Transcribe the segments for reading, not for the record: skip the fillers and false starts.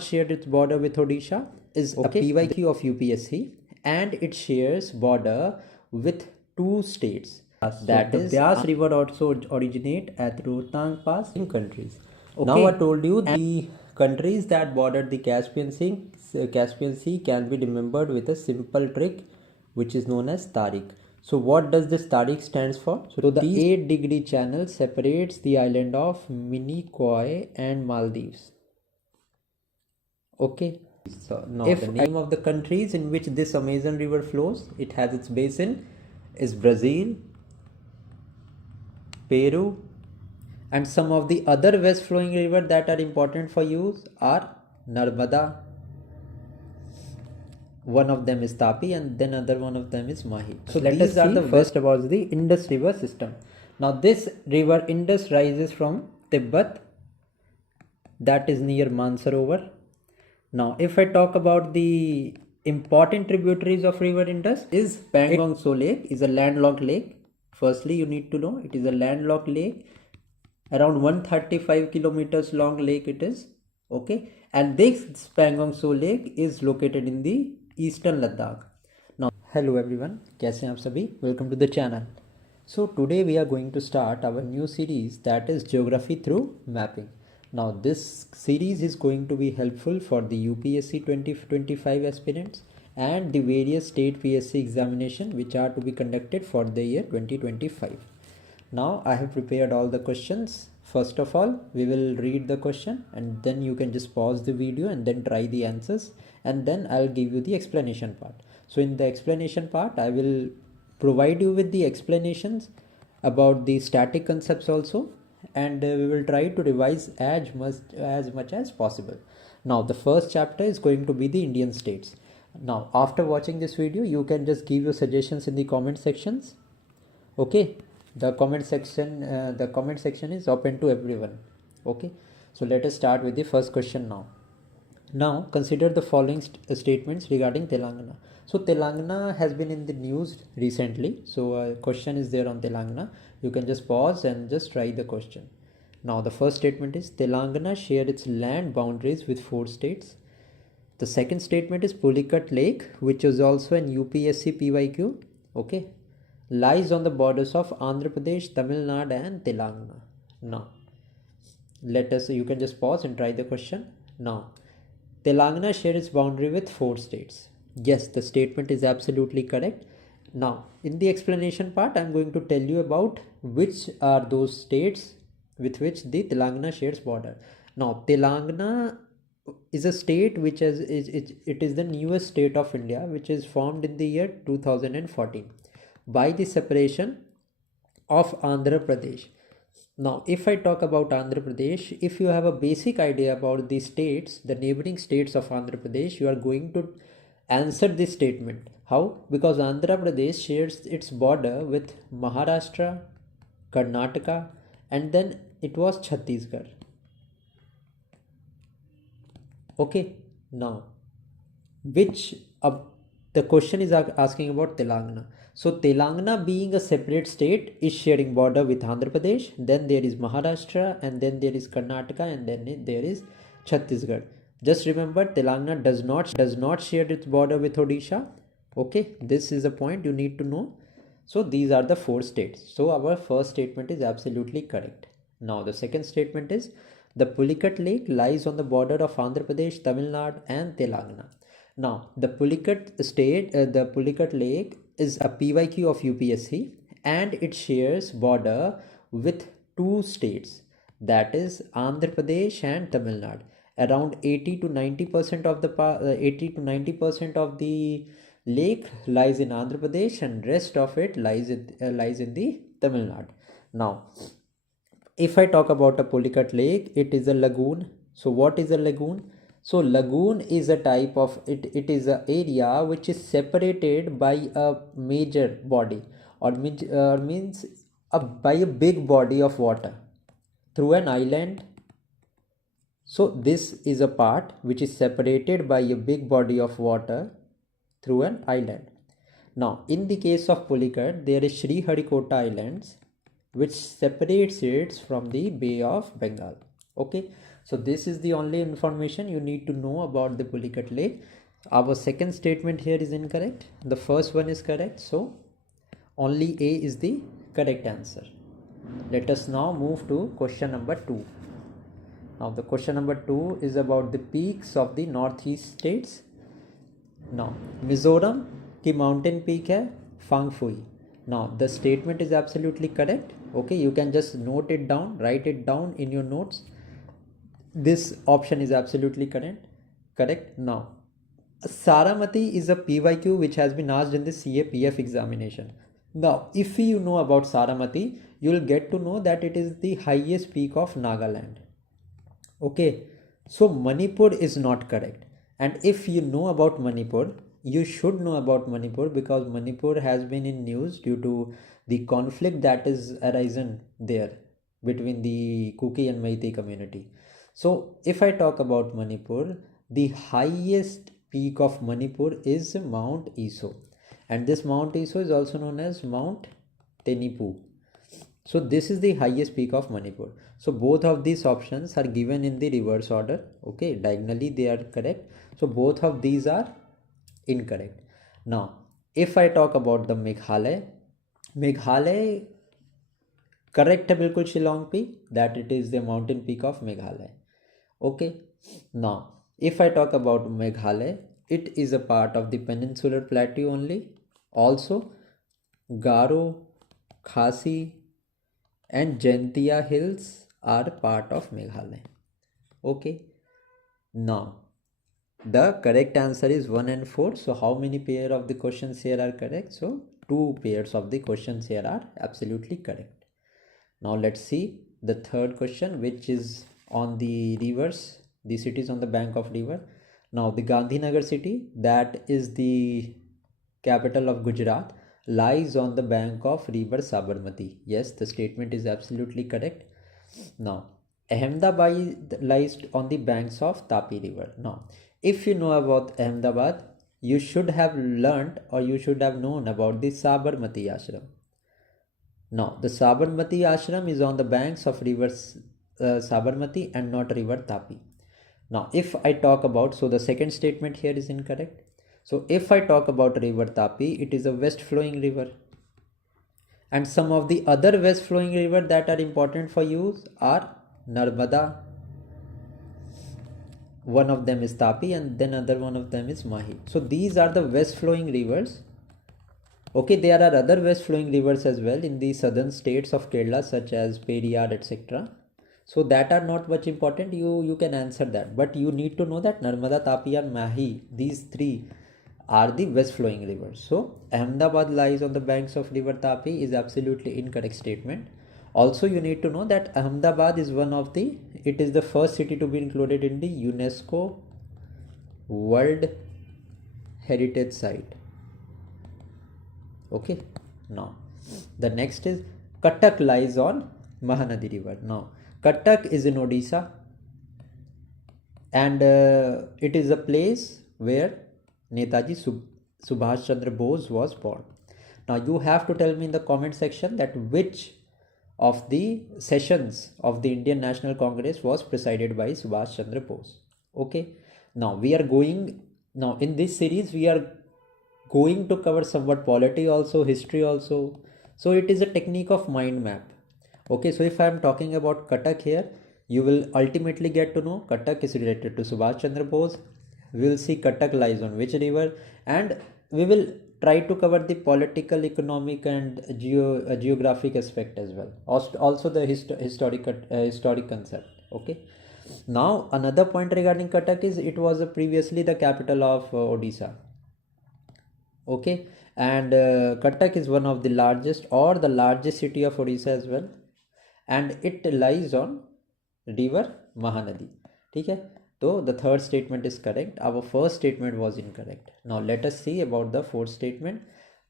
shared its border with Odisha is a PYQ of UPSC, and it shares border with two states. That is, Byas River also originate at Rohtang Pass in countries. Now I told you the countries that border the Caspian Sea can be remembered with a simple trick, which is known as Tariq. So what does this Tariq stands for? So the 8-degree channel separates the island of Minicoy and Maldives. Okay. So now if the name of the countries in which this Amazon river flows, it has its basin, is Brazil, Peru, and some of the other west flowing rivers that are important for you are Narmada. One of them is Tapi, and then other one of them is Mahi. So these are the first about the Indus river system. Now this river Indus rises from Tibet, that is near Mansarovar. Now if I talk about the important tributaries of river Indus, is Pangong Tso Lake is a landlocked lake. Firstly, you need to know it is a landlocked lake, around 135 kilometers long lake it is. Okay, and this Pangong Tso Lake is located in the eastern Ladakh. Now hello everyone, kaise hain aap sabhi? Welcome to the channel. So today we are going to start our new series, that is geography through mapping. Now this series is going to be helpful for the UPSC 2025 aspirants and the various state PSC examination which are to be conducted for the year 2025. Now I have prepared all the questions. First of all, we will read the question and then you can just pause the video and then try the answers, and then I'll give you the explanation part. So in the explanation part, I will provide you with the explanations about the static concepts also, and we will try to revise as much as possible. Now the first chapter is going to be the Indian states. Now after watching this video, you can just give your suggestions in the comment sections. Okay, the comment section is open to everyone. Okay, so let us start with the first question now. Now consider the following statements regarding Telangana. So Telangana has been in the news recently, so a question is there on Telangana. You can just pause and just try the question. Now the first statement is Telangana share its land boundaries with 4 states. The second statement is Pulicat Lake, which is also an UPSC PYQ, okay, lies on the borders of Andhra Pradesh, Tamil Nadu and Telangana. Now you can just pause and try the question. Now Telangana shares its boundary with 4 states. Yes, the statement is absolutely correct. Now in the explanation part, I am going to tell you about which are those states with which the Telangana shares border. Now Telangana is a state which it is the newest state of India, which is formed in the year 2014 by the separation of Andhra Pradesh. Now if I talk about Andhra Pradesh, if you have a basic idea about the states, the neighboring states of Andhra Pradesh, you are going to answer this statement. How? Because Andhra Pradesh shares its border with Maharashtra, Karnataka, and then it was Chhattisgarh. Okay, now the question is asking about Telangana. So Telangana, being a separate state, is sharing border with Andhra Pradesh, then there is Maharashtra, and then there is Karnataka, and then there is Chhattisgarh. Just remember, Telangana does not share its border with Odisha. Okay, this is a point you need to know. So these are the 4 states. So our first statement is absolutely correct. Now the second statement is the Pulicat Lake lies on the border of Andhra Pradesh, Tamil Nadu and Telangana. Now the Pulicat Lake is a PYQ of UPSC, and it shares border with 2 states, that is Andhra Pradesh and Tamil Nadu. Around 80 to 90% of the lake lies in Andhra Pradesh, and rest of it lies in the Tamil Nadu. Now if I talk about a Pulicat Lake, it is a lagoon. So what is a lagoon? So lagoon is a type of it is an area which is separated by a major body, or means by a big body of water through an island. So this is a part which is separated by a big body of water through an island. Now in the case of Pulicat, there is Sriharikota Islands, which separates it from the Bay of Bengal. Okay, So this is the only information you need to know about the Pulicat Lake. Our second statement here is incorrect. The first one is correct. So only A is the correct answer. Let us now move to question number 2. Now the question number 2 is about the peaks of the northeast states. Now Mizoram की mountain peak है Fangfui. Now the statement is absolutely correct. Okay, you can just note it down, write it down in your notes. This option is absolutely correct. Now Saramati is a PYQ which has been asked in the CAPF examination. Now if you know about Saramati, you will get to know that it is the highest peak of Nagaland. Okay, so Manipur is not correct. And if you know about Manipur, you should know about Manipur because Manipur has been in news due to the conflict that is arisen there between the Kuki and Meitei community. So if I talk about Manipur, the highest peak of Manipur is Mount Iso, and this Mount Iso is also known as Mount Tenipu. So this is the highest peak of Manipur. So both of these options are given in the reverse order. Okay, diagonally they are correct. So both of these are incorrect. Now if I talk about the Meghalaya correct है बिल्कुल Shillong peak, that it is the mountain peak of Meghalaya. Okay, now if I talk about Meghalaya, it is a part of the peninsular plateau only. Also Garo, Khasi and Jaintia hills are part of Meghalaya. Okay, now the correct answer is 1 and 4. So how many pair of the questions here are correct? So 2 pairs of the questions here are absolutely correct. Now let's see the third question, which is on the rivers, the cities on the bank of river. Now the Gandhinagar city, that is the capital of Gujarat, lies on the bank of river Sabarmati. Yes, the statement is absolutely correct. Now Ahmedabad lies on the banks of Tapi river. Now if you know about Ahmedabad, you should have learnt or you should have known about the Sabarmati ashram. Now the Sabarmati ashram is on the banks of river Sabarmati and not river Tapi. Now if I talk about, so the second statement here is incorrect. So if I talk about river Tapi, it is a west flowing river. And some of the other west flowing river that are important for you are Narmada. One of them is Tapi and then other one of them is Mahi. So these are the west flowing rivers. Okay, there are other west flowing rivers as well in the southern states of Kerala such as Periyar, etc. So that are not much important. You can answer that, but you need to know that Narmada, Tapi and Mahi, these three are the west flowing rivers. So Ahmedabad lies on the banks of river Tapi is absolutely incorrect statement. Also you need to know that Ahmedabad is it is the first city to be included in the UNESCO World Heritage Site. Okay, now the next is Cuttack lies on Mahanadi river. Now Cuttack is in Odisha and it is a place where Netaji Subhash Chandra Bose was born. Now you have to tell me in the comment section that which of the sessions of the Indian National Congress was presided by Subhash Chandra Bose. Okay, now in this series we are going to cover somewhat polity also, history also. So it is a technique of mind map. Okay, so if I am talking about Cuttack here, you will ultimately get to know Cuttack is related to Subhash Chandra Bose. We will see Cuttack lies on which river, and we will try to cover the political, economic and geographic aspect as well. Also the historic concept. Okay. Now another point regarding Cuttack is it was previously the capital of Odisha. Okay, and Cuttack is one of the largest or the largest city of Odisha as well, and it lies on river Mahanadi. Okay, so the third statement is correct. Our first statement was incorrect. Now let us see about the fourth statement,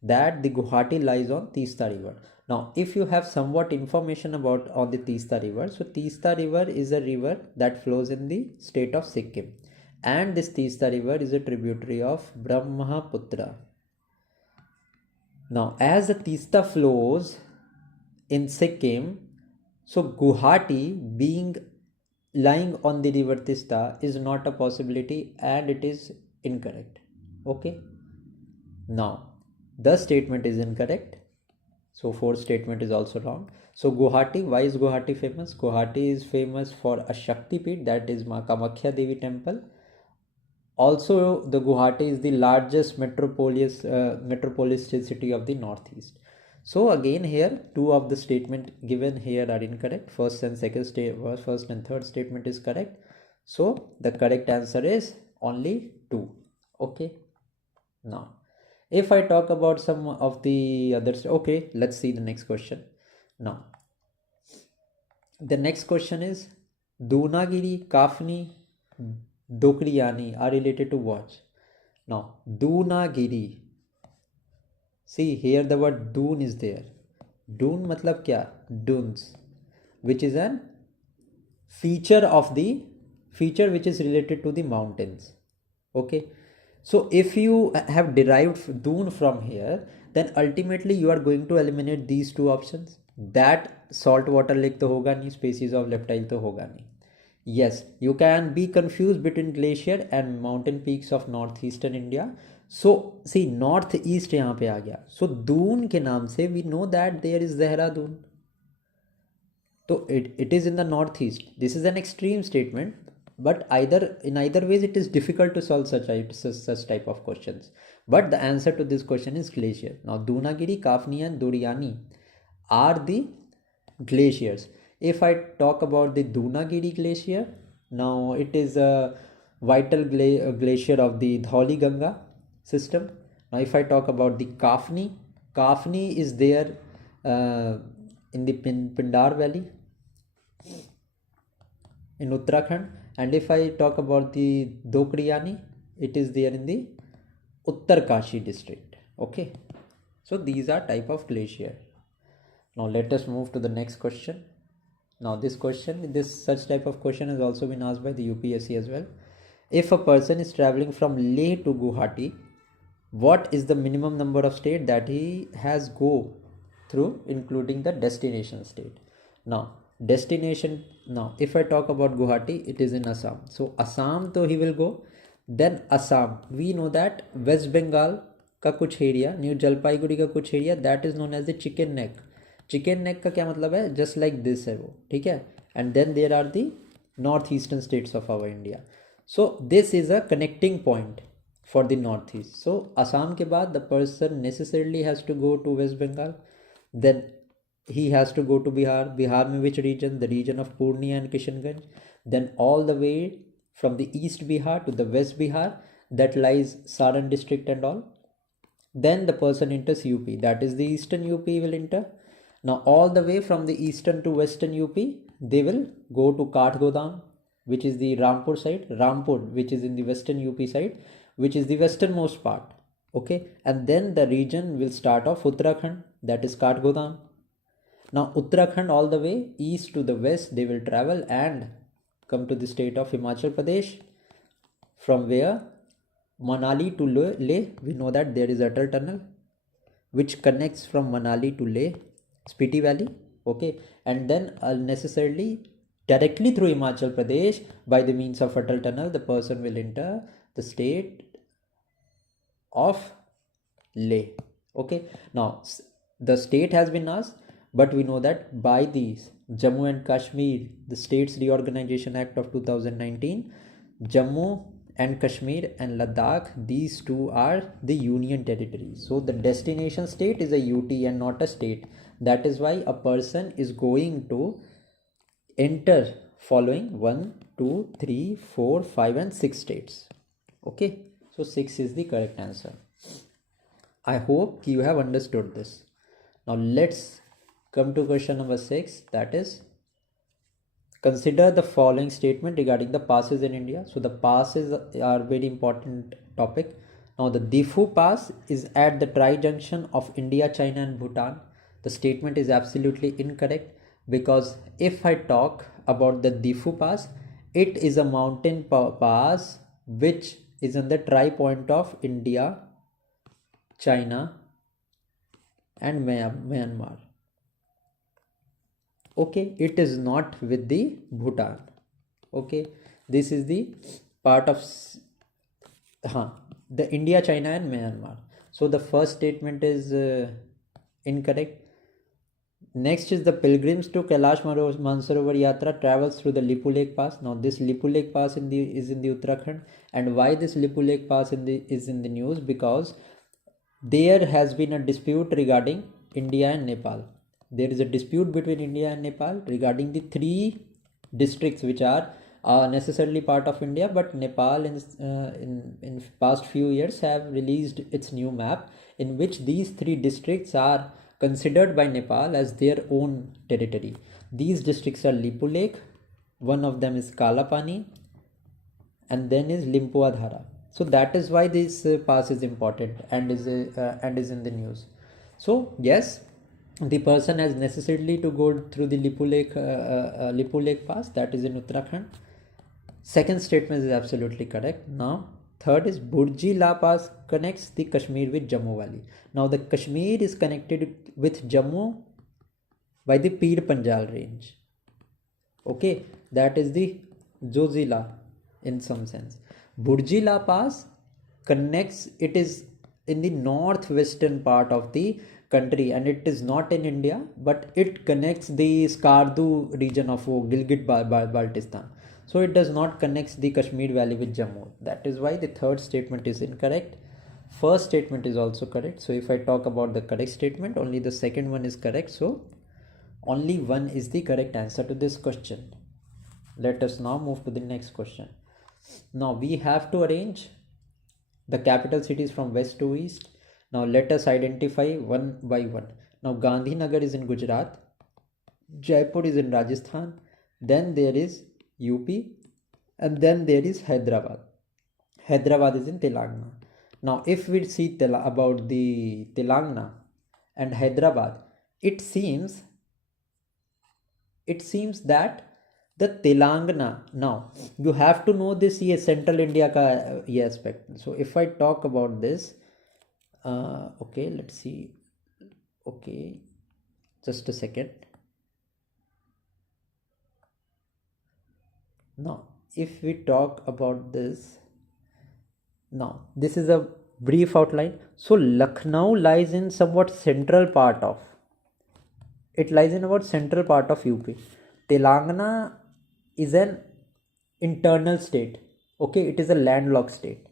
that the Guwahati lies on Teesta river. Now if you have somewhat information about on the Teesta river, so Teesta river is a river that flows in the state of Sikkim, and this Teesta river is a tributary of Brahmaputra. Now as the Teesta flows in Sikkim, so Guwahati being lying on the river Tista is not a possibility and it is incorrect. Okay. Now, the statement is incorrect. So fourth statement is also wrong. So Guwahati, why is Guwahati famous? Guwahati is famous for a Shakti Peeth, that is Ma Kamakhya Devi temple. Also, the Guwahati is the largest metropolis city of the northeast. So again here, two of the statement given here are incorrect. First and third statement is correct. So the correct answer is only 2. Okay. Now, if I talk about some of the others, okay, let's see the next question. Now, the next question is Dunagiri, Kafni, Dokriyani are related to what? Now, Dunagiri. See here the word Dun is there. Dun matlab kya? Duns, which is an feature which is related to the mountains. Okay. So if you have derived Dun from here, then ultimately you are going to eliminate these two options. That saltwater lake to hoga nahi, species of reptile to hoga nahi. Yes, you can be confused between glacier and mountain peaks of northeastern India. So see northeast यहाँ पे आ गया. So Doon के नाम से we know that there is Dehradun. So it is in the northeast. This is an extreme statement, but in either ways it is difficult to solve such type of questions. But the answer to this question is glacier. Now Dunagiri, Kafni and Duriyani are the glaciers. If I talk about the Dunagiri glacier, now it is a vital glacier of the Dhauli Ganga system. Now if I talk about the Kafni is there in the Pindar Valley in Uttarakhand, and if I talk about the Dokriyani, it is there in the Uttarkashi district. Okay, so these are type of glacier. Now let us move to the next question. Now this such type of question has also been asked by the UPSC as well. If a person is traveling from Leh to Guwahati, what is the minimum number of states that he has go through, including the destination state? Now if I talk about Guwahati, it is in Assam. So Assam to he will go. Then Assam, we know that West Bengal का कुछ area, New Jalpaiguri का कुछ area, that is known as the chicken neck. Chicken neck का क्या मतलब है? Just like this है वो, ठीक है. And then there are the north eastern states of our India. So this is a connecting point for the north east. So Assam के बाद the person necessarily has to go to West Bengal, then he has to go to Bihar में which region? The region of Purnia and Kishanganj. Then all the way from the east Bihar to the west Bihar, that lies Saran district and all. Then the person enters UP, that is the eastern UP will enter. Now all the way from the eastern to western UP, they will go to Kathgodam, which is the Rampur side, Rampur, which is in the western UP side, which is the westernmost part. Okay, and then the region will start off Uttarakhand, that is Kathgodam. Now Uttarakhand all the way east to the west, they will travel and come to the state of Himachal Pradesh, from where Manali to Leh, we know that there is Atal Tunnel which connects from Manali to Leh, Spiti Valley. Okay, and then necessarily directly through Himachal Pradesh by the means of Atal Tunnel, the person will enter the state of Leh. Okay, now the state has been asked, but we know that by the Jammu and Kashmir, the States Reorganization Act of 2019, Jammu and Kashmir and Ladakh, these two are the union territories. So the destination state is a UT and not a state. That is why a person is going to enter following 1, 2, 3, 4, 5 and 6 states. Okay, so 6 is the correct answer. I hope you have understood this. Now let's come to question number 6, that is consider the following statement regarding the passes in India. So the passes are very important topic. Now the Difu Pass is at the tri-junction of India, China and Bhutan. The statement is absolutely incorrect, because if I talk about the Difu Pass, it is a mountain pass which is on the tri-point of India, China and Myanmar. Okay, it is not with the Bhutan. Okay, this is the part of the India, China, and Myanmar. So the first statement is incorrect. Next is the pilgrims to Kailash Mansarovar Yatra travels through the Lipu Lake Pass. Now this Lipu Lake Pass is in the Uttarakhand, and why this Lipu Lake Pass is in the news? Because there has been a dispute regarding India and Nepal. There is a dispute between India and Nepal regarding the three districts which are necessarily part of India, but Nepal in past few years have released its new map in which these three districts are considered by Nepal as their own territory. These districts are Lipu Lake, one of them is Kalapani, and then is Limpuadhara. So that is why this pass is important and is in the news. So yes, the person has necessarily to go through the Lipu Lake Pass, that is in Uttarakhand. Second statement is absolutely correct. Now third is Burji La Pass connects the Kashmir with Jammu Valley. Now the Kashmir is connected with Jammu by the Pir Panjal range. Okay, that is the Zojila in some sense. Burji La Pass connects, it is in the northwestern part of the country and it is not in India, but it connects the Skardu region of Gilgit Baltistan. So it does not connect the Kashmir Valley with Jammu. That is why the third statement is incorrect. First statement is also correct. So if I talk about the correct statement, only the second one is correct. So only one is the correct answer to this question. Let us now move to the next question. Now we have to arrange the capital cities from west to east. Now let us identify one by one. Now Gandhinagar is in Gujarat, Jaipur is in Rajasthan, then there is UP, and then there is Hyderabad. Hyderabad is in Telangana. Now if we see about the Telangana and Hyderabad, it seems that the Telangana, now you have to know this central India ka aspect. So if I talk about this, okay, let's see. Okay, just a second. Now if we talk about this, now this is a brief outline. So Lucknow lies in somewhat central part of, it lies in about central part of UP. Telangana is an internal state. Okay, it is a landlocked state.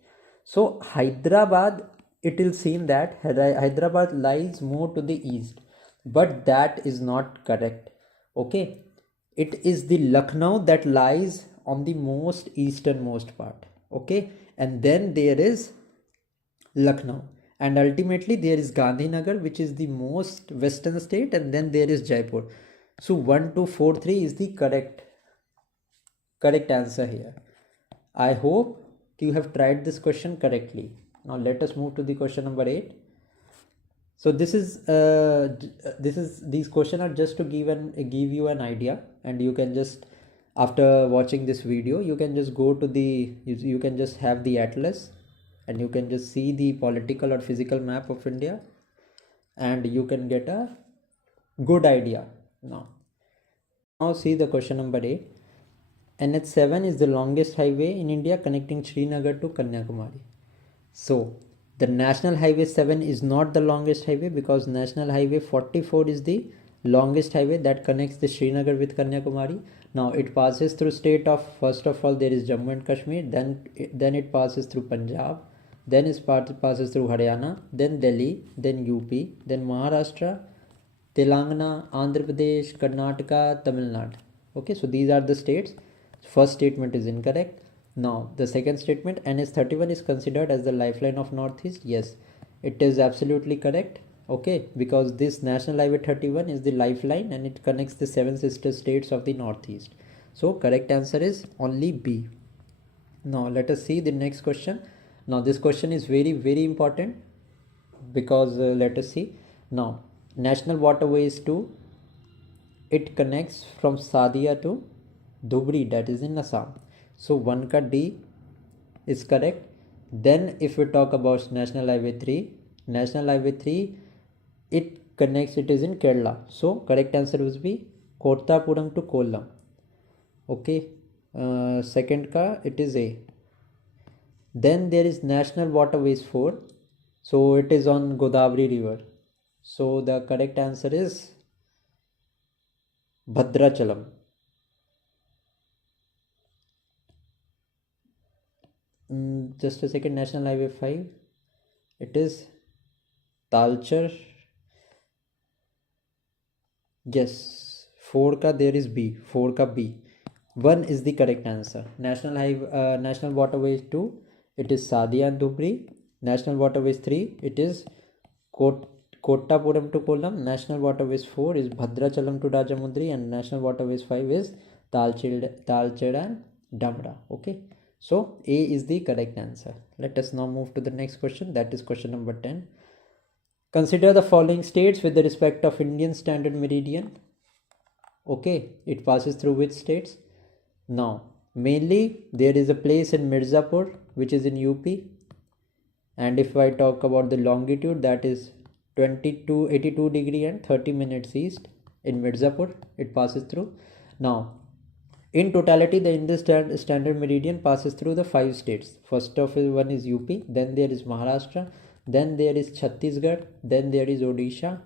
So Hyderabad, it will seem that Hyderabad lies more to the east, but that is not correct. Okay, it is the Lucknow that lies on the most easternmost part. Okay, and then there is Lucknow, and ultimately there is Gandhinagar, which is the most western state, and then there is Jaipur. So 1, 2, 4, 3 is the correct answer here. I hope you have tried this question correctly. Now let us move to the question number 8. So these questions are just to give you an idea, and you can just, after watching this video, you can just go to you can just have the atlas and you can just see the political or physical map of India, and you can get a good idea. Now see the question number 8. NH7 is the longest highway in India connecting Srinagar to Kanyakumari. So the National Highway 7 is not the longest highway, because National Highway 44 is the longest highway that connects the Srinagar with Kanyakumari. Now it passes through state of, first of all there is Jammu and Kashmir, then it passes through Punjab, then it passes through Haryana, then Delhi, then UP, then Maharashtra, Telangana, Andhra Pradesh, Karnataka, Tamil Nadu. Okay, so these are the states. First statement is incorrect. Now the second statement, NH31 is considered as the lifeline of Northeast. Yes, it is absolutely correct. Okay, because this National Highway 31 is the lifeline and it connects the 7 sister states of the Northeast. So correct answer is only B. Now let us see the next question. Now this question is very, very important, because let us see. Now National Waterways 2, it connects from Sadia to Dhubri, that is in Assam. So 1 ka D is correct. Then if we talk about National Highway 3, it connects, it is in Kerala. So correct answer will be Kottapuram to Kollam. Okay, second ka it is A. Then there is National Waterways 4. So it is on Godavari River. So the correct answer is Bhadrachalam. Just a second. National Highway 5. It is Talcher. Yes. 4 ka there is B. 4 ka B. 1 is the correct answer. National Waterways 2. It is Sadia and Dhubri. National Waterways 3. It is Kottapuram to Kollam. National Waterways 4 is Bhadrachalam to Rajamundri, and National Waterways 5 is Talcher and Damra. Okay. So A is the correct answer. Let us now move to the next question. That is question number 10. Consider the following states with the respect of Indian Standard Meridian. Okay. It passes through which states? Now, mainly there is a place in Mirzapur which is in UP. And if I talk about the longitude, that is 82 degree and 30 minutes east in Mirzapur. It passes through. Now, in totality, the Indian Standard Meridian passes through the 5 states. First of all, one is UP, then there is Maharashtra, then there is Chhattisgarh, then there is Odisha,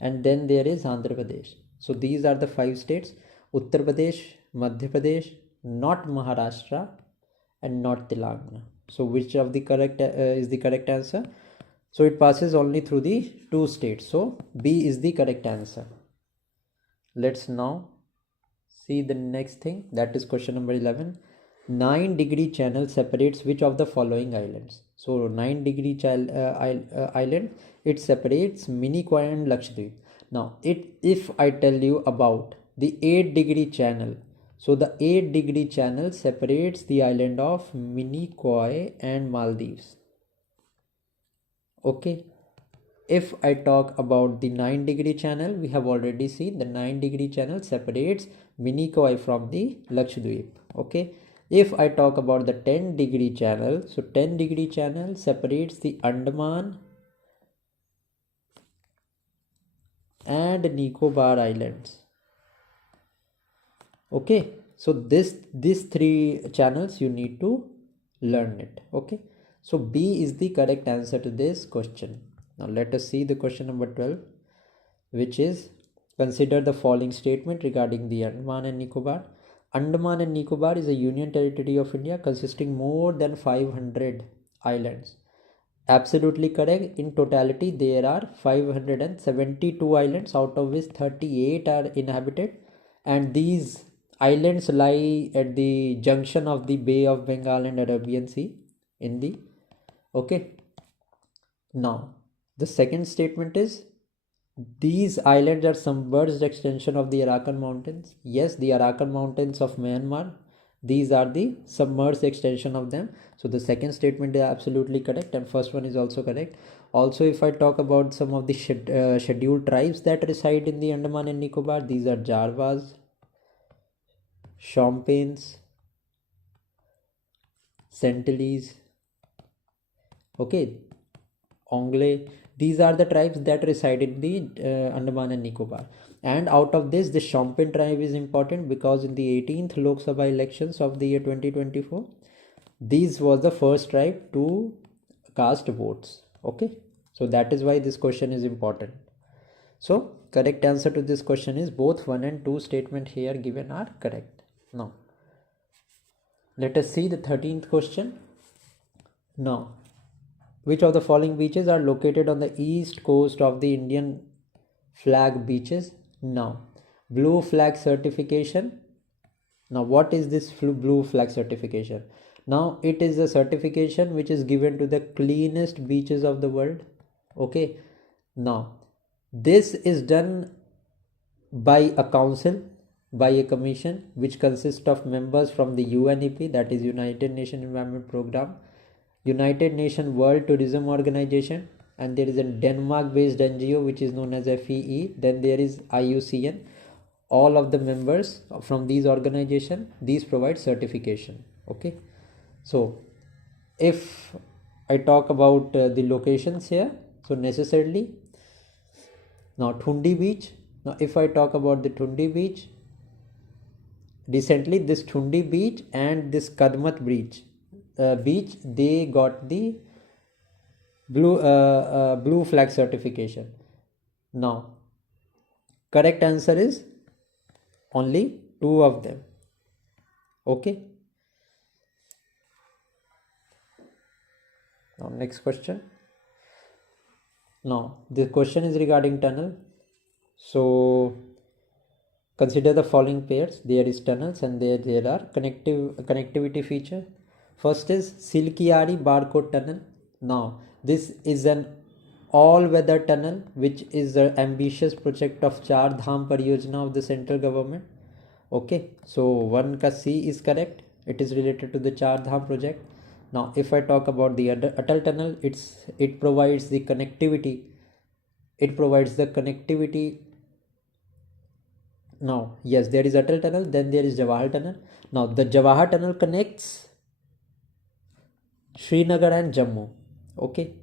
and then there is Andhra Pradesh. So these are the 5 states: Uttar Pradesh, Madhya Pradesh, not Maharashtra, and not Telangana. So which of the correct is the correct answer? So it passes only through the 2 states. So B is the correct answer. Let's now see the next thing. That is question number 11. 9-degree channel separates which of the following islands? So 9-degree island, it separates Minicoy and Lakshadweep. Now if I tell you about the 8-degree channel, so the 8-degree channel separates the island of Minicoy and Maldives. Okay. If I talk about the 9-degree channel, we have already seen the 9-degree channel separates Minicoy from the Lakshadweep. Okay. If I talk about the 10-degree channel, so 10-degree channel separates the Andaman and Nicobar Islands. Okay. So these 3 channels you need to learn it. Okay. So B is the correct answer to this question. Now let us see the question number 12, which is consider the following statement regarding the Andaman and Nicobar. Andaman and Nicobar is a union territory of India consisting more than 500 islands. Absolutely correct. In totality, there are 572 islands, out of which 38 are inhabited, and these islands lie at the junction of the Bay of Bengal and Arabian Sea in the okay. Now the second statement is these islands are submerged extension of the Arakan Mountains. Yes, the Arakan Mountains of Myanmar, these are the submerged extension of them. So the second statement is absolutely correct, and first one is also correct. Also, if I talk about some of the scheduled tribes that reside in the Andaman and Nicobar, these are Jarvas, Shompenes, Sentinelese, okay, Ongle. These are the tribes that reside in the Andaman and Nicobar. And out of this, the Shompen tribe is important because in the 18th Lok Sabha elections of the year 2024, this was the first tribe to cast votes. Okay, so that is why this question is important. So correct answer to this question is both 1 and 2 statement here given are correct. Now let us see the 13th question. Now, which of the following beaches are located on the east coast of the Indian flag beaches? Now, blue flag certification. Now, what is this blue flag certification? Now, it is a certification which is given to the cleanest beaches of the world. Okay. Now, this is done by a council, by a commission, which consists of members from the UNEP, that is United Nations Environment Programme, United Nations World Tourism Organization, and there is a Denmark based NGO which is known as FEE. Then there is IUCN. All of the members from these organizations, these provide certification. Okay, so if I talk about the locations here, so necessarily now Thundi beach. Now if I talk about the Thundi beach, recently this Thundi beach and this Kadmat beach, they got the blue flag certification. Now, correct answer is only two of them. Okay. Now, next question. Now, this question is regarding tunnel. So, consider the following pairs. There is tunnels and there are connectivity feature. First is Silkiari Barcode Tunnel. Now, this is an all-weather tunnel which is an ambitious project of Char Dham Pariyojana of the central government. Okay, so 1 ka C is correct. It is related to the Char Dham project. Now, if I talk about the Atal tunnel, it provides the connectivity. It provides the connectivity. Now, yes, there is Atal tunnel. Then there is Jawahar tunnel. Now, the Jawahar tunnel connects Srinagar and Jammu. Okay.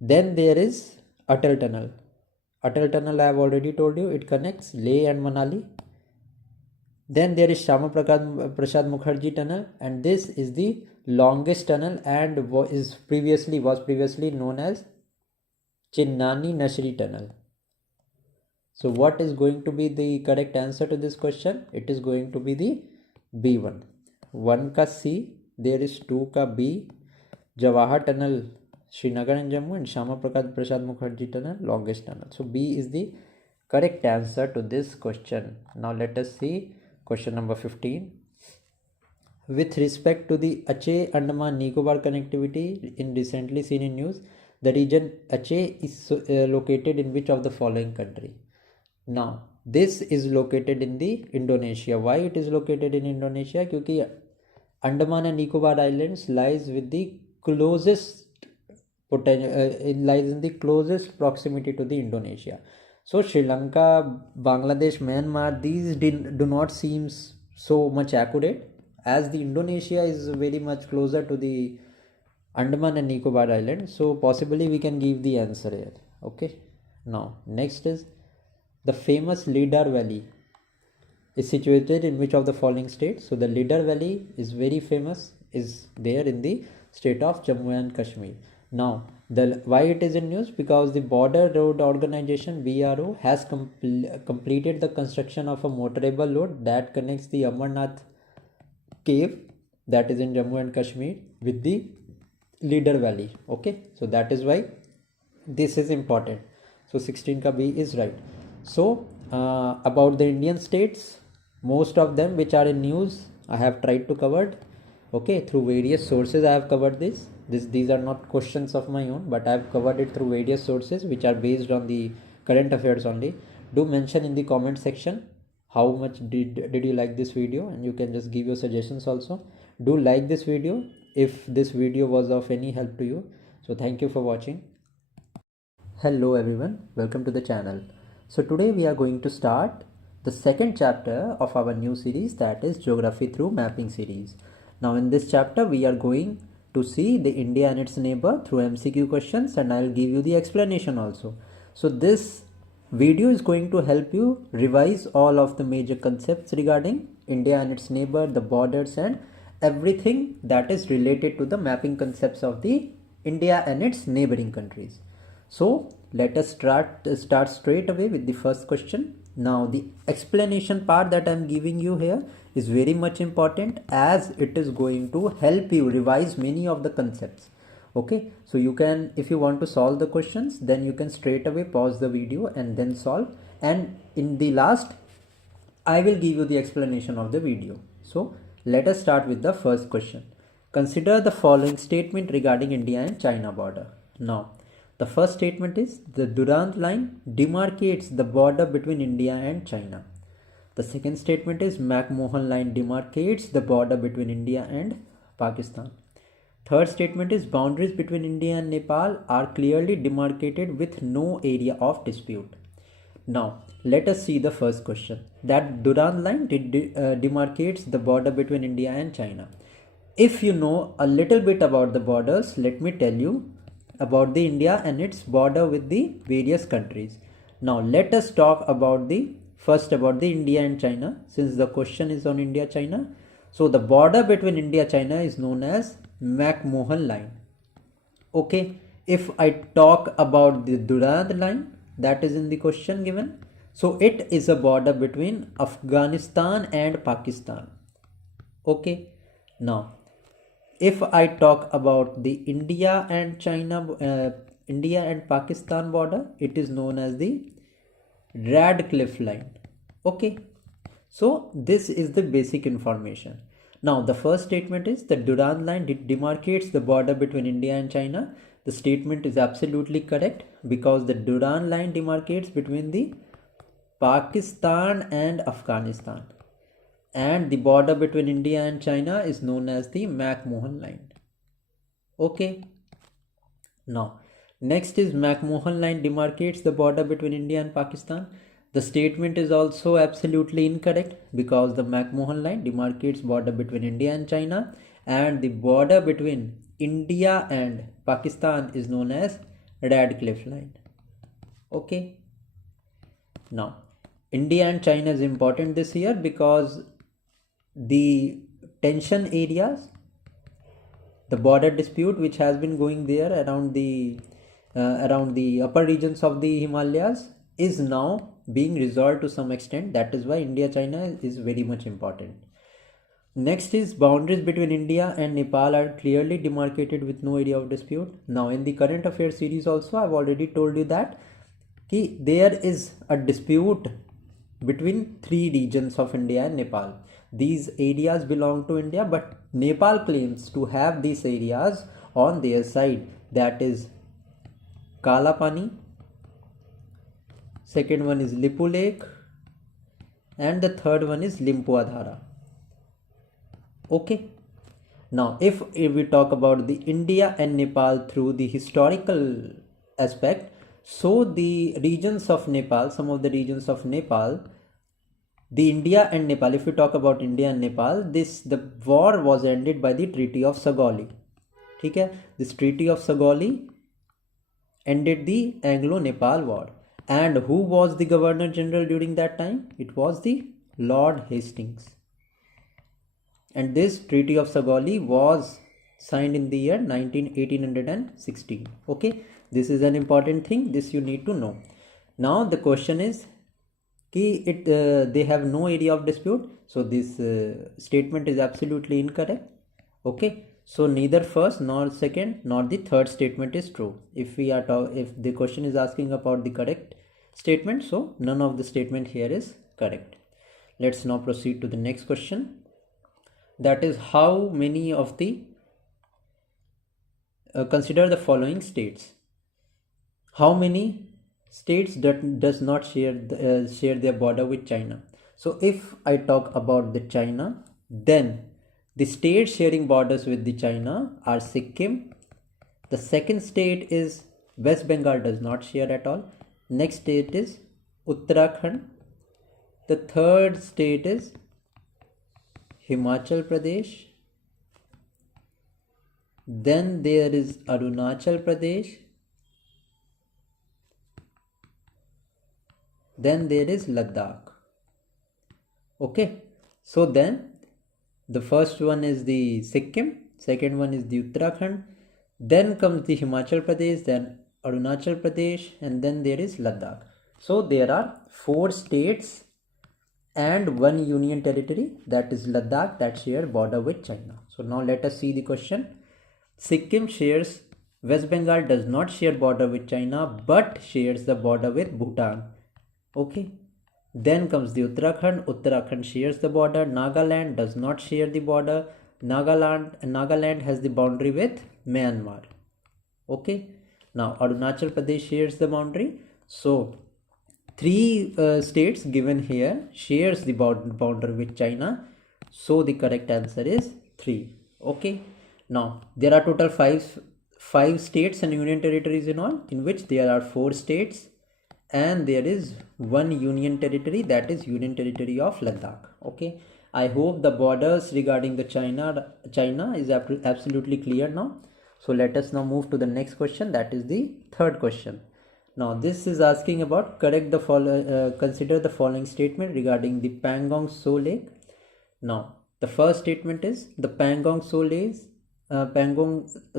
Then there is Atal tunnel. Atal tunnel I have already told you, it connects Leh and Manali. Then there is Shama Prasad Mukherjee tunnel, and this is the longest tunnel and was previously known as Chinnani Nashri tunnel. So what is going to be the correct answer to this question? It is going to be the B1. 1 ka C, there is 2 ka B, Jawahar tunnel Srinagar and Jammu, and Shama Prasad Mukherjee tunnel, longest tunnel. So B is the correct answer to this question. Now let us see question number 15. With respect to the Aceh Andaman Nicobar connectivity in recently seen in news, the region Aceh is located in which of the following country? Now this is located in the Indonesia. Why it is located in Indonesia? Because Andaman and Nicobar Islands lies with the closest it lies in the closest proximity to the Indonesia. So Sri Lanka, Bangladesh, Myanmar, these do not seem so much accurate, as the Indonesia is very much closer to the Andaman and Nicobar Islands. So possibly we can give the answer here. Okay. Now next is the famous Lidar Valley is situated in which of the following states? So the Lidar Valley is very famous, is there in the state of Jammu and Kashmir. Now, why it is in news? Because the Border Road Organization BRO has completed the construction of a motorable road that connects the Amarnath cave, that is in Jammu and Kashmir, with the Lidar Valley. Okay, so that is why this is important. So 16 ka B is right. So about the Indian states, most of them which are in news, I have tried to cover. Okay, through various sources I have covered this. These are not questions of my own, but I have covered it through various sources which are based on the current affairs only. Do mention in the comment section how much did you like this video, and you can just give your suggestions also. Do like this video if this video was of any help to you. So thank you for watching. Hello everyone, welcome to the channel. So today we are going to start the second chapter of our new series, that is Geography Through Mapping series. Now in this chapter we are going to see the India and its neighbor through MCQ questions, and I'll give you the explanation also. So this video is going to help you revise all of the major concepts regarding India and its neighbor, the borders, and everything that is related to the mapping concepts of the India and its neighboring countries. So let us start straight away with the first question. Now the explanation part that I am giving you here is very much important, as it is going to help you revise many of the concepts. Okay, so you can, if you want to solve the questions, then you can straight away pause the video and then solve, and in the last I will give you the explanation of the video. So let us start with the first question. Consider the following statement regarding India and China border. Now the first statement is the Durand line demarcates the border between India and China. The second statement is McMahon line demarcates the border between India and Pakistan. Third statement is boundaries between India and Nepal are clearly demarcated with no area of dispute. Now let us see the first question. That Durand line demarcates the border between India and China. If you know a little bit about the borders, let me tell you about the India and its border with the various countries. Now let us talk about the first about the India and China, since the question is on India China. So the border between India China is known as McMahon line. Okay, if I talk about the Durand line that is in the question given, so it is a border between Afghanistan and Pakistan. Okay, now if I talk about the India and India and Pakistan border, it is known as the Radcliffe line. Okay, so this is the basic information. Now the first statement is the Durand line demarcates the border between India and China. The statement is absolutely correct because the Durand line demarcates between the Pakistan and Afghanistan, and the border between India and China is known as the McMahon line. Okay, now next is McMahon line demarcates the border between India and Pakistan. The statement is also absolutely incorrect because the McMahon line demarcates border between India and China, and the border between India and Pakistan is known as Radcliffe line. Okay, now India and China is important this year because the tension areas, the border dispute which has been going there around the upper regions of the Himalayas is now being resolved to some extent. That is why India China is very much important. Next is boundaries between India and Nepal are clearly demarcated with no area of dispute. Now in the current affairs series also I've already told you that there is a dispute between three regions of India and Nepal. These areas belong to India, but Nepal claims to have these areas on their side. That is Kalapani, second one is Lipu Lake, and the third one is Limpuadhara. Okay, now if we talk about the India and Nepal through the historical aspect, so the regions of Nepal, some of the regions of Nepal, the India and Nepal, if we talk about India and Nepal, the war was ended by the Treaty of Sagali. Okay, this Treaty of Sagali ended the Anglo-Nepal war. And who was the Governor General during that time? It was the Lord Hastings. And this Treaty of Sagali was signed in the year 1816. Okay, this is an important thing. This you need to know. Now the question is, they have no area of dispute, so this statement is absolutely incorrect. Okay, so neither first nor second nor the third statement is true. If the question is asking about the correct statement, so none of the statement here is correct. Let's now proceed to the next question, that is how many of the consider the following states. How many states that does not share their border with China? So if I talk about the China, then the states sharing borders with the China are Sikkim. The second state is West Bengal, does not share at all. Next state is Uttarakhand. The third state is Himachal Pradesh. Then there is Arunachal Pradesh. Then there is Ladakh. Okay, so then the first one is the Sikkim, second one is the Uttarakhand, then comes the Himachal Pradesh, then Arunachal Pradesh, and then there is Ladakh. So there are 4 states and 1 union territory, that is Ladakh, that share border with China. So now let us see the question. Sikkim shares, West Bengal does not share border with China but shares the border with Bhutan. Okay, then comes the Uttarakhand shares the border. Nagaland does not share the border. Nagaland has the boundary with Myanmar. Okay, now Arunachal Pradesh shares the boundary. So 3 states given here shares the boundary with China. So the correct answer is 3. Okay, now there are total 5 states and union territories in all, in which there are 4 states and there is 1 union territory, that is Union Territory of Ladakh. Okay, I hope the borders regarding the China is absolutely clear now. So let us now move to the next question, that is the third question. Now this is asking about consider the following statement regarding the Pangong Tso Lake. Now the first statement is the Pangong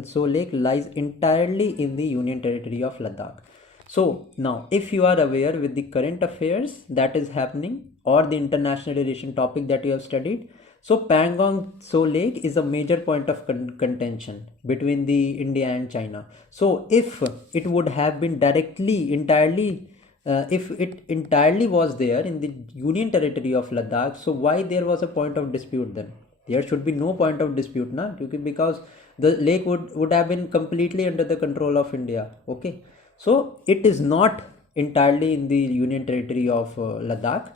Tso Lake lies entirely in the Union Territory of Ladakh. So now if you are aware with the current affairs that is happening or the international relation topic that you have studied, so Pangong Tso Lake is a major point of contention between the India and China. So if it would have been if it entirely was there in the Union Territory of Ladakh, so why there was a point of dispute then? There should be no point of dispute, na? Because the lake would have been completely under the control of India. Okay, so it is not entirely in the Union Territory of Ladakh.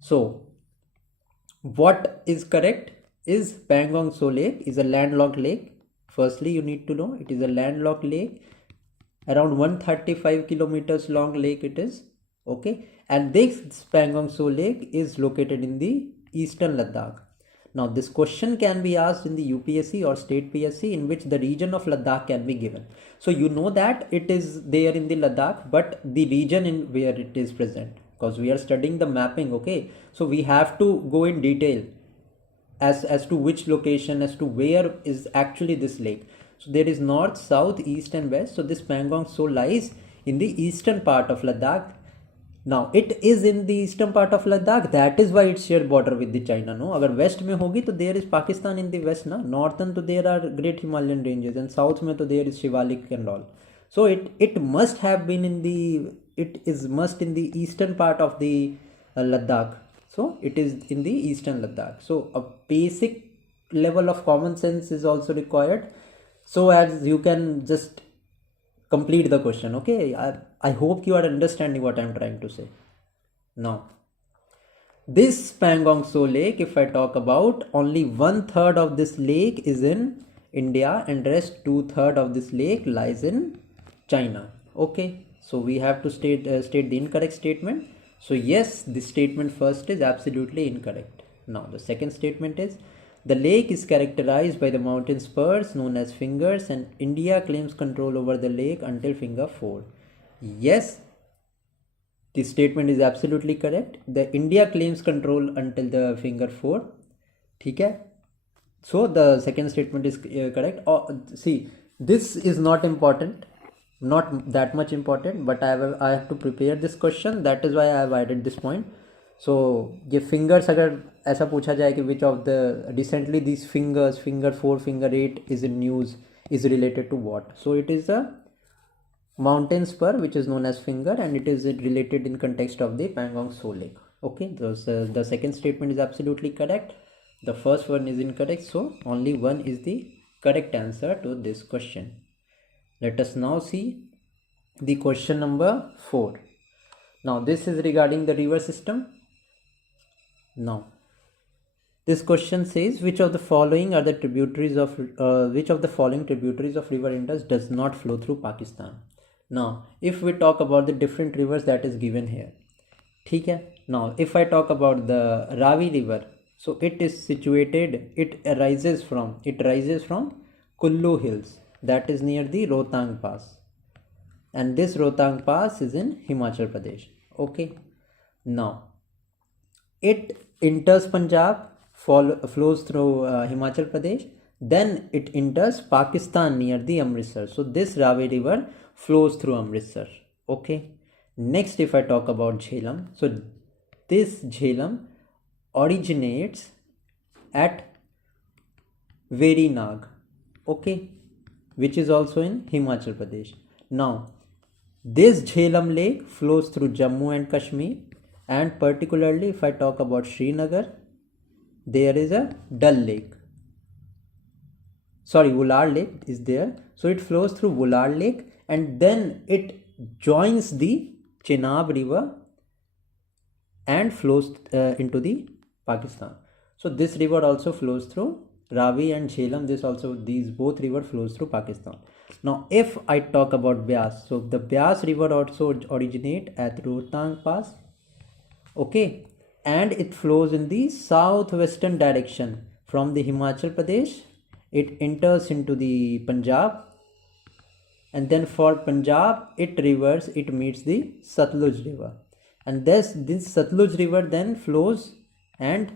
So what is correct is Pangong Tso Lake is a landlocked lake. Firstly, you need to know it is a landlocked lake, around 135 kilometers long lake it is. Okay, and this Pangong Tso Lake is located in the eastern Ladakh. Now this question can be asked in the UPSC or state PSC, in which the region of Ladakh can be given. So you know that it is there in the Ladakh, but the region in where it is present, because we are studying the mapping. Okay, so we have to go in detail as to which location, as to where is actually this lake. So there is north, south, east and west. So this Pangong Tso lies in the eastern part of Ladakh. Now it is in the eastern part of Ladakh, that is why it shares border with the China. No, agar west में होगी तो there is Pakistan in the west na. Northern तो there are great Himalayan ranges, and south में तो there is Shivalik and all. So it must have been in the in the eastern part of the Ladakh. So it is in the eastern Ladakh. So a basic level of common sense is also required, so as you can just complete the question. Okay, I hope you are understanding what I am trying to say. Now this Pangong Tso Lake, if I talk about, only 1/3 of this lake is in India and rest 2/3 of this lake lies in China. Okay, so we have to state the incorrect statement. So yes, this statement first is absolutely incorrect. Now the second statement is the lake is characterized by the mountain spurs known as fingers, and India claims control over the lake until finger 4. Yes, this statement is absolutely correct. The India claims control until the finger 4. ठीक है? So the second statement is correct. See, this is not important, not that much important, but I have to prepare this question. That is why I have added this point. So ये fingers, अगर ऐसा पूछा जाए कि which of the recently these fingers, finger 4, finger 8 is in news, is related to what? So it is a mountain spur which is known as finger, and it is related in context of the Pangong Tso Lake. Okay, the second statement is absolutely correct. The first one is incorrect, so only one is the correct answer to this question. Let us now see the question number 4. Now this is regarding the river system. Now this question says which of the following tributaries of river Indus does not flow through Pakistan. Now if we talk about the different rivers that is given here, ठीक है. Now if I talk about the Ravi river, so it rises from Kullu Hills, that is near the Rohtang Pass, and this Rohtang Pass is in Himachal Pradesh. Okay, now it enters Punjab, flows through Himachal Pradesh, then it enters Pakistan near the Amritsar. So this Ravi river flows through Amritsar. Okay, next if I talk about Jhelum, so this Jhelum originates at Verinag, okay, which is also in Himachal Pradesh. Now this Jhelum lake flows through Jammu and Kashmir, and particularly if I talk about Srinagar, there is a Wular Lake is there. So it flows through Wular Lake, and then it joins the Chenab river and flows into the Pakistan. So this river also flows through Ravi and Jhelum. These both river flows through Pakistan. Now if I talk about Beas, so the Beas river also originate at Rohtang Pass, okay, and it flows in the southwestern direction from the Himachal Pradesh. It enters into the Punjab, and then for Punjab it meets the Satluj river, and this Satluj river then flows and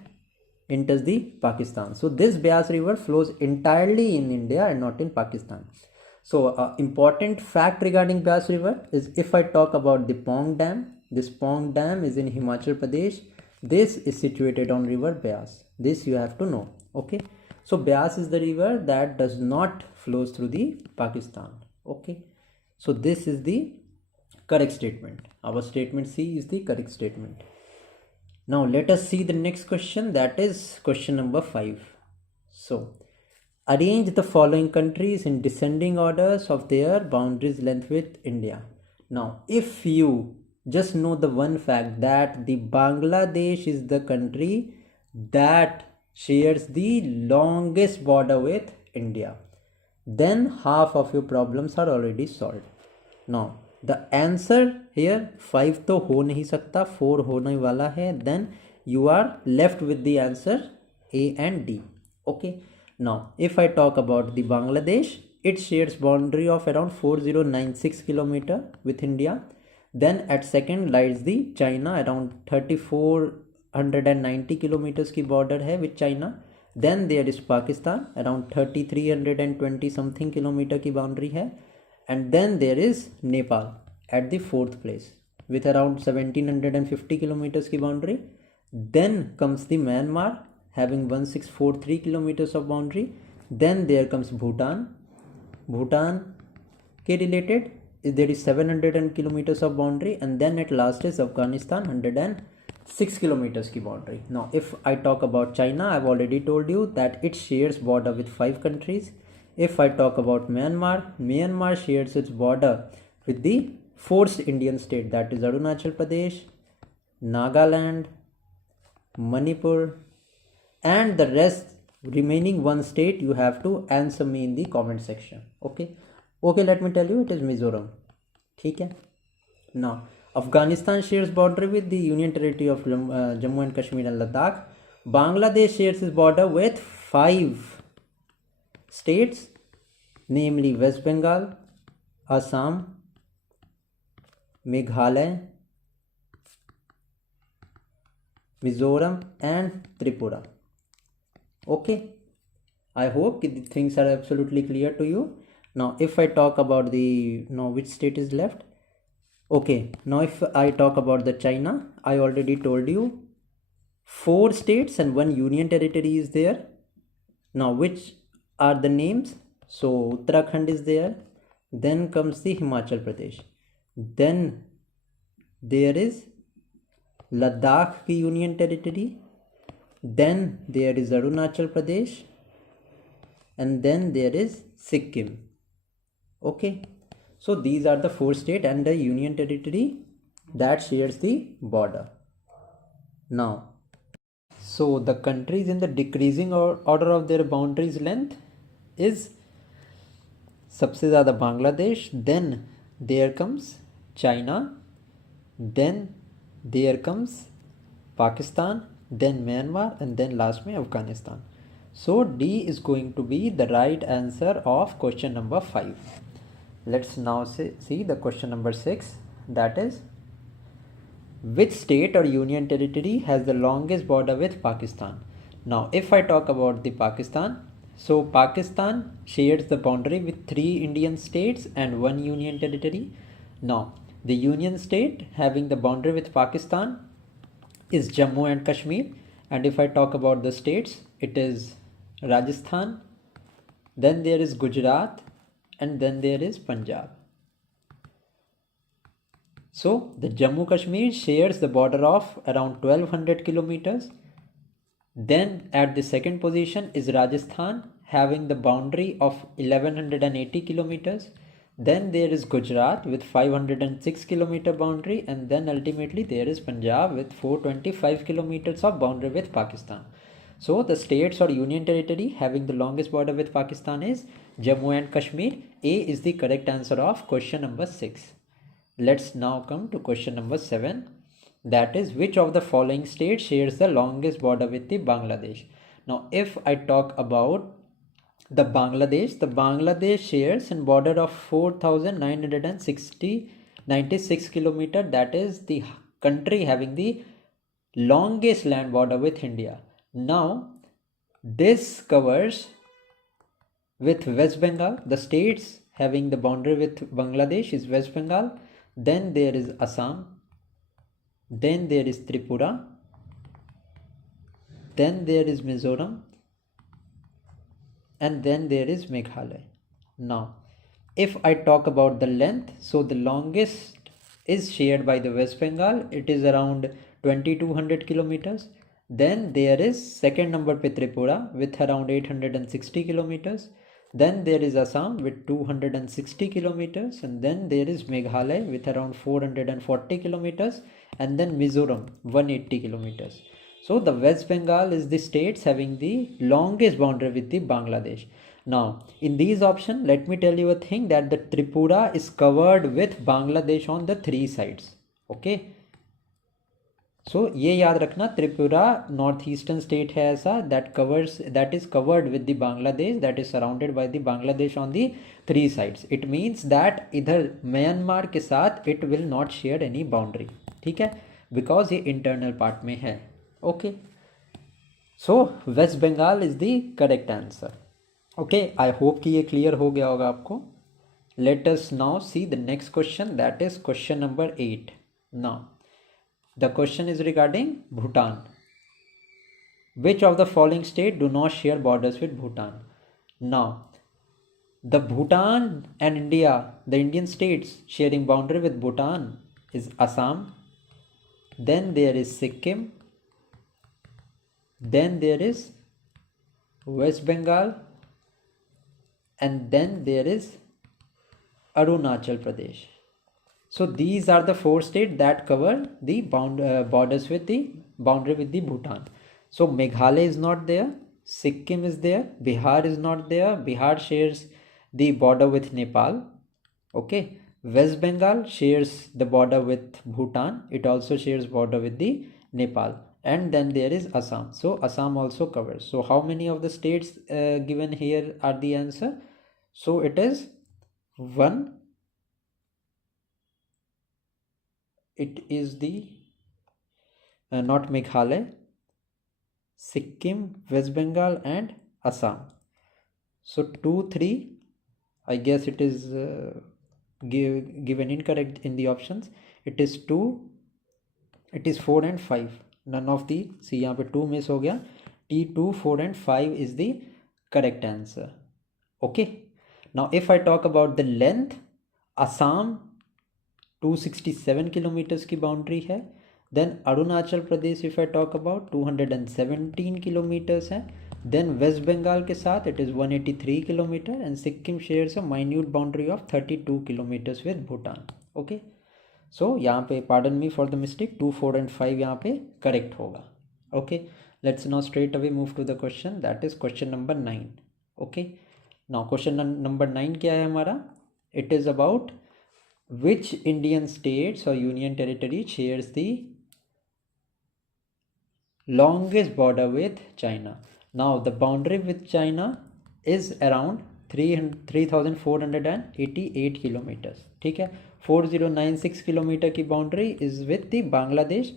enters the Pakistan. So this Beas river flows entirely in India and not in Pakistan. So important fact regarding Beas river is, if I talk about the Pong Dam, this Pong Dam is in Himachal Pradesh. This is situated on river Beas. This you have to know. Okay. So Beas is the river that does not flows through the Pakistan. Okay. So this is the correct statement. Our statement C is the correct statement. Now let us see the next question, that is question number 5. So arrange the following countries in descending orders of their boundaries length with India. Now if you just know the one fact that the Bangladesh is the country that shares the longest border with India, then half of your problems are already solved. Now the answer here 5 तो हो नहीं सकता, 4 होने वाला है. Then you are left with the answer A and D. Okay. Now if I talk about the Bangladesh, it shares boundary of around 4096 kilometer with India. Then at second lies the China, around 3490 kilometers की border है with China. Then there is Pakistan, around 3320 something kilometer की boundary है. And then there is Nepal at the 4th place with around 1750 kilometers की boundary. Then comes the Myanmar having 1643 kilometers of boundary. Then there comes Bhutan. Bhutan के related there is 700 kilometers of boundary. And then at last is Afghanistan, 106 kilometers की boundary. Now if I talk about China, I've already told you that it shares border with 5 countries. If I talk about Myanmar, Myanmar shares its border with the 4th Indian state, that is Arunachal Pradesh, Nagaland, Manipur, and the rest remaining one state you have to answer me in the comment section. Okay, let me tell you, it is Mizoram. ठीक है. Now Afghanistan shares border with the Union Territory of Jammu and Kashmir and Ladakh. Bangladesh shares its border with 5 states, namely West Bengal, Assam, Meghalaya, Mizoram and Tripura. Okay, I hope the things are absolutely clear to you. Now if I talk about the, now which state is left? Okay, now if I talk about the China, I already told you 4 states and 1 union territory is there. Now which are the names? So Uttarakhand is there, then comes the Himachal Pradesh, then there is Ladakh ki union territory, then there is Arunachal Pradesh, and then there is Sikkim. Okay, so these are the 4 states and the union territory that shares the border. Now, so the countries in the decreasing order of their boundaries length is सबसे ज़्यादा Bangladesh, then there comes China, then there comes Pakistan, then Myanmar, and then last में Afghanistan. So D is going to be the right answer of question number 5. Let's now see the question number 6, that is, which state or union territory has the longest border with Pakistan? Now if I talk about the Pakistan, so Pakistan shares the boundary with 3 Indian states and 1 union territory. Now the union state having the boundary with Pakistan is Jammu and Kashmir, and if I talk about the states, it is Rajasthan, then there is Gujarat, and then there is Punjab. So the Jammu Kashmir shares the border of around 1200 kilometers. Then at the second position is Rajasthan having the boundary of 1180 kilometers. Then there is Gujarat with 506 kilometer boundary, and then ultimately there is Punjab with 425 kilometers of boundary with Pakistan. So the states or union territory having the longest border with Pakistan is Jammu and Kashmir. A is the correct answer of question number 6. Let's now come to question number 7. That is, which of the following states shares the longest border with the Bangladesh? Now if I talk about the Bangladesh shares and border of 4,996 kilometer. That is the country having the longest land border with India. Now this covers with West Bengal. The states having the boundary with Bangladesh is West Bengal, then there is Assam, then there is Tripura, then there is Mizoram, and then there is Meghalaya. Now if I talk about the length, so the longest is shared by the West Bengal. It is around 2200 kilometers. Then there is second number pe Tripura with around 860 kilometers. Then there is Assam with 260 kilometers, and then there is Meghalaya with around 440 kilometers, and then Mizoram 180 kilometers. So the West Bengal is the states having the longest boundary with the Bangladesh. Now in these options, let me tell you a thing, that the Tripura is covered with Bangladesh on the three sides. Okay, so ये याद रखना, Tripura north eastern state है ऐसा, that is covered with the Bangladesh, that is surrounded by the Bangladesh on the three sides. It means that इधर Myanmar के साथ it will not share any boundary, ठीक है, because ये इंटरनल पार्ट में है. Okay, so West Bengal is the correct answer. Okay, I hope कि ये क्लियर हो गया होगा आपको. Let us now see the next question, that is question number 8. Now the question is regarding Bhutan. Which of the following state do not share borders with Bhutan? Now the Bhutan and India, the Indian states sharing boundary with Bhutan is Assam, then there is Sikkim, then there is West Bengal, and then there is Arunachal Pradesh. So these are the four states that cover the borders with the boundary with the Bhutan. So Meghalaya is not there, Sikkim is there, Bihar is not there. Bihar shares the border with Nepal. Okay, West Bengal shares the border with Bhutan. It also shares border with the Nepal. And then there is Assam. So Assam also covers. So how many of the states given here are the answer? So it is 1. It is the not Meghalaya, Sikkim, West Bengal and Assam. So 2, 3, I guess it is given incorrect in the options. It is 2, it is 4 and 5. None of the, see यहाँ पे 2 miss हो गया. T2, 4 and 5 is the correct answer. Okay, now if I talk about the length, Assam 267 kilometres की boundary है. Then Arunachal Pradesh if I talk about 217 kilometres है. Then West Bengal के साथ it is 183 kilometre, and Sikkim shares a minute boundary of 32 kilometres with Bhutan. Okay, so यहाँ पे pardon me for the mistake, 2, 4 and 5 यहाँ पे correct होगा. Okay, let's now straight away move to the question, that is question number 9. Okay, now question number 9 क्या है हमारा? It is about which Indian states or union territory shares the longest border with China? Now the boundary with China is around 3,488 kilometers. ठीक है, 4096 kilometre की boundary is with the Bangladesh.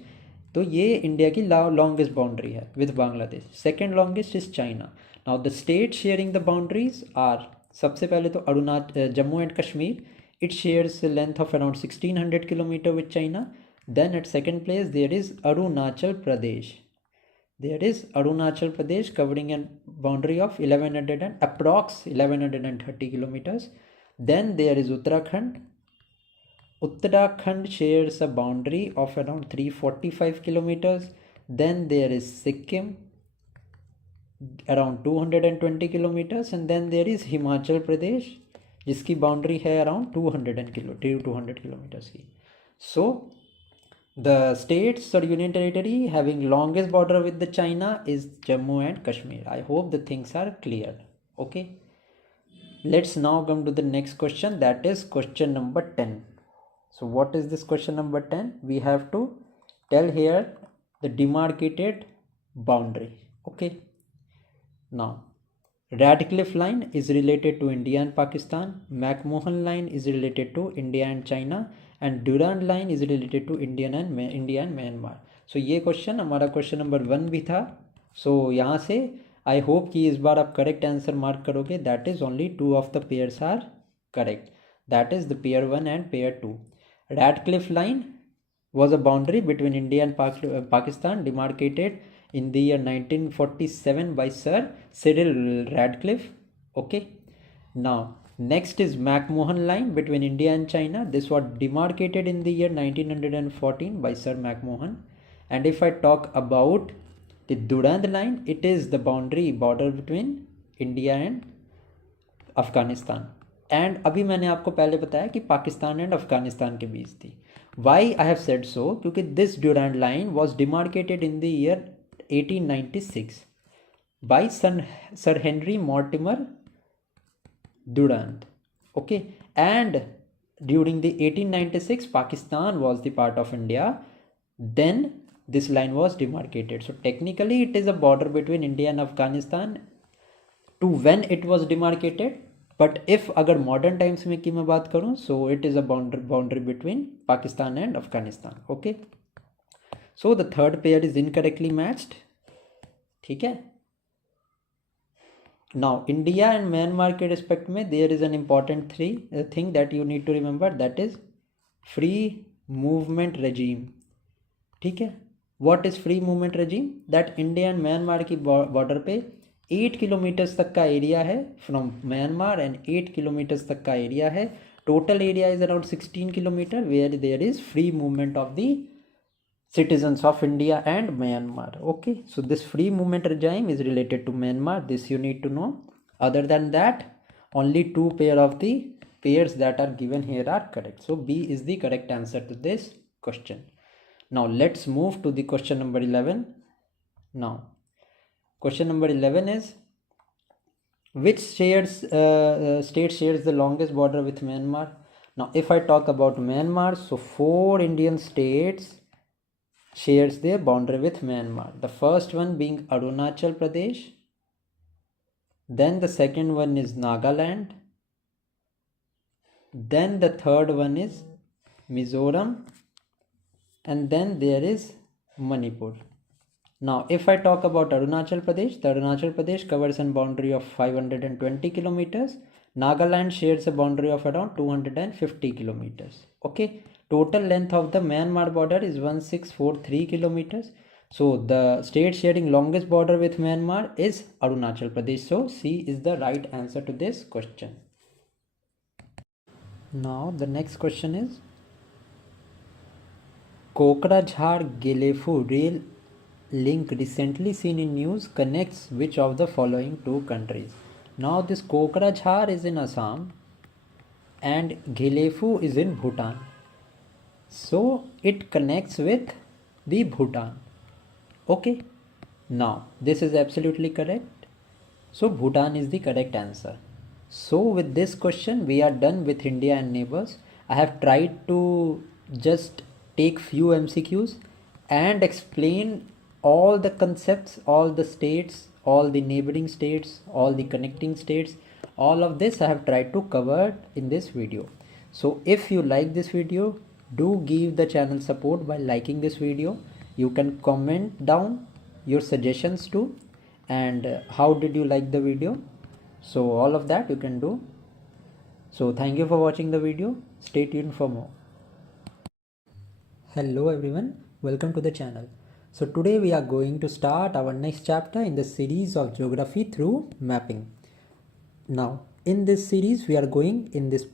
तो ये India की longest boundary है with Bangladesh. Second longest is China. Now the state sharing the boundaries are, सबसे पहले तो Jammu and Kashmir. It shares a length of around 1600 km with China. Then at second place there is Arunachal Pradesh. There is Arunachal Pradesh covering a boundary of 1130 kilometers. Then there is Uttarakhand. Uttarakhand shares a boundary of around 345 kilometers. Then there is Sikkim around 220 kilometers, and then there is Himachal Pradesh जिसकी boundary है around 200 kilometres की. So the states और union territory having longest border with the China is Jammu and Kashmir. I hope the things are clear. Okay, let's now come to the next question, that is question number 10. So what is this question number 10? We have to tell here the demarcated boundary. Okay, now Radcliffe Line is related to India and Pakistan. McMahon Line is related to India and China. And Durand Line is related to India and Myanmar. So ये question हमारा question number 1 भी था. So यहाँ से आई hope कि इस बार आप करेक्ट आंसर मार्क करोगे. That is only 2 of the pairs are correct. That is the pair 1 and pair 2. Radcliffe Line was a boundary between India and Pakistan demarcated in the year 1947 by Sir Cyril Radcliffe. Okay. Now next is McMahon Line between India and China. This was demarcated in the year 1914 by Sir McMahon. And if I talk about the Durand Line, it is the border between India and Afghanistan. And अभी मैंने आपको पहले बताया कि Pakistan and Afghanistan के बीच थी. Why I have said so, क्योंकि this Durand line was demarcated in the year 1896 by sir Henry Mortimer Durand. Okay, and during the 1896 Pakistan was the part of India. Then this line was demarcated. So technically it is a border between India and Afghanistan to when it was demarcated. But if अगर modern times में की मैं बात करूँ, so it is a boundary between Pakistan and Afghanistan. Okay, so the third pair is incorrectly matched. ठीक है. Now India and Myanmar के respect में there is an important thing that you need to remember, that is free movement regime. ठीक है. What is free movement regime? That India and Myanmar की border पे 8 kilometres तक का area है from Myanmar and 8 kilometres तक का area है. Total area is around 16 kilometer where there is free movement of the citizens of India and Myanmar. Okay, so this free movement regime is related to Myanmar. This you need to know. Other than that, only 2 pair of the pairs that are given here are correct. So B is the correct answer to this question. Now let's move to the question number 11. Now question number 11 is, which state shares the longest border with Myanmar? Now if I talk about Myanmar, so 4 Indian states shares their boundary with Myanmar. The first one being Arunachal Pradesh, then the second one is Nagaland, then the third one is Mizoram, and then there is Manipur. Now if I talk about Arunachal Pradesh, the Arunachal Pradesh covers a boundary of 520 kilometers. Nagaland shares a boundary of around 250 kilometers. Okay, total length of the Myanmar border is 1643 kilometers. So the state sharing longest border with Myanmar is Arunachal Pradesh. So C is the right answer to this question. Now the next question is, Kokrajhar Gelefu rail link recently seen in news connects which of the following 2 countries? Now this Kokrajhar is in Assam and Gelefu is in Bhutan. So it connects with the Bhutan. Okay, now this is absolutely correct. So Bhutan is the correct answer. So with this question we are done with India and neighbors. I have tried to just take few MCQs and explain all the concepts, all the states, all the neighboring states, all the connecting states. All of this I have tried to cover in this video. So if you like this video, do give the channel support by liking this video. You can comment down your suggestions too, and how did you like the video. So all of that you can do. So thank you for watching the video. Stay tuned for more. Hello everyone, welcome to the channel. So today we are going to start our next chapter in the series of geography through mapping. Now in this series we are going, in this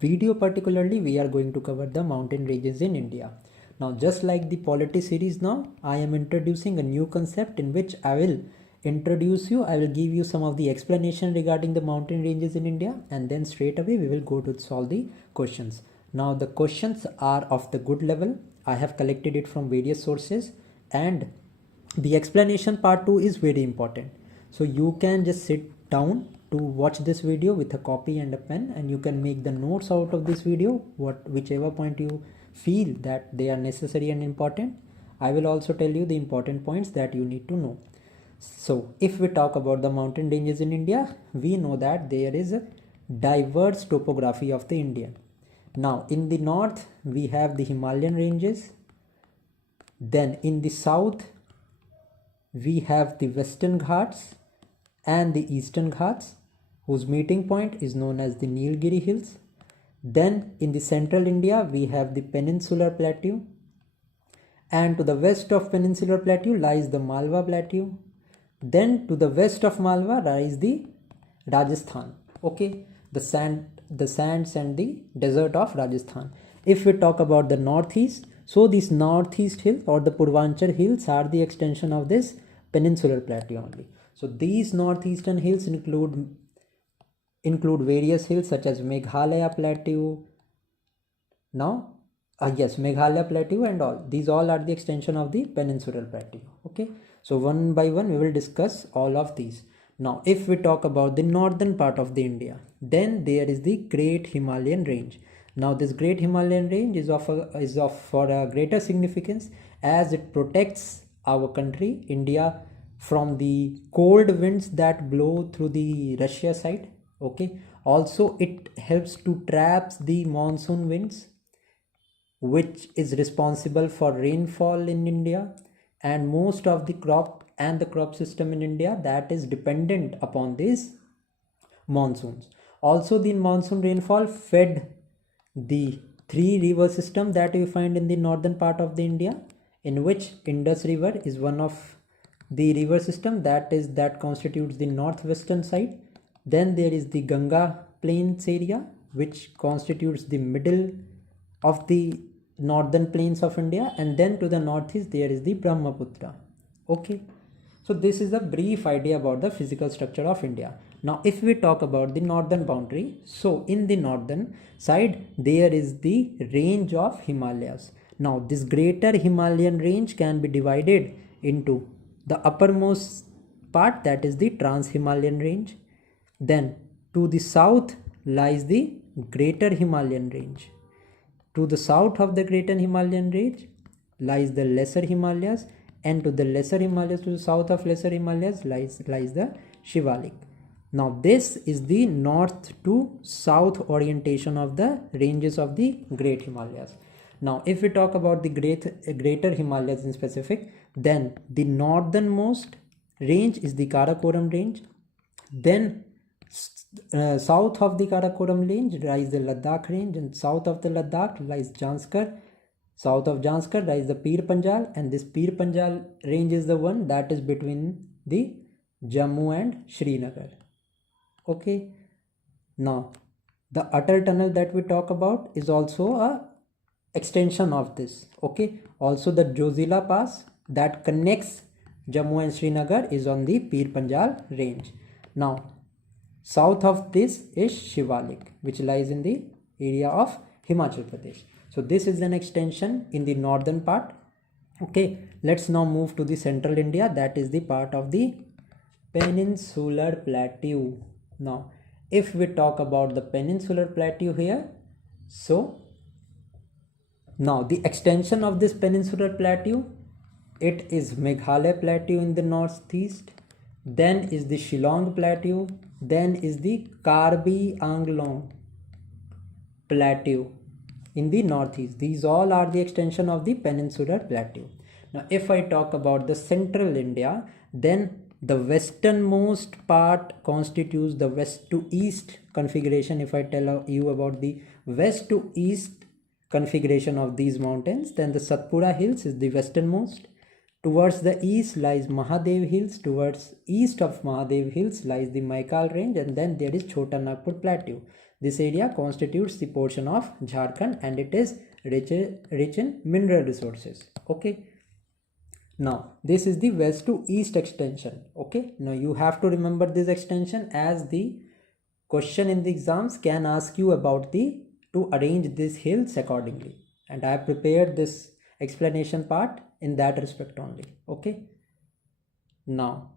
video particularly, we are going to cover the mountain ranges in India. Now just like the polity series, now I am introducing a new concept in which I will give you some of the explanation regarding the mountain ranges in India, and then straight away we will go to solve the questions. Now the questions are of the good level. I have collected it from various sources, and the explanation part 2 is very important. So you can just sit down to watch this video with a copy and a pen, and you can make the notes out of this video, whichever point you feel that they are necessary and important. I will also tell you the important points that you need to know. So if we talk about the mountain ranges in India, we know that there is a diverse topography of the India. Now in the north we have the Himalayan ranges, then in the south we have the Western Ghats and the Eastern Ghats, whose meeting point is known as the Nilgiri Hills. Then in the central India we have the Peninsular Plateau, and to the west of Peninsular Plateau lies the Malwa Plateau. Then to the west of Malwa lies the Rajasthan, okay, the sands and the desert of Rajasthan. If we talk about the northeast, so these northeast hills or the Purvanchal hills are the extension of this Peninsular Plateau only. So these northeastern hills include various hills such as Meghalaya Plateau. Now yes, Meghalaya Plateau and all these all are the extension of the Peninsular Plateau. Okay, so one by one we will discuss all of these. Now if we talk about the northern part of the India, then there is the Great Himalayan Range. Now this Great Himalayan Range is for a greater significance as it protects our country India from the cold winds that blow through the Russia side. Okay, also it helps to trap the monsoon winds, which is responsible for rainfall in India, and most of the crop system in India that is dependent upon these monsoons. Also the monsoon rainfall fed the three river system that we find in the northern part of the India, in which Indus River is one of the river system that constitutes the northwestern side. Then there is the Ganga plains area, which constitutes the middle of the northern plains of India, and then to the northeast there is the Brahmaputra. Okay, so this is a brief idea about the physical structure of India. Now if we talk about the northern boundary, so in the northern side there is the range of Himalayas. Now this greater Himalayan range can be divided into the uppermost part, that is the Trans-Himalayan range. Then to the south lies the Greater Himalayan range. To the south of the Greater Himalayan range lies the Lesser Himalayas, and to the Lesser Himalayas, to the south of Lesser Himalayas lies the Shivalik. Now this is the north to south orientation of the ranges of the Great Himalayas. Now if we talk about the Greater Himalayas in specific, then the northernmost range is the Karakoram range. Then south of the Karakoram range lies the Ladakh range, and south of the Ladakh lies Janskar. South of Janskar lies the Pir Panjal, and this Pir Panjal range is the one that is between the Jammu and Srinagar. Okay, now the Atal tunnel that we talk about is also a extension of this. Okay, also the Jozila Pass that connects Jammu and Srinagar is on the Pir Panjal range. Now south of this is Shivalik, which lies in the area of Himachal Pradesh. So this is an extension in the northern part. Okay, let's now move to the central India, that is the part of the Peninsular Plateau. Now if we talk about the Peninsular Plateau here, so now the extension of this Peninsular Plateau, it is Meghalaya Plateau in the northeast, then is the Shillong Plateau, then is the Karbi Anglong Plateau in the northeast. These all are the extension of the Peninsular Plateau. Now if I talk about the central India, then the westernmost part constitutes the west to east configuration. If I tell you about the west to east configuration of these mountains, then the Satpura Hills is the westernmost. Towards the east lies Mahadev Hills, towards east of Mahadev Hills lies the Maikal range, and then there is Chota Nagpur Plateau. This area constitutes the portion of Jharkhand, and it is rich in mineral resources. Okay, now this is the west to east extension. Okay, now you have to remember this extension, as the question in the exams can ask you about to arrange these hills accordingly, and I have prepared this explanation part in that respect only. Okay, now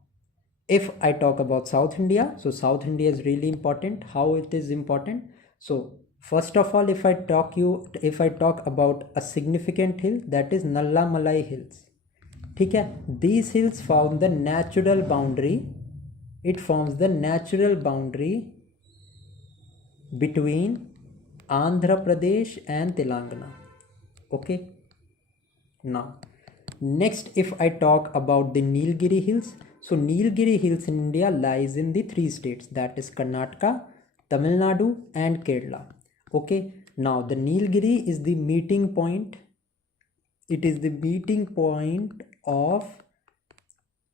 if I talk about South India, so South India is really important. How it is important? So first of all, if I talk about a significant hill, that is Nalla Malai Hills. ठीक है, these hills form the natural boundary, it forms the natural boundary between Andhra Pradesh and Telangana. Okay, now next if I talk about the Nilgiri hills, so Nilgiri hills in India lies in the three states, that is Karnataka, Tamil Nadu and Kerala. Okay, now the Nilgiri is the meeting point, it is the meeting point of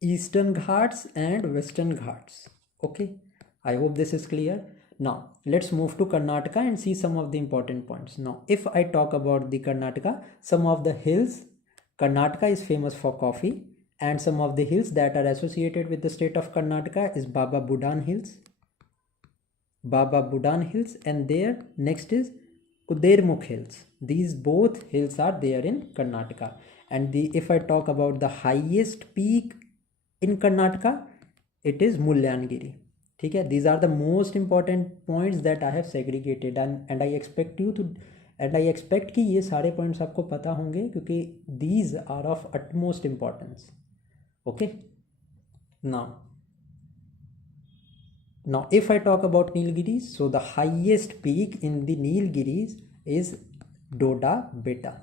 Eastern Ghats and Western Ghats. Okay, I hope this is clear. Now let's move to Karnataka and see some of the important points. Now if I talk about the Karnataka, some of the hills, Karnataka is famous for coffee, and some of the hills that are associated with the state of Karnataka is Baba Budan Hills, and there next is Kudermukh Hills. These both hills are there in Karnataka. And if I talk about the highest peak in Karnataka, it is Mulyangiri. ठीक है, these are the most important points that I have segregated, and I expect you to, and I expect कि ये सारे points आपको पता होंगे क्योंकि these are of utmost importance. Okay, now if I talk about Nilgiris, so the highest peak in the Nilgiris is Doda Beta.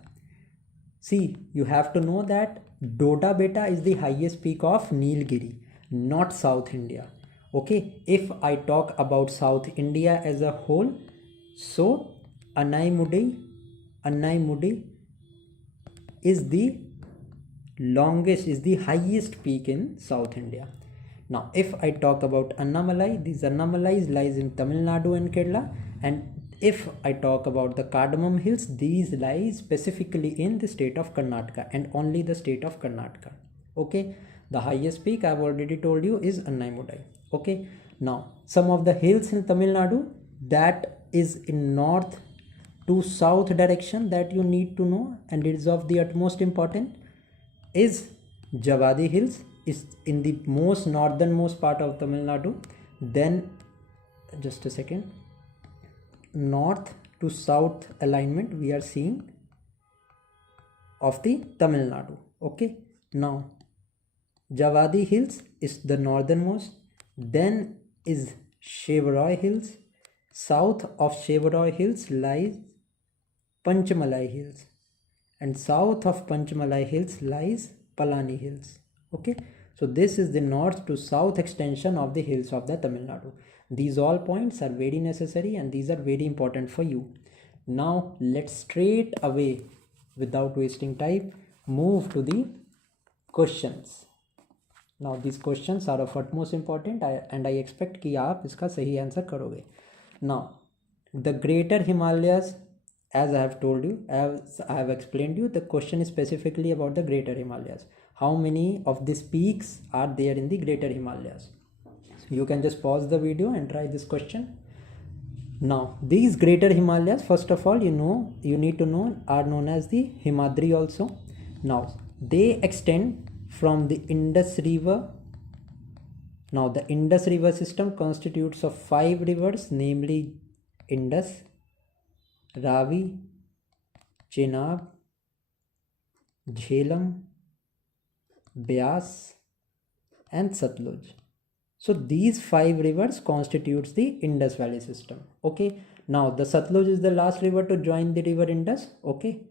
See, you have to know that Doda Beta is the highest peak of Nilgiri, not South India. Okay, if I talk about South India as a whole, so Anaimudi is the longest, is the highest peak in South India. Now if I talk about Annamalai, these Annamalai lies in Tamil Nadu and Kerala, and if I talk about the Cardamom Hills, these lie specifically in the state of Karnataka and only the state of Karnataka. Okay, the highest peak I've already told you is Annaimudai. Okay, now some of the hills in Tamil Nadu that is in north to south direction that you need to know, and it is of the utmost importance, is Javadi Hills, is in the most northernmost part of Tamil Nadu. Then just a second, north to south alignment we are seeing of the Tamil Nadu. Okay, now Javadi Hills is the northernmost, then is Shevaroy Hills, south of Shevaroy Hills lies Panchamalai Hills, and south of Panchamalai Hills lies Palani Hills. Okay, so this is the north to south extension of the hills of the Tamil Nadu. These all points are very necessary and these are very important for you. Now let's straight away, without wasting time, move to the questions. Now these questions are of utmost important and I expect कि आप इसका सही answer करोगे. Now the greater Himalayas, as I have told you, as I have explained you, the question is specifically about the greater Himalayas. How many of these peaks are there in the greater Himalayas? So you can just pause the video and try this question. Now these greater Himalayas, first of all, you need to know, are known as the Himadri also. Now they extend from the Indus River. Now the Indus River system constitutes of 5 rivers, namely Indus, Ravi, Chenab, Jhelum, Beas and Satluj. So these 5 rivers constitutes the Indus Valley system. Okay, now the Satluj is the last river to join the river Indus. Okay,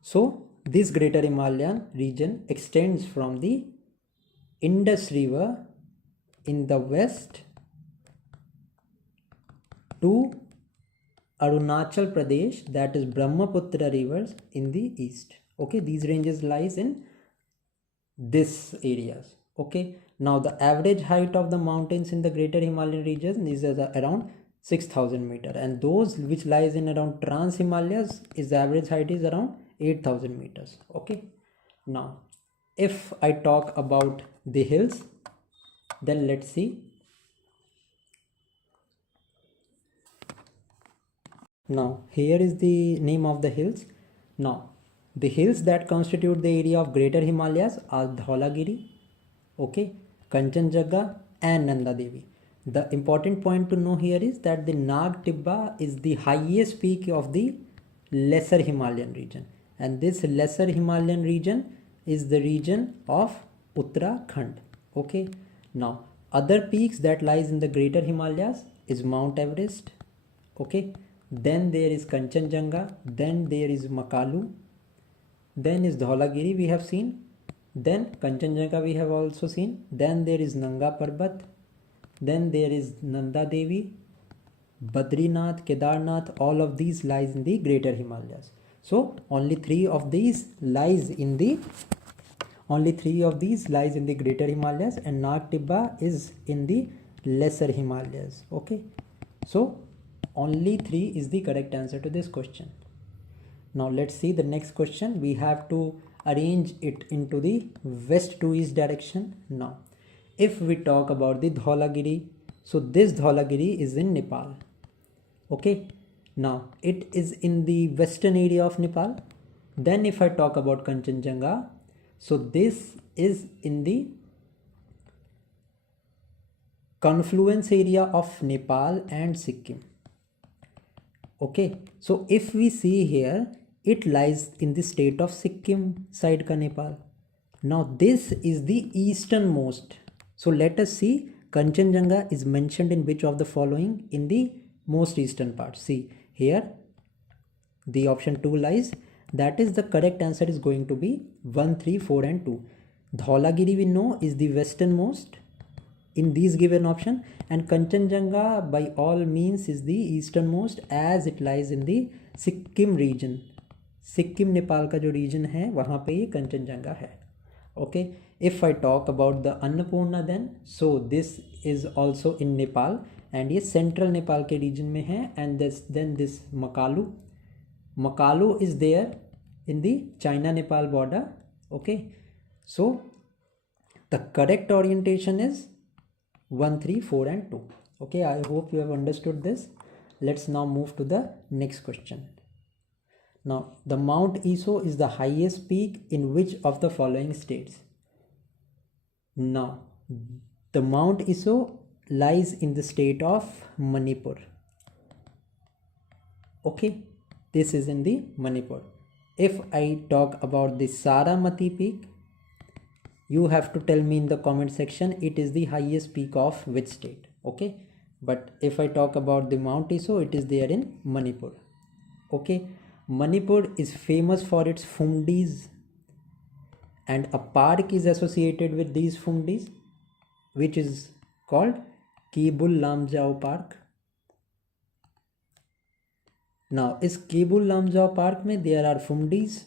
so this greater Himalayan region extends from the Indus River in the west to Arunachal Pradesh, that is Brahmaputra rivers in the east. Okay, these ranges lies in this areas. Okay, now the average height of the mountains in the greater Himalayan region is around 6,000 meter, and those which lies in around Trans Himalayas is the average height is around 8,000 meters. Okay, now if I talk about the hills, then let's see. Now here is the name of the hills. Now the hills that constitute the area of greater Himalayas are Dhaulagiri, okay, Kanchenjunga and Nanda Devi. The important point to know here is that the Nag Tibba is the highest peak of the lesser Himalayan region, and this lesser Himalayan region is the region of Uttarakhand. Okay, now other peaks that lies in the greater Himalayas is Mount Everest. Okay, then there is Kanchenjunga, then there is Makalu, then is Dhaulagiri we have seen, then Kanchenjunga we have also seen, then there is Nanga Parbat, then there is Nanda Devi, Badrinath, Kedarnath. All of these lies in the greater Himalayas. So only three of these lies in the greater Himalayas, and Nag Tibba is in the lesser Himalayas. Okay, so only 3 is the correct answer to this question. Now let's see the next question. We have to arrange it into the west to east direction. Now if we talk about the Dhaulagiri, so this Dhaulagiri is in Nepal. Okay, now it is in the western area of Nepal. Then if I talk about Kanchenjunga, so this is in the confluence area of Nepal and Sikkim. Okay, so if we see here, it lies in the state of Sikkim side ka Nepal. Now this is the easternmost. So let us see Kanchenjunga is mentioned in which of the following in the most eastern part. See here, the option 2 lies. That is the correct answer is going to be 1, 3, 4 and 2. Dhaulagiri we know is the westernmost in these given option, and Kanchenjunga by all means is the easternmost as it lies in the Sikkim region. Sikkim Nepal का जो reason है वहाँ पे ये कंचनजंगा है. Okay, if I talk about the Annapurna then, so this is also in Nepal and ये central Nepal के region में है. And then this Makalu is there in the China Nepal border. Okay, so the correct orientation is 1, 3, 4 and 2. Okay, I hope you have understood this. Let's now move to the next question. Now the Mount Iso is the highest peak in which of the following states? Now the Mount Iso lies in the state of Manipur. Okay, this is in the Manipur. If I talk about the Saramati peak, you have to tell me in the comment section it is the highest peak of which state. Okay, but if I talk about the Mount Iso, it is there in Manipur. Okay, Manipur is famous for its Phumdis, and a park is associated with these Phumdis which is called Kebul Lamjao Park. Now is Kebul Lamjao Park mein there are Phumdis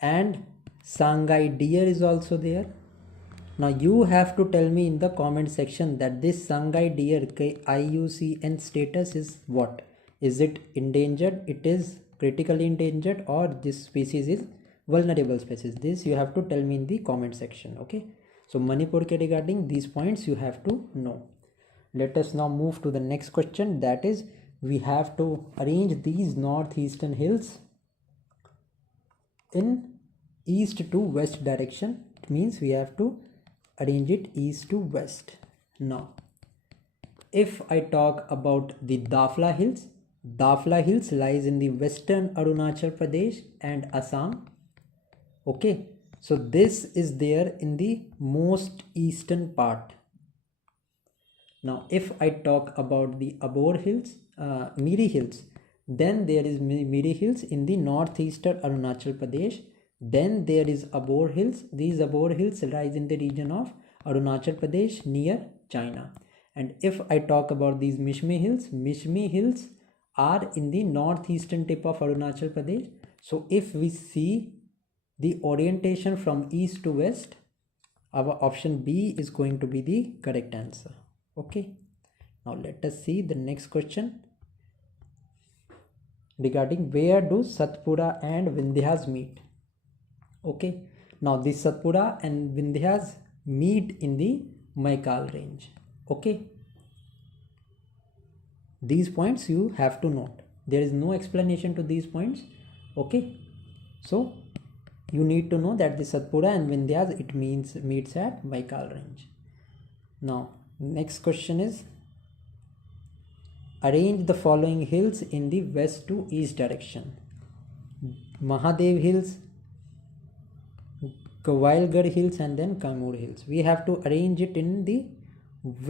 and Sangai deer is also there. Now you have to tell me in the comment section that this Sangai deer IUCN status is what? Is it endangered? It is critically endangered, or this species is vulnerable species? This you have to tell me in the comment section. Okay, so Manipur ke regarding these points you have to know. Let us now move to the next question. That is, we have to arrange these northeastern hills in east to west direction. It means we have to arrange it east to west. Now if I talk about the Dafla Hills, Dafla Hills lies in the western Arunachal Pradesh and Assam. Okay, so this is there in the most eastern part. Now if I talk about the Abor Hills, Miri Hills, then there is Miri Hills in the northeastern Arunachal Pradesh. Then there is Abor Hills. These Abor Hills rise in the region of Arunachal Pradesh near China. And if I talk about these Mishmi Hills are in the northeastern tip of Arunachal Pradesh. So if we see the orientation from east to west, our option B is going to be the correct answer. Okay, now let us see the next question regarding where do Satpura and Vindhyas meet. Okay, now the Satpura and Vindhyas meet in the Maikal range. Okay, these points you have to note. There is no explanation to these points. Okay, so you need to know that the Satpura and Vindhyas meets at Maikal range. Now next question is, arrange the following hills in the west to east direction. Mahadev Hills, Gawailgarh Hills and then Kaimur Hills. We have to arrange it in the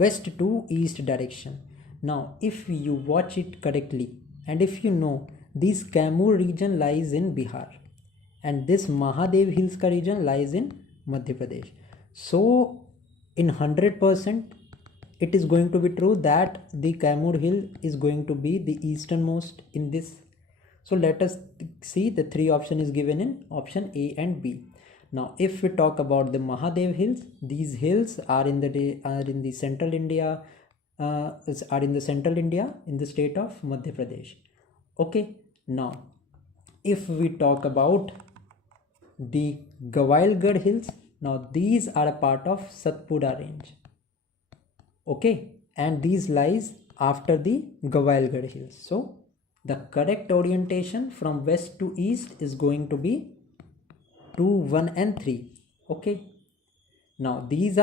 west to east direction. Now if you watch it correctly and if you know, this Kaimur region lies in Bihar and this Mahadev Hills ka region lies in Madhya Pradesh. So in 100% it is going to be true that the Kaimur Hill is going to be the easternmost in this. So let us see, the three option is given in option A and B. Now if we talk about the Mahadev Hills, these hills are in the central India, in the state of Madhya Pradesh. Okay, now if we talk about the Gawailgarh Hills, now these are a part of Satpura range. Okay, and these lies after the Gawailgarh Hills. So the correct orientation from west to east is going to be 2, 1 and 3. Okay, now these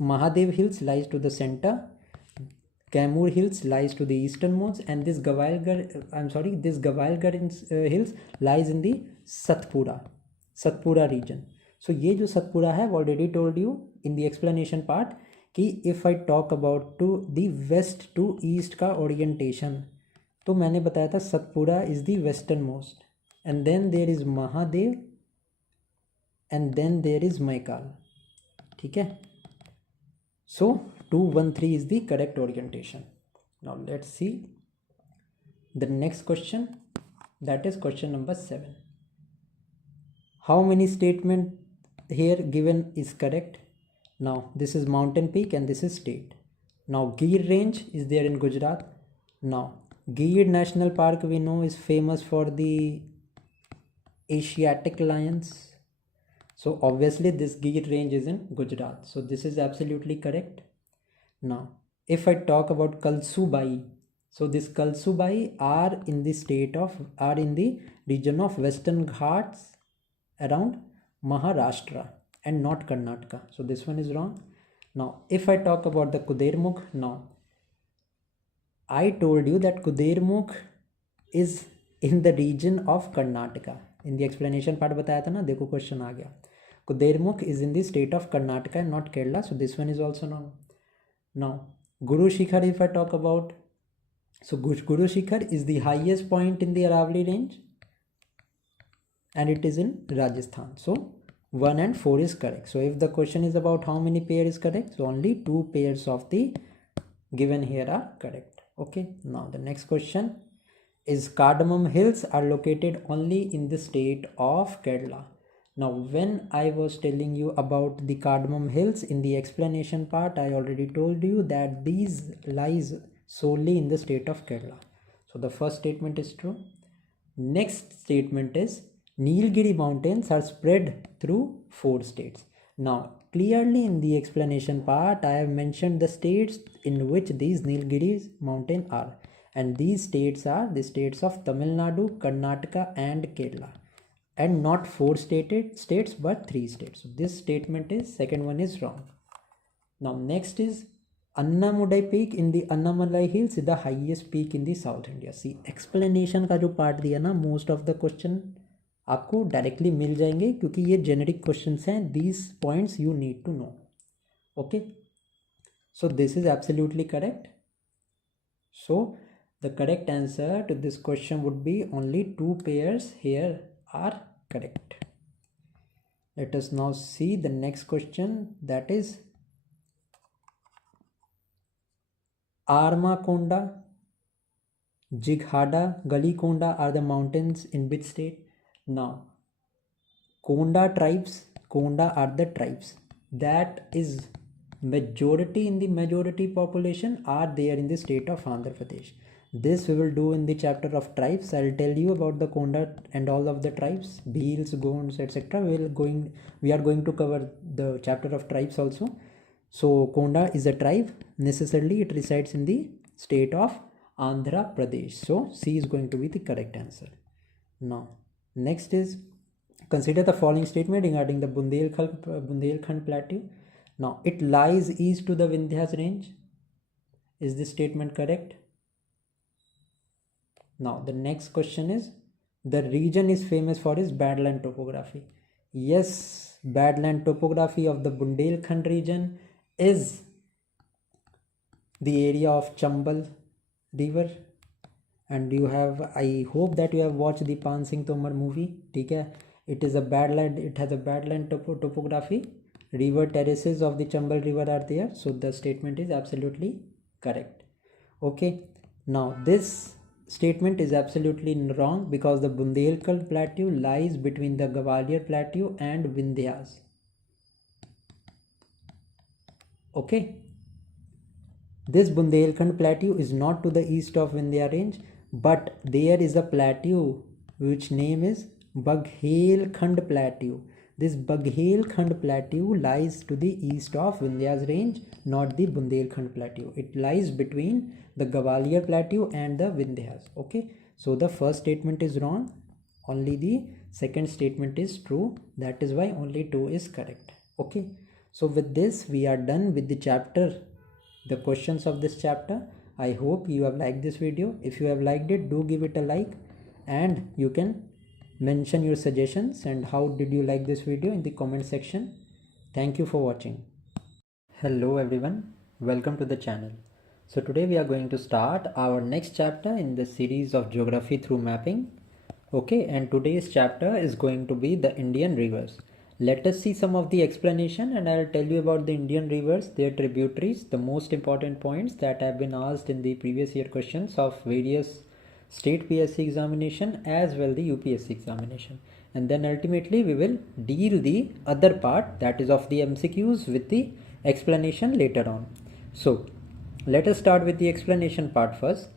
Mahadev Hills lies to the center, Kaimur Hills lies to the easternmost, and this Gawailgarh Hills lies in the Satpura region. So ये जो Satpura है, I've already told you in the explanation part कि if I talk about to the west to east का orientation, तो मैंने बताया था Satpura is the westernmost, and then there is Mahadev, and then there is Maikal. ठीक है, so 2, 1, 3 is the correct orientation. Now let's see the next question, that is question number 7. How many statement here given is correct? Now this is mountain peak and this is state. Now Gir range is there in Gujarat. Now Gir National Park we know is famous for the Asiatic lions. So obviously this Gir range is in Gujarat. So this is absolutely correct. Now if I talk about Kalsubai, so this Kalsubai are in the region of Western Ghats around Maharashtra and not Karnataka. So this one is wrong. Now if I talk about the Kudermukh, now I told you that Kudermukh is in the region of Karnataka. In the explanation part बताया था ना, देखो question आ गया. Kudermukh is in the state of Karnataka and not Kerala. So this one is also wrong. Now Guru Shikhar, if I talk about, so Guru Shikhar is the highest point in the Aravalli range and it is in Rajasthan. So 1 and 4 is correct. So if the question is about how many pair is correct, so only 2 pairs of the given here are correct. Okay, now the next question is Cardamom Hills are located only in the state of Kerala. Now when I was telling you about the Cardamom Hills in the explanation part, I already told you that these lies solely in the state of Kerala. So the first statement is true. Next statement is Nilgiri mountains are spread through 4 states. Now clearly in the explanation part I have mentioned the states in which these Nilgiri mountains are, and these states are the states of Tamil Nadu, Karnataka and Kerala, and not 4 states but 3 states. So this statement is, second one is wrong. Now next is Annamudai peak in the Annamalai hills is the highest peak in the South India. See explanation का जो part दिया ना, most of the question आपको directly मिल जाएंगे क्योंकि ये generic questions हैं. These points you need to know. Okay, so this is absolutely correct. So the correct answer to this question would be only 2 pairs here are correct. Let us now see the next question, that is Armakonda, Jighada, Galikonda are the mountains in which state? Now Konda are the tribes that is majority in the majority population are there in the state of Andhra Pradesh. This we will do in the chapter of tribes. I will tell you about the Konda and all of the tribes, Bhils, Gonds, etc. We are going to cover the chapter of tribes also. So Konda is a tribe, necessarily it resides in the state of Andhra Pradesh. So C is going to be the correct answer. Now next is consider the following statement regarding the Bundelkhand plateau. Now it lies east to the Vindhyas range. Is this statement correct? Now the next question is the region is famous for its badland topography. Yes, badland topography of the Bundelkhand region is the area of Chambal river. And you have, I hope that you have watched the Pan Singh Tomar movie. Okay, it is a badland, it has a badland topography. River terraces of the Chambal river are there, so the statement is absolutely correct. Okay, now this statement is absolutely wrong because the Bundelkhand plateau lies between the Gwalior plateau and Vindhyas. Okay, this Bundelkhand plateau is not to the east of Vindhya range, but there is a plateau which name is Baghelkhand plateau. This Baghelkhand plateau lies to the east of Vindhya's range, not the Bundelkhand plateau. It lies between the Gwalior plateau and the Vindhyas. Okay, so the first statement is wrong. Only the second statement is true. That is why only 2 is correct. Okay, so with this we are done with the chapter, the questions of this chapter. I hope you have liked this video. If you have liked it, do give it a like, and you can mention your suggestions and how did you like this video in the comment section. Thank you for watching. Hello everyone, welcome to the channel. So today we are going to start our next chapter in the series of geography through mapping. Okay, and today's chapter is going to be the Indian rivers. Let us see some of the explanation, and I will tell you about the Indian rivers, their tributaries, the most important points that have been asked in the previous year questions of various state PSC examination as well the UPSC examination. And then ultimately we will deal the other part, that is of the MCQs, with the explanation later on. So let us start with the explanation part first.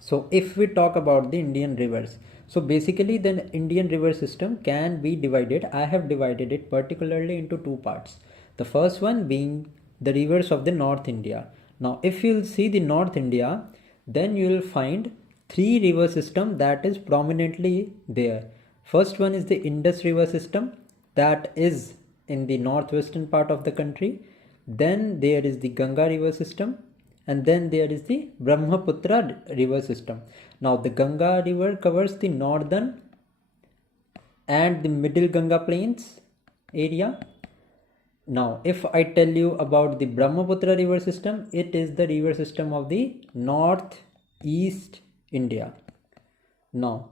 So if we talk about the Indian rivers, so basically the Indian river system can be divided. I have divided it particularly into 2 parts. The first one being the rivers of the North India. Now if you'll see the North India, then you will find 3 river system that is prominently there. First one is the Indus river system that is in the northwestern part of the country. Then there is the Ganga river system, and then there is the Brahmaputra river system. Now the Ganga river covers the northern and the middle Ganga plains area. Now if I tell you about the Brahmaputra river system, it is the river system of the northeast India. Now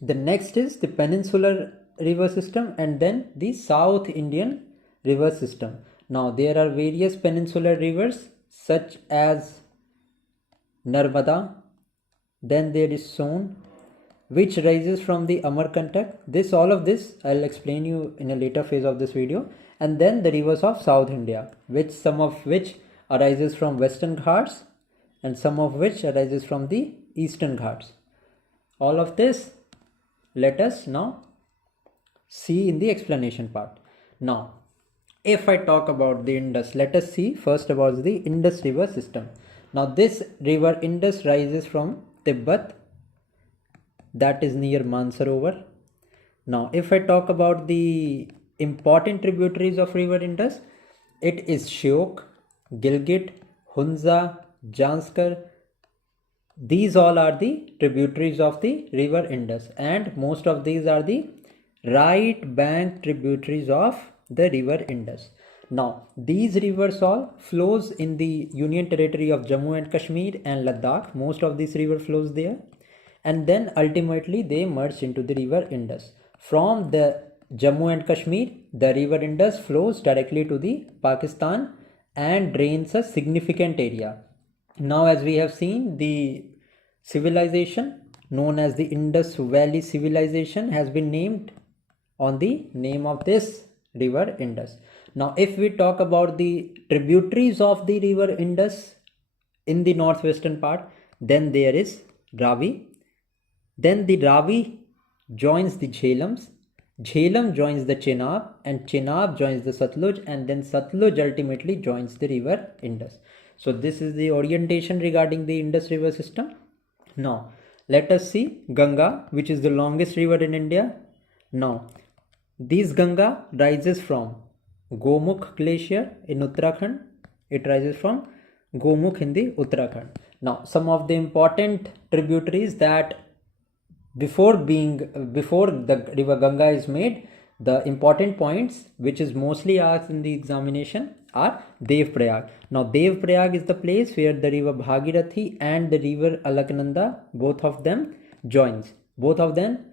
the next is the peninsular river system and then the South Indian river system. Now there are various peninsular rivers such as Narmada, then there is Son, which rises from the Amarkantak. All of this I'll explain you in a later phase of this video. And then the rivers of South India, which some of which arises from Western Ghats and some of which arises from the Eastern Ghats. All of this let us now see in the explanation part. Now if I talk about the Indus, let us see first about the Indus river system. Now this river Indus rises from Tibet, that is near Mansarovar. Now if I talk about the important tributaries of river Indus, it is Shyok, Gilgit, Hunza, Janskar. These all are the tributaries of the river Indus, and most of these are the right bank tributaries of the river Indus. Now these rivers all flows in the Union Territory of Jammu and Kashmir and Ladakh. Most of these river flows there, and then ultimately they merge into the river Indus. From the Jammu and Kashmir, the river Indus flows directly to the Pakistan and drains a significant area. Now as we have seen, the civilization known as the Indus Valley civilization has been named on the name of this river Indus. Now if we talk about the tributaries of the river Indus in the northwestern part, then there is Ravi. Then the Ravi joins the Jhelams, Jhelum joins the Chenab, and Chenab joins the Satluj, and then Satluj ultimately joins the river Indus. So this is the orientation regarding the Indus river system. Now let us see Ganga, which is the longest river in India. Now this Ganga rises from Gomukh glacier in Uttarakhand. It rises from Gomukh in the Uttarakhand. Now some of the important tributaries that before the river Ganga is made, the important points which is mostly asked in the examination are Dev Prayag. Now Dev Prayag is the place where the river Bhagirathi and the river Alaknanda, both of them joins, both of them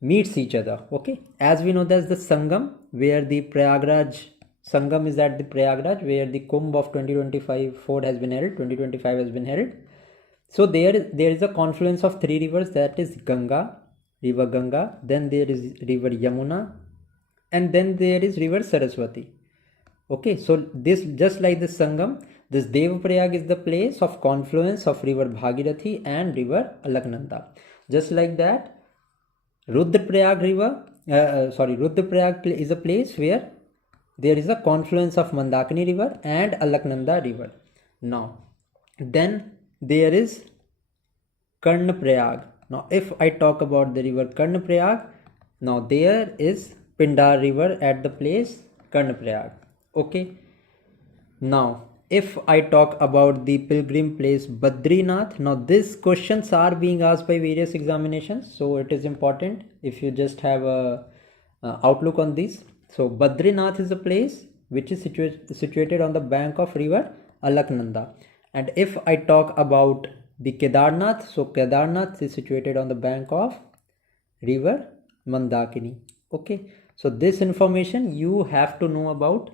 meets each other. Okay, as we know, that's the Sangam, where the Prayagraj Sangam is at the Prayagraj, where the Kumbh of 2025 has been held, 2025 has been held. So there is a confluence of three rivers, that is Ganga, river Ganga, then there is river Yamuna, and then there is river Saraswati. Okay, so this, just like the Sangam, this Devaprayag is the place of confluence of river Bhagirathi and river Alaknanda. Just like that, Rudraprayag is a place where there is a confluence of Mandakini river and Alaknanda river. Now, then there is Karnaprayag. Now, if I talk about the river Karnaprayag, now there is Pindar river at the place Karnaprayag. Okay. Now, if I talk about the pilgrim place Badrinath, now these questions are being asked by various examinations, so it is important if you just have a outlook on this. So Badrinath is a place which is situated on the bank of river Alaknanda. And if I talk about the Kedarnath, so Kedarnath is situated on the bank of river Mandakini. Okay, so this information you have to know about.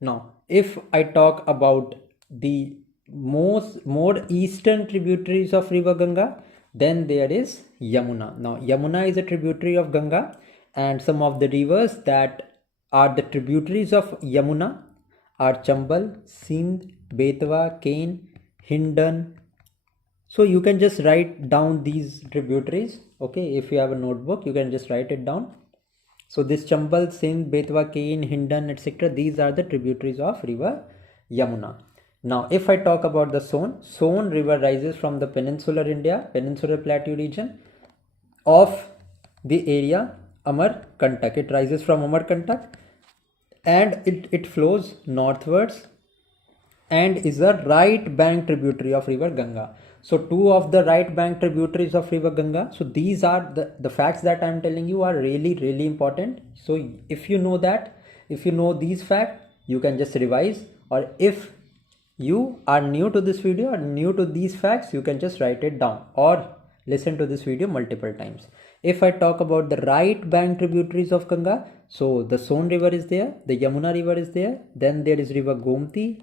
Now, if I talk about the more eastern tributaries of river Ganga, then there is Yamuna. Now, Yamuna is a tributary of Ganga, and some of the rivers that are the tributaries of Yamuna are Chambal, Sindh, Betwa, Kain, Hindon. So you can just write down these tributaries. Okay, if you have a notebook, you can just write it down. So this Chambal, Sindh, Betwa, Kain, Hindon, etc. these are the tributaries of river Yamuna. Now, if I talk about the Son river rises from the peninsular India, peninsular plateau region of the area Amarkantak. It rises from Amarkantak and it flows northwards and is a right bank tributary of river Ganga. So two of the right bank tributaries of river Ganga. So these are the facts that I am telling you are really important. So if you know that, if you know these facts, you can just revise, or if you are new to this video or new to these facts, you can just write it down or listen to this video multiple times. If I talk about the right bank tributaries of Ganga, so the Son river is there, the Yamuna river is there, then there is river Gomti,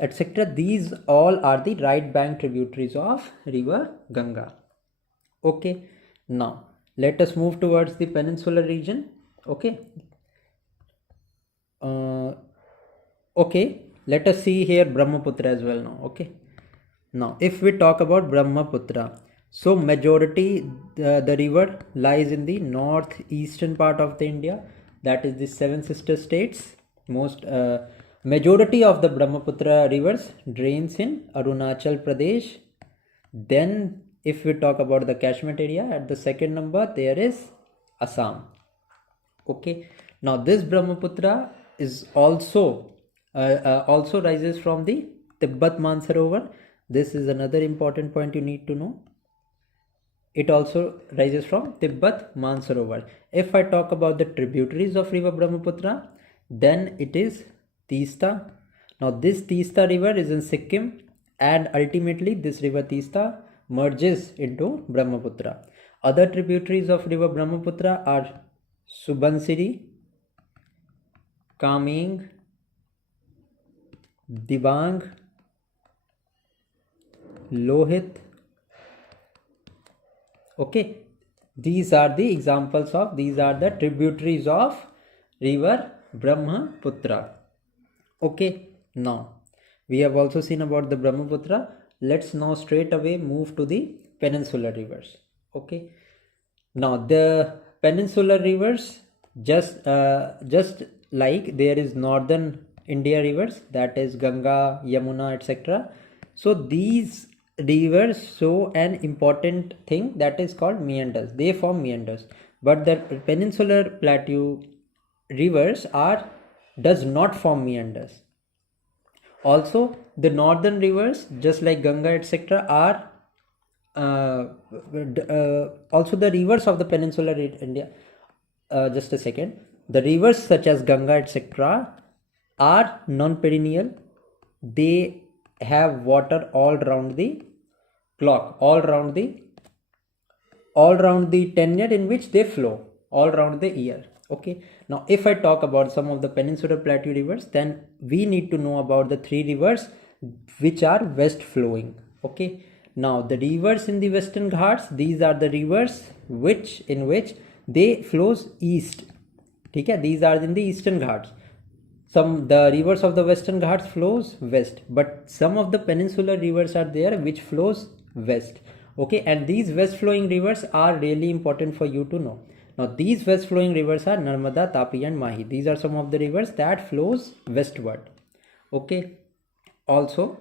etc. These all are the right bank tributaries of river Ganga. Okay, now let us move towards the peninsular region. Okay. Okay, let us see here Brahmaputra as well now. Okay, now if we talk about Brahmaputra, so majority the river lies in the northeastern part of the India, that is the seven sister states. Majority of the Brahmaputra rivers drains in Arunachal Pradesh. Then if we talk about the catchment area, at the second number there is Assam. Okay, now this Brahmaputra is also rises from the Tibet Mansarovar. This is another important point you need to know. It also rises from Tibet Mansarovar. If I talk about the tributaries of river Brahmaputra, then it is Teesta. Now this Teesta river is in Sikkim, and ultimately this river Teesta merges into Brahmaputra. Other tributaries of river Brahmaputra are Subansiri, Kameng, Dibang, Lohit. Okay, these are the examples of, these are the tributaries of river Brahmaputra. Okay, now we have also seen about the Brahmaputra. Let's now straight away move to the peninsular rivers. Okay, now the peninsular rivers, just like there is northern India rivers, that is Ganga, Yamuna, etc. So these rivers show an important thing that is called meanders. They form meanders, but the peninsular plateau rivers does not form meanders. Also the northern rivers, just like Ganga, etc., are also the rivers of the peninsular India just a second. The rivers such as Ganga, etc., are non-perennial. They have water all round the clock, all round the tenure in which they flow, all round the year. Okay. Now, if I talk about some of the peninsular plateau rivers, then we need to know about the three rivers which are west flowing. Okay. Now, the rivers in the Western Ghats, these are the rivers in which they flows east. Okay. These are in the Eastern Ghats. The rivers of the Western Ghats flows west, but some of the peninsular rivers are there which flows west. Okay, and these west flowing rivers are really important for you to know. Now, these west flowing rivers are Narmada, Tapi and Mahi. These are some of the rivers that flows westward. Okay. Also,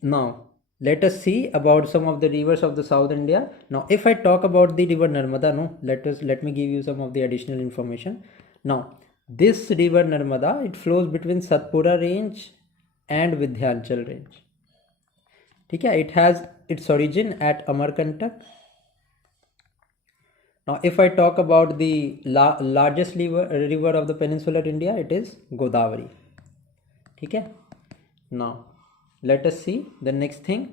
now let us see about some of the rivers of the South India. Now, if I talk about the river Narmada, let me give you some of the additional information. Now, this river Narmada, it flows between Satpura range and Vindhyachal range. Okay, it has its origin at Amarkantak. Now, if I talk about the largest river of the peninsular India, it is Godavari. Okay. Now, let us see the next thing.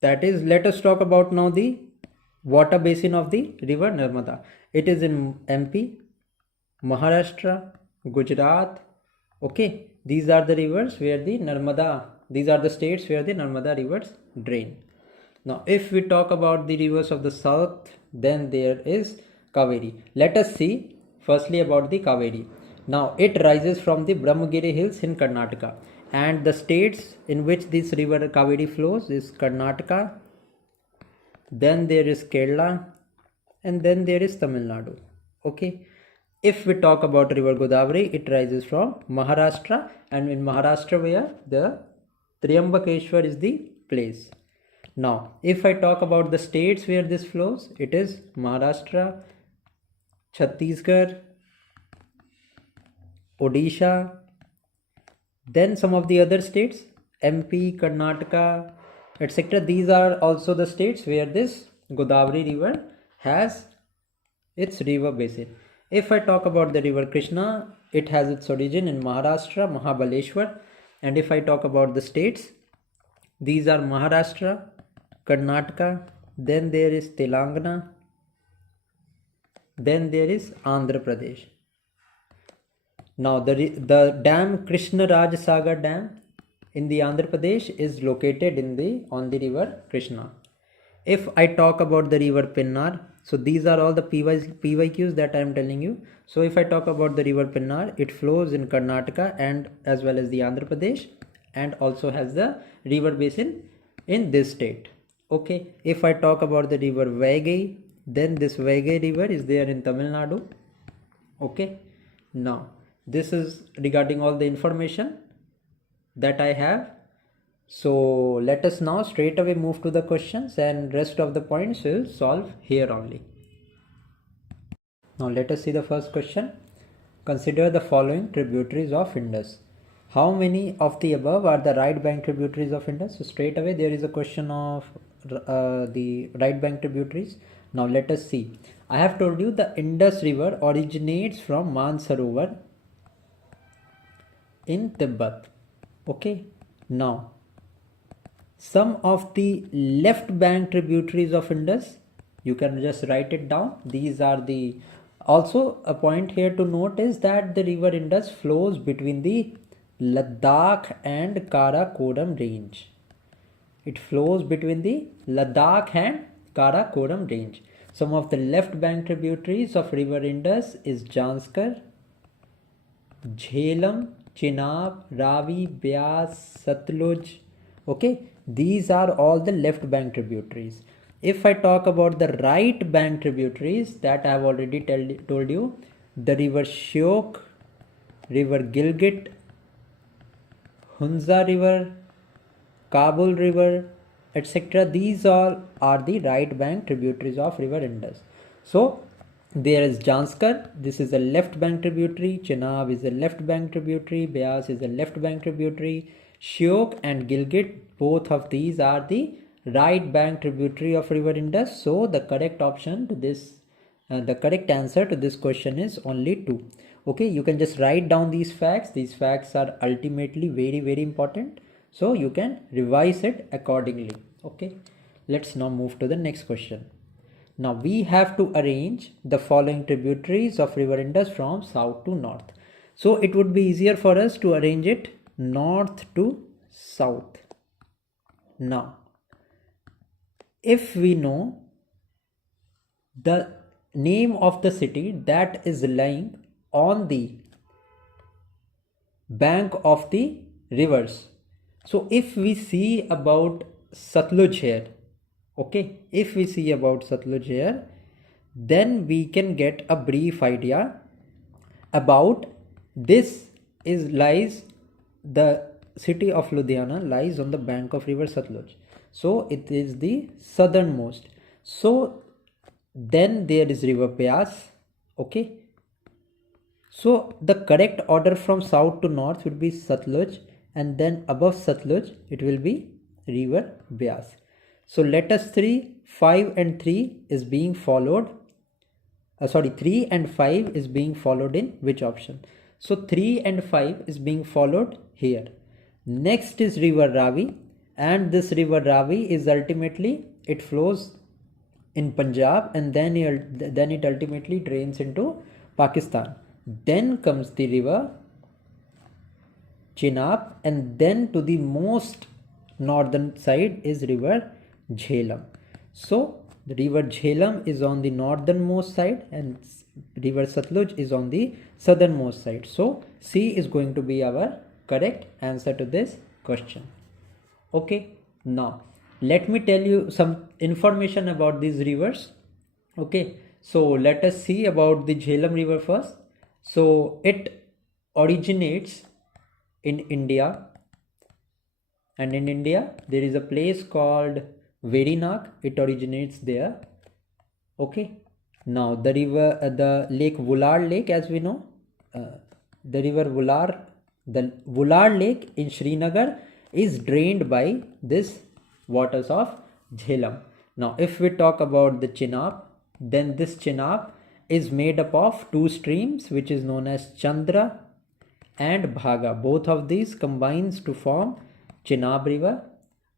That is, let us talk about now the water basin of the river Narmada. It is in MP, Maharashtra, Gujarat. Okay, these are the rivers where the Narmada, these are the states where the Narmada rivers drain. Now, if we talk about the rivers of the south, then there is Kaveri. Let us see firstly about the Kaveri. Now, it rises from the Brahmagiri hills in Karnataka, and the states in which this river Kaveri flows is Karnataka, then there is Kerala, and then there is Tamil Nadu. Okay. If we talk about river Godavari, it rises from Maharashtra, and in Maharashtra where the Triambakeshwar is the place. Now, if I talk about the states where this flows, it is Maharashtra, Chhattisgarh, Odisha, then some of the other states, MP, Karnataka, etc. These are also the states where this Godavari river has its river basin. If I talk about the river Krishna, it has its origin in Maharashtra, Mahabaleshwar. And if I talk about the states, these are Maharashtra, Karnataka, then there is Telangana, then there is Andhra Pradesh. Now, the dam Krishna Raj Sagar Dam in the Andhra Pradesh is located on the river Krishna. If I talk about the river Pennar, so these are all the PYQs that I am telling you. So if I talk about the river Pennar, it flows in Karnataka and as well as the Andhra Pradesh, and also has the river basin in this state. Okay. If I talk about the river Vaigai, then this Vaigai river is there in Tamil Nadu. Okay. Now, this is regarding all the information that I have. So let us now straight away move to the questions, and rest of the points will solve here only. Now let us see the first question. Consider the following tributaries of Indus. How many of the above are the right bank tributaries of Indus? So straight away there is a question of the right bank tributaries. Now let us see. I have told you the Indus river originates from Mansarovar in Tibet. Okay. Now, some of the left bank tributaries of Indus, you can just write it down. These are the, also a point here to note is that the river Indus flows between the Ladakh and Karakoram range. It flows between the Ladakh and Karakoram range. Some of the left bank tributaries of river Indus is Janskar, Jhelum, Chenab, Ravi, Beas, Satluj. Okay, these are all the left bank tributaries. If I talk about the right bank tributaries, that I have already told you, the river Shyok, river Gilgit, Hunza river, Kabul river, etc. These all are the right bank tributaries of river Indus. So there is Janskar, this is a left bank tributary, Chenab is a left bank tributary, Beas is a left bank tributary, Shyok and Gilgit, both of these are the right bank tributary of river Indus. So the correct option to this, the correct answer to this question is only 2. Okay, you can just write down these facts. These facts are ultimately very important. So you can revise it accordingly. Okay, let's now move to the next question. Now we have to arrange the following tributaries of river Indus from south to north. So it would be easier for us to arrange it north to south. Now, if we know the name of the city that is lying on the bank of the rivers. So if we see about Satluj here, okay, if we see about Satluj here, then we can get a brief idea about this. Is lies the city of Ludhiana lies on the bank of river Satluj, so it is the southernmost. So then there is river Beas. Okay, so the correct order from south to north would be Satluj, and then above Satluj it will be river Beas. So let us 3, 5 and 3 is being followed. 3 and 5 is being followed in which option? So 3 and 5 is being followed here. Next is river Ravi, and this river Ravi is ultimately, it flows in Punjab, and then it ultimately drains into Pakistan. Then comes the river Chenab, and then to the most northern side is river Jhelum. So the river Jhelum is on the northernmost side and river Satluj is on the southernmost side. So C is going to be our correct answer to this question. Okay, now let me tell you some information about these rivers. Okay, so let us see about the Jhelum river first. So it originates in India, and in India there is a place called Verinag. It originates there. Okay, now the river, the lake Vular lake, as we know, the river Vular, the Vular lake in Srinagar is drained by this waters of Jhelum. Now if we talk about the Chenab, then this Chenab is made up of 2 streams which is known as Chandra and Bhaga. Both of these combines to form Chenab river.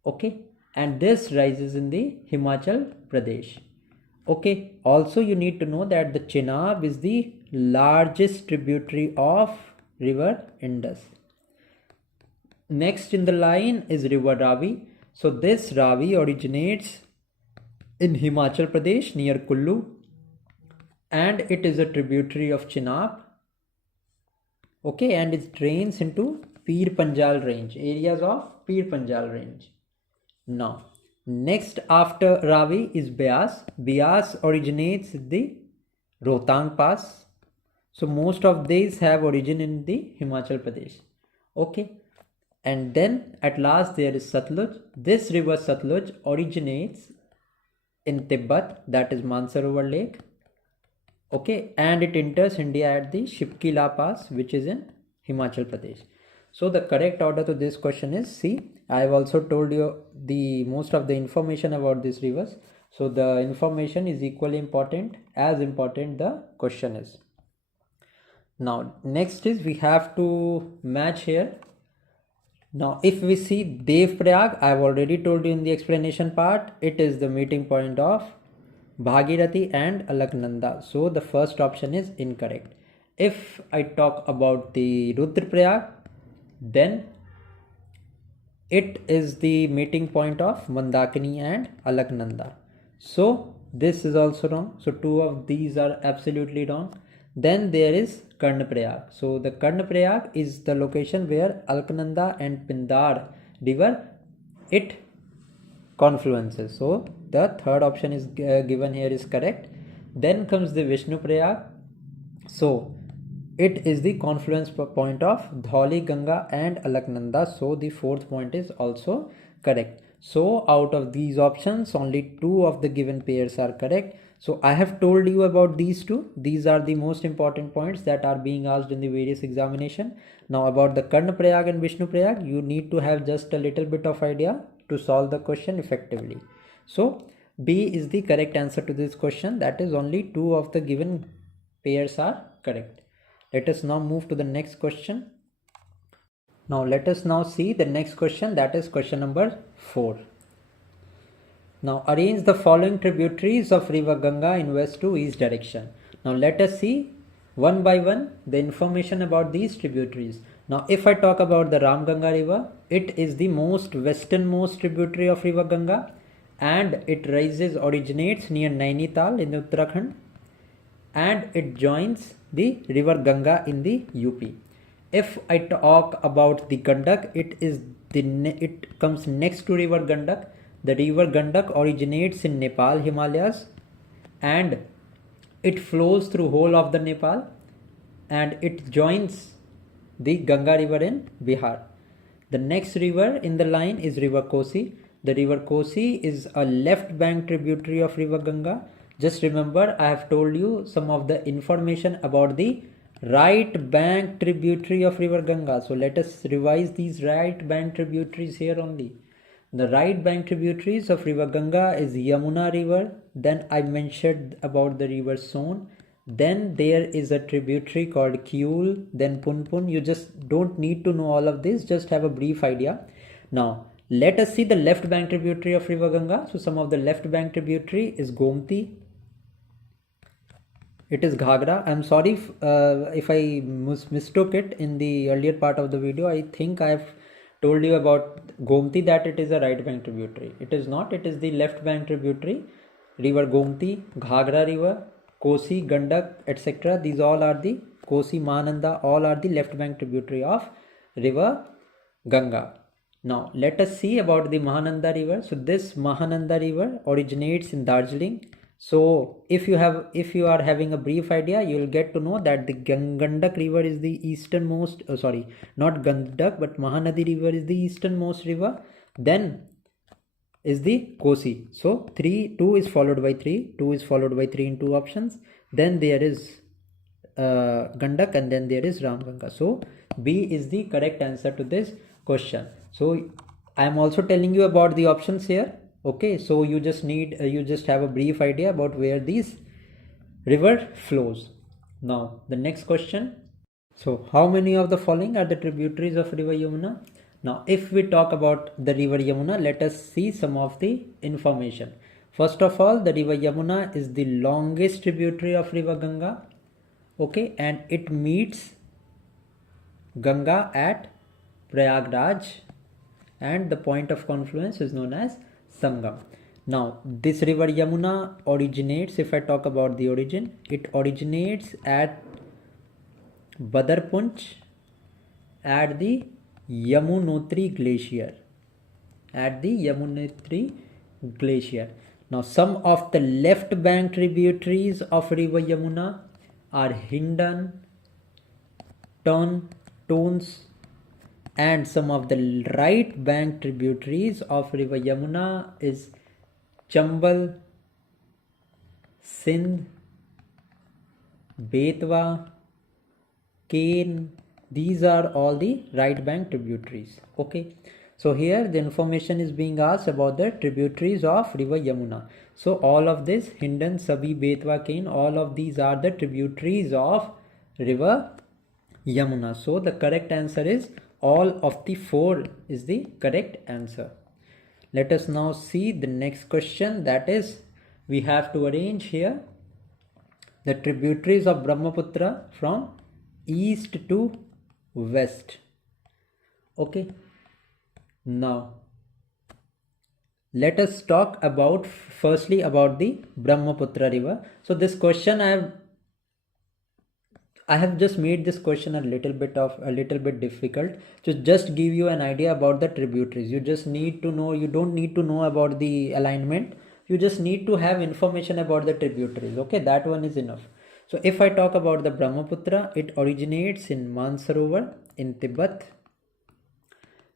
Okay, and this rises in the Himachal Pradesh. Okay, also you need to know that the Chenab is the largest tributary of river Indus. Next in the line is river Ravi. So this Ravi originates in Himachal Pradesh near Kullu, and it is a tributary of Chenab. Okay, and it drains into Pir Panjal range, areas of Pir Panjal range. Now next after Ravi is Beas. Beas originates in the Rohtang Pass. So most of these have origin in the Himachal Pradesh. Okay, and then at last there is Satluj. This river Satluj originates in Tibet, that is Mansarovar Lake. Okay, and it enters India at the Shipkila Pass, which is in Himachal Pradesh. So the correct order to this question is C. I have also told you the most of the information about these rivers. So the information is equally important as important the question is. Now next is we have to match here. Now if we see Dev Prayag, I have already told you in the explanation part, it is the meeting point of Bhagirathi and Alaknanda. So the first option is incorrect. If I talk about the Rudraprayag, then it is the meeting point of Mandakini and Alaknanda. So this is also wrong. So 2 of these are absolutely wrong. Then there is Karnaprayag. So the Karnaprayag is the location where Alaknanda and Pindar river it confluences. So the third option is given here is correct. Then comes the Vishnu Prayag. So it is the confluence point of Dhauli Ganga and Alaknanda. So the fourth point is also correct. So out of these options, only 2 of the given pairs are correct. So I have told you about these 2. These are the most important points that are being asked in the various examination. Now about the Karnaprayag and Vishnu Prayag, you need to have just a little bit of idea to solve the question effectively. So B is the correct answer to this question. That is, only 2 of the given pairs are correct. Let us now move to the next question. Now let us now see the next question, that is question number 4. Now arrange the following tributaries of river Ganga in west to east direction. Now let us see one by one the information about these tributaries. Now if I talk about the Ram Ganga river, it is the most westernmost tributary of river Ganga, and it originates near Nainital in Uttarakhand, and it joins the river Ganga in the UP. If I talk about the Gandak, it comes next to river Gandak. The river Gandak originates in Nepal Himalayas, and it flows through whole of the Nepal, and it joins the Ganga river in Bihar. The next river in the line is river Kosi. The river Kosi is a left bank tributary of river Ganga. Just remember, I have told you some of the information about the right bank tributary of river Ganga. So let us revise these right bank tributaries here only. The right bank tributaries of river Ganga is Yamuna river. Then I mentioned about the river Son. Then there is a tributary called Kiul, then Punpun. You just don't need to know all of this, just have a brief idea. Now let us see the left bank tributary of river Ganga. So some of the left bank tributary is Gomti. It is Ghagra. I'm sorry if I mistook it in the earlier part of the video. I think I've told you about Gomti that it is a right bank tributary. It is not. It is the left bank tributary. River Gomti, Ghagra river, Kosi, Gandak, etc. These all are the Kosi, Mahananda, all are the left bank tributary of river Ganga. Now let us see about the Mahananda river. So this Mahananda river originates in Darjeeling. So if you are having a brief idea, you will get to know that the Gandak river is the easternmost, not Gandak, but Mahanadi river is the easternmost river. Then is the Kosi. So 2 is followed by 3, 2 is followed by 3 in 2 options. Then there is Gandak, and then there is Ram Ganga. So B is the correct answer to this question. So I am also telling you about the options here. Okay, so you just have a brief idea about where these river flows. Now the next question. So how many of the following are the tributaries of river Yamuna? Now if we talk about the river Yamuna, let us see some of the information. First of all, the river Yamuna is the longest tributary of river Ganga. Okay, and it meets Ganga at Prayagraj, and the point of confluence is known as Sangam. Now this river Yamuna originates, if I talk about the origin, it originates at Badarpunch at the Yamunotri glacier. Now some of the left bank tributaries of river Yamuna are Hindan, Tons, and some of the right bank tributaries of river Yamuna is Chambal, Sindh, Betwa, Kane. These are all the right bank tributaries. Okay, so here the information is being asked about the tributaries of river Yamuna. So all of this, Hindan, Sabi, Betwa, Kane, all of these are the tributaries of river Yamuna. So the correct answer is all of the 4 is the correct answer. Let us now see the next question, that is, we have to arrange here the tributaries of Brahmaputra from east to west. Okay, now let us talk about firstly about the Brahmaputra river. So this question I have just made this question a little bit difficult to just give you an idea about the tributaries. You just need to know, you don't need to know about the alignment, you just need to have information about the tributaries. Okay, that one is enough. So if I talk about the Brahmaputra, it originates in Mansarovar in Tibet.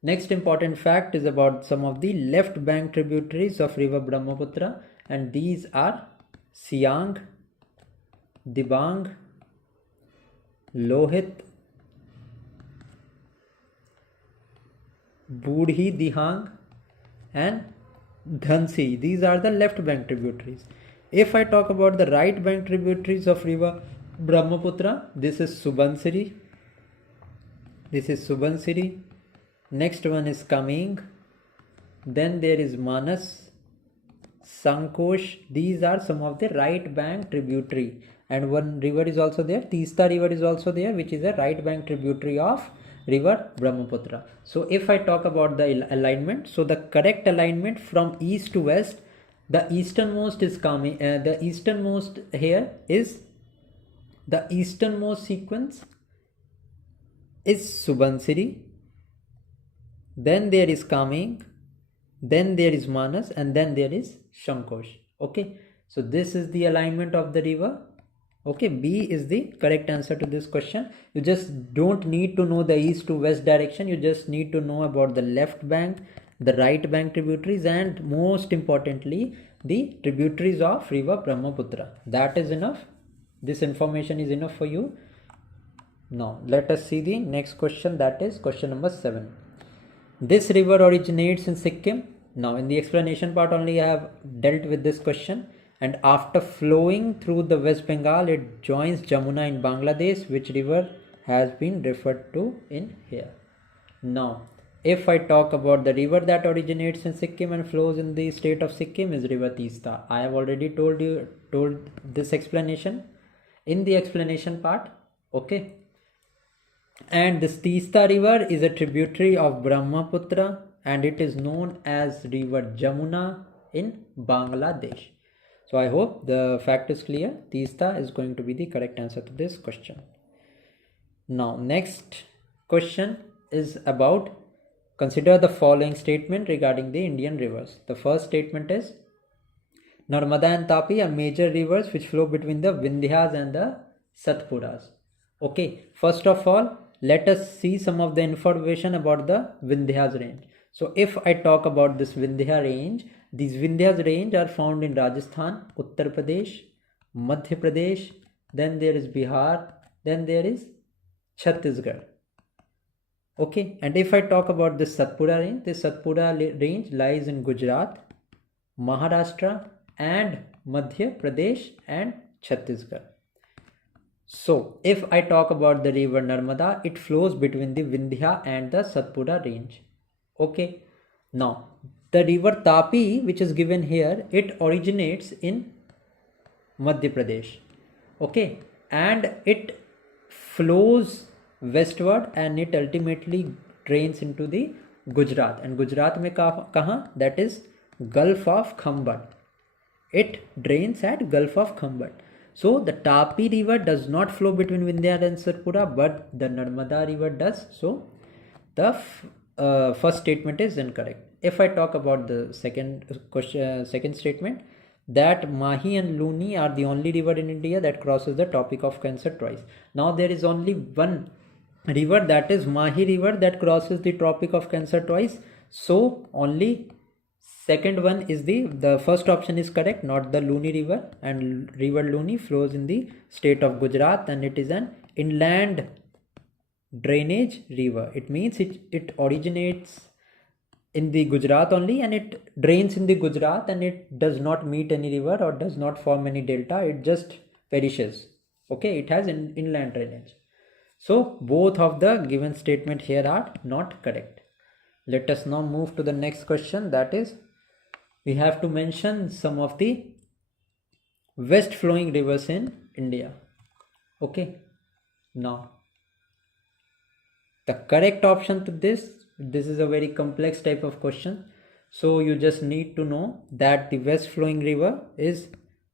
Next important fact is about some of the left bank tributaries of river Brahmaputra, and these are Siang, Dibang, Lohit, Budhi Dihang, and Dhansi. These are the left bank tributaries. If I talk about the right bank tributaries of river Brahmaputra, this is Subansiri. This is Subansiri. Next one is coming. Then there is Manas, Sankosh. These are some of the right bank tributary. And one river is also there. Teesta river is also there, which is a right bank tributary of river Brahmaputra. So if I talk about the alignment, so the correct alignment from east to west, the easternmost is coming, the easternmost here is, the easternmost sequence is Subansiri, then there is Kameng, then there is Manas, and then there is Shankosh. Okay, so this is the alignment of the river. Okay, B is the correct answer to this question. You just don't need to know the east to west direction. You just need to know about the left bank, the right bank tributaries, and most importantly, the tributaries of river Brahmaputra. That is enough. This information is enough for you. Now, let us see the next question, that is question number 7. This river originates in Sikkim. Now, in the explanation part only I have dealt with this question. And after flowing through the West Bengal, it joins Jamuna in Bangladesh. Which river has been referred to in here? Now, if I talk about the river that originates in Sikkim and flows in the state of Sikkim, is river Teesta. I have already told this explanation in the explanation part. Okay. And this Teesta river is a tributary of Brahmaputra, and it is known as river Jamuna in Bangladesh. So I hope the fact is clear. Teesta is going to be the correct answer to this question. Now, next question is about, consider the following statement regarding the Indian rivers. The first statement is, Narmada and Tapi are major rivers which flow between the Vindhyas and the Satpuras. Okay, first of all, let us see some of the information about the Vindhyas range. So if I talk about this Vindhya range, these Vindhyas range are found in Rajasthan, Uttar Pradesh, Madhya Pradesh, then there is Bihar, then there is Chhattisgarh. Okay, and if I talk about this Satpura range, this Satpura range lies in Gujarat, Maharashtra, and Madhya Pradesh and Chhattisgarh. So if I talk about the river Narmada, it flows between the Vindhya and the Satpura range. Okay, now the river Tapi, which is given here, it originates in Madhya Pradesh. Okay, and it flows westward and it ultimately drains into the Gujarat. And Gujarat mein kahan? That is Gulf of Khambat. It drains at Gulf of Khambat. So the Tapi river does not flow between Vindhya and Satpura, but the Narmada river does. So the first statement is incorrect. If I talk about the second statement, that Mahi and Luni are the only river in India that crosses the Tropic of Cancer twice. Now there is only one river, that is Mahi river, that crosses the Tropic of Cancer twice. So only second one is the first option is correct, not the Luni river. And river Luni flows in the state of Gujarat, and it is an inland drainage river. It means it originates in the Gujarat only, and it drains in the Gujarat, and it does not meet any river or does not form any delta. It just perishes. Okay, it has an inland drainage. So both of the given statement here are not correct. Let us now move to the next question, that is, we have to mention some of the west flowing rivers in India. Okay, now the correct option to this is a very complex type of question. So you just need to know that the west flowing river is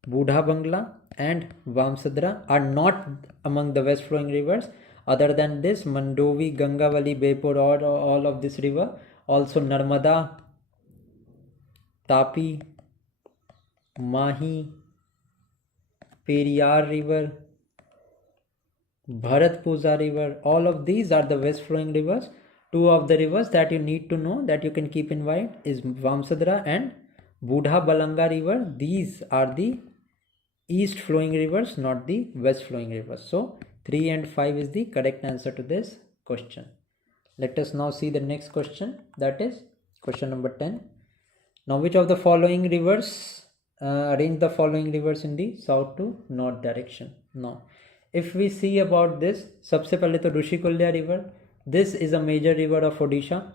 Budha Bangla and Vamsadra are not among the west flowing rivers. Other than this, Mandovi, Gangavali, Bepur, all of this river, also Narmada, Tapi, Mahi, Periyar river, Bharatpuzha river, all of these are the west flowing rivers. Two of the rivers that you need to know, that you can keep in mind, is Vamsadra and Budha Balanga river. These are the east flowing rivers, not the west flowing rivers. So 3 and 5 is the correct answer to this question. Let us now see the next question, that is question number 10. Now, which of the following rivers, arrange the following rivers in the south to north direction. Now, if we see about this, सबसे पहले तो Rushikulya river, this is a major river of Odisha.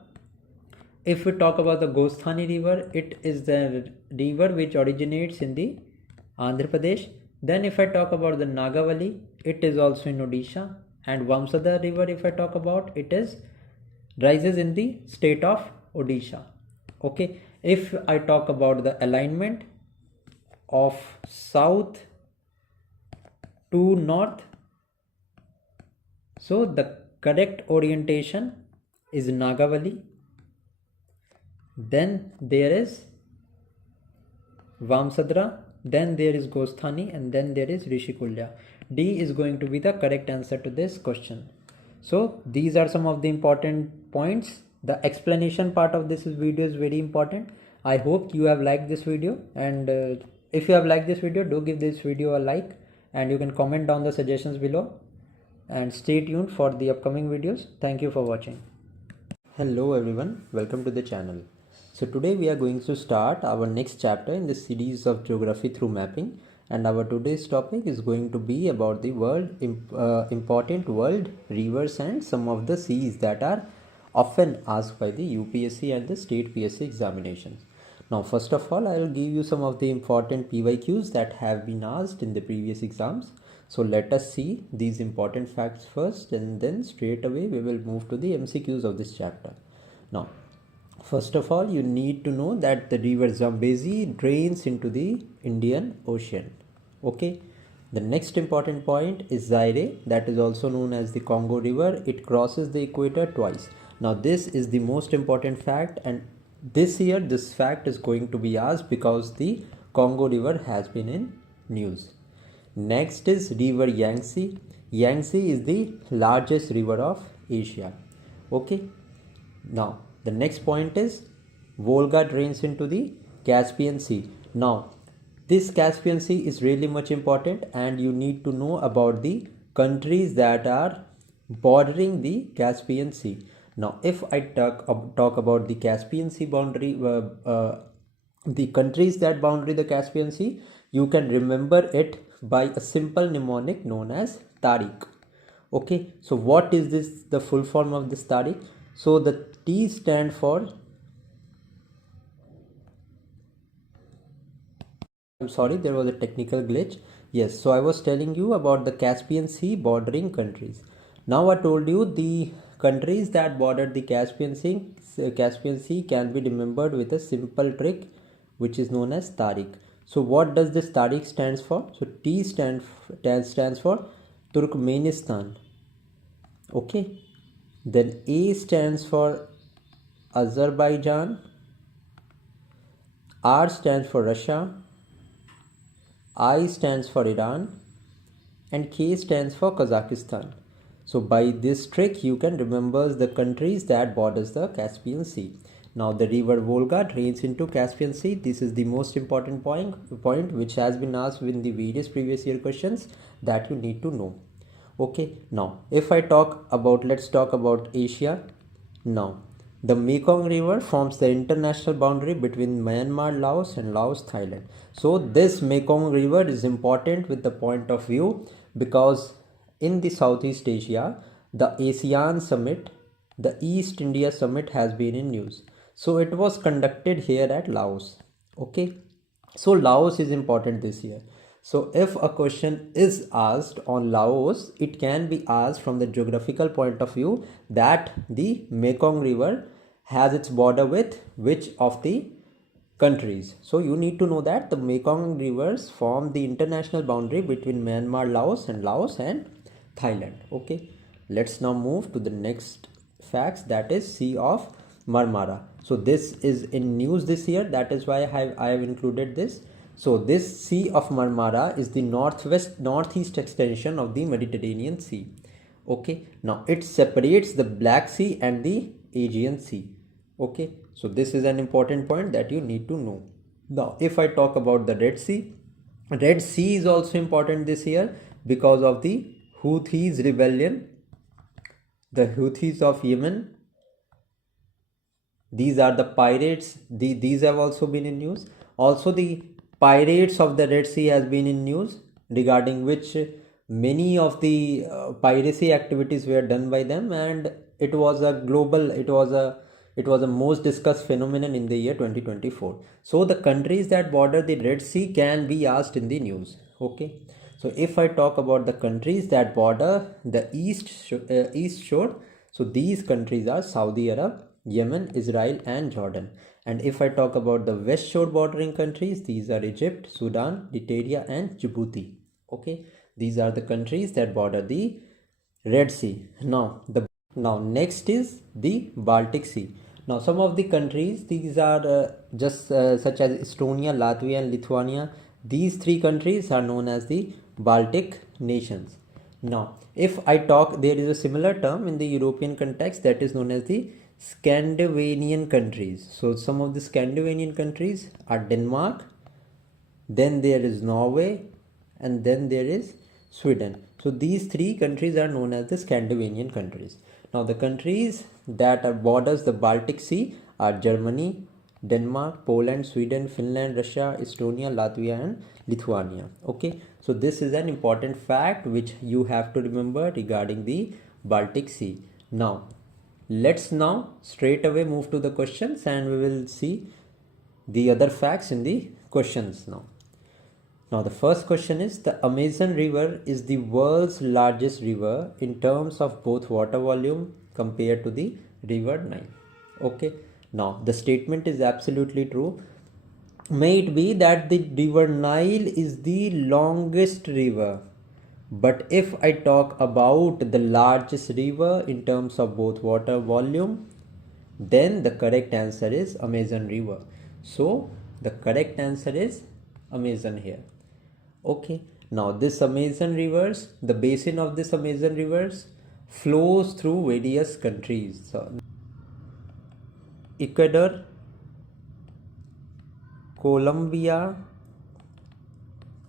If we talk about the Gosthani river, it is the river which originates in the Andhra Pradesh. Then if I talk about the Nagavali, it is also in Odisha. And Vamsada river, if I talk about, it is rises in the state of Odisha. Okay, if I talk about the alignment of south to north, so the correct orientation is Nagavali. Then there is Vamsadra, then there is Gosthani, and then there is Rishikulya. D is going to be the correct answer to this question. So these are some of the important points. The explanation part of this video is very important. I hope you have liked this video, and if you have liked this video, do give this video a like, and you can comment down the suggestions below, and stay tuned for the upcoming videos. Thank you for watching. Hello everyone, welcome to the channel. So today we are going to start our next chapter in the series of geography through mapping, and our today's topic is going to be about the important world rivers and some of the seas that are often asked by the UPSC and the state PSC examinations. Now first of all, I will give you some of the important PYQs that have been asked in the previous exams. So let us see these important facts first, and then straight away we will move to the MCQs of this chapter. Now first of all, you need to know that the river Zambezi drains into the Indian Ocean. Okay. The next important point is Zaire, that is also known as the Congo River. It crosses the equator twice. Now this is the most important fact, and this year this fact is going to be asked because the Congo River has been in news. Next is river Yangtze. Yangtze is the largest river of Asia. Okay. Now the next point is Volga drains into the Caspian Sea. Now this Caspian Sea is really much important, and you need to know about the countries that are bordering the Caspian Sea. Now if I talk about the Caspian Sea boundary, the countries that boundary the Caspian Sea, you can remember it by a simple mnemonic known as Tariq. Okay, so what is this, the full form of this Tariq? So the T stand for, I'm sorry, there was a technical glitch. Yes, so I was telling you about the Caspian Sea bordering countries. Now I told you the countries that border the Caspian Sea can be remembered with a simple trick which is known as Tariq. So what does this Tariq stands for? So T stands for Turkmenistan. Okay. Then A stands for Azerbaijan, R stands for Russia, I stands for Iran, and K stands for Kazakhstan. So by this trick you can remember the countries that borders the Caspian Sea. Now the river Volga drains into Caspian Sea. This is the most important point which has been asked in the various previous year questions that you need to know. Okay, now if I let's talk about Asia. Now the Mekong River forms the international boundary between Myanmar, Laos, and Laos, Thailand. So this Mekong River is important with the point of view because in the Southeast Asia, the ASEAN summit, the East India summit has been in news. So it was conducted here at Laos. Okay, so Laos is important this year. So if a question is asked on Laos, it can be asked from the geographical point of view that the Mekong River has its border with which of the countries. So you need to know that the Mekong rivers form the international boundary between Myanmar, Laos and Thailand. Okay, let's now move to the next facts, that is Sea of Marmara. So this is in news this year, that is why I have included this. So this Sea of Marmara is the northeast extension of the Mediterranean Sea. Okay, now it separates the Black Sea and the Aegean Sea. Okay, so this is an important point that you need to know. Now if I talk about the Red Sea is also important this year because of the Houthis rebellion. The Houthis of Yemen These are the pirates. These have also been in news. Also, the pirates of the Red Sea has been in news, regarding which many of the piracy activities were done by them, and it was a global. It was a most discussed phenomenon in the year 2024. So the countries that border the Red Sea can be asked in the news. Okay. So if I talk about the countries that border the east shore, so these countries are Saudi Arab, Yemen, Israel, and Jordan. And if I talk about the west shore bordering countries, these are Egypt, Sudan, Eritrea, and Djibouti. Okay, these are the countries that border the Red Sea. Now next is the Baltic Sea. Now some of the countries, these are just such as Estonia, Latvia, and Lithuania. These three countries are known as the Baltic nations. Now if I talk, there is a similar term in the European context that is known as the Scandinavian countries. So some of the Scandinavian countries are Denmark, then there is Norway, and then there is Sweden. So these three countries are known as the Scandinavian countries. Now the countries that are borders the Baltic Sea are Germany, Denmark, Poland, Sweden, Finland, Russia, Estonia, Latvia, and Lithuania. Okay, so this is an important fact which you have to remember regarding the Baltic Sea. Let's now straight away move to the questions, and we will see the other facts in the questions now. Now the first question is, the Amazon River is the world's largest river in terms of both water volume compared to the river Nile. Okay, now the statement is absolutely true. May it be that the river Nile is the longest river, but if I talk about the largest river in terms of both water volume, then the correct answer is Amazon River. So the correct answer is Amazon here. Okay, now this Amazon rivers, the basin of this Amazon rivers flows through various countries. So Ecuador, Colombia,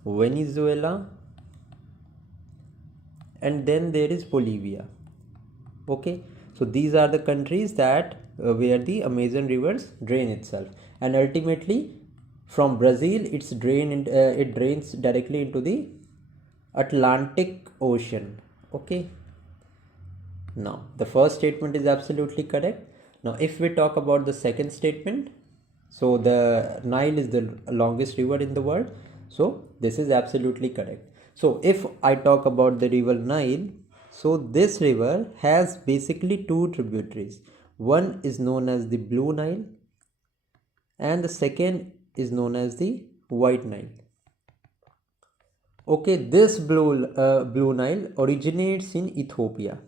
Venezuela, and then there is Bolivia. Okay, so these are the countries that where the Amazon rivers drain itself, and ultimately from Brazil it drains directly into the Atlantic Ocean. Okay, now the first statement is absolutely correct. Now if we talk about the second statement, so the Nile is the longest river in the world, so this is absolutely correct. So if I talk about the river Nile, so this river has basically two tributaries. One is known as the Blue Nile, and the second is known as the White Nile. Okay, this Blue Nile originates in Ethiopia.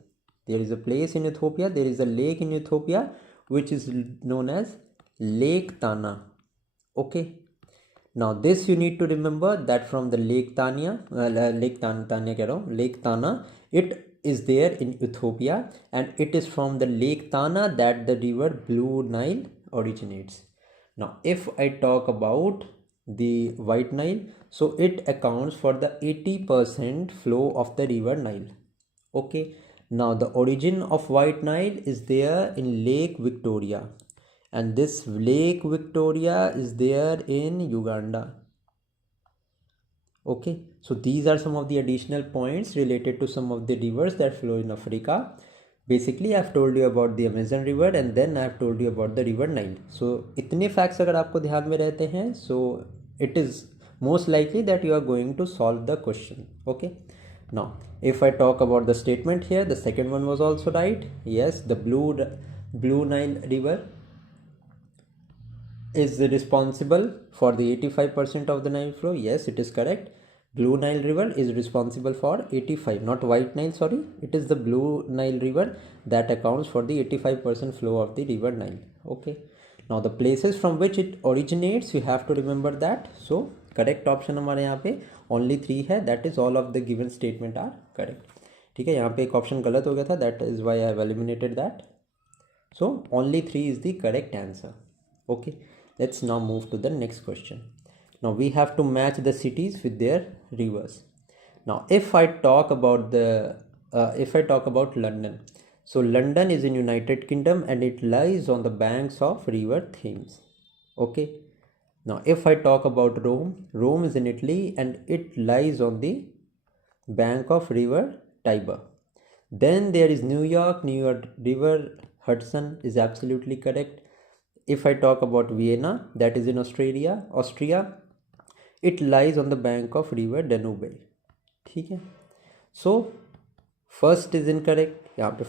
There is a place in Ethiopia, there is a lake in Ethiopia which is known as Lake Tana. Okay, now this you need to remember that from the Lake Tana, it is there in Ethiopia, and it is from the Lake Tana that the river Blue Nile originates. Now if I talk about the White Nile, so it accounts for the 80% flow of the river Nile. Okay, now the origin of White Nile is there in Lake Victoria, and this Lake Victoria is there in Uganda. Okay, so these are some of the additional points related to some of the rivers that flow in Africa. Basically I've told you about the Amazon river, and then I've told you about the river Nile. So इतने facts अगर आपको ध्यान में रहते हैं, so it is most likely that you are going to solve the question. Okay, now if I talk about the statement here, the second one was also right. Yes, the Blue Nile river is responsible for the 85% of the Nile flow. Yes, it is correct. Blue Nile river is responsible for 85, not White Nile, sorry. It is the Blue Nile river that accounts for the 85% flow of the river Nile. Okay, now the places from which it originates, you have to remember that. So correct option हमारे यहाँ पे only 3 है, that is all of the given statement are correct. ठीक है, यहाँ पे एक option गलत हो गया था, that is why I have eliminated that. So only 3 is the correct answer. Okay, let's now move to the next question. Now we have to match the cities with their rivers. Now if I talk about London, So London is in United Kingdom and it lies on the banks of river Thames. Okay. Now if I talk about Rome, Rome is in Italy and it lies on the bank of river Tiber. Then there is New York, New York river Hudson is absolutely correct. If I talk about Vienna, that is in Austria, it lies on the bank of river Danube. ठीक है. So first is incorrect. यहाँ पे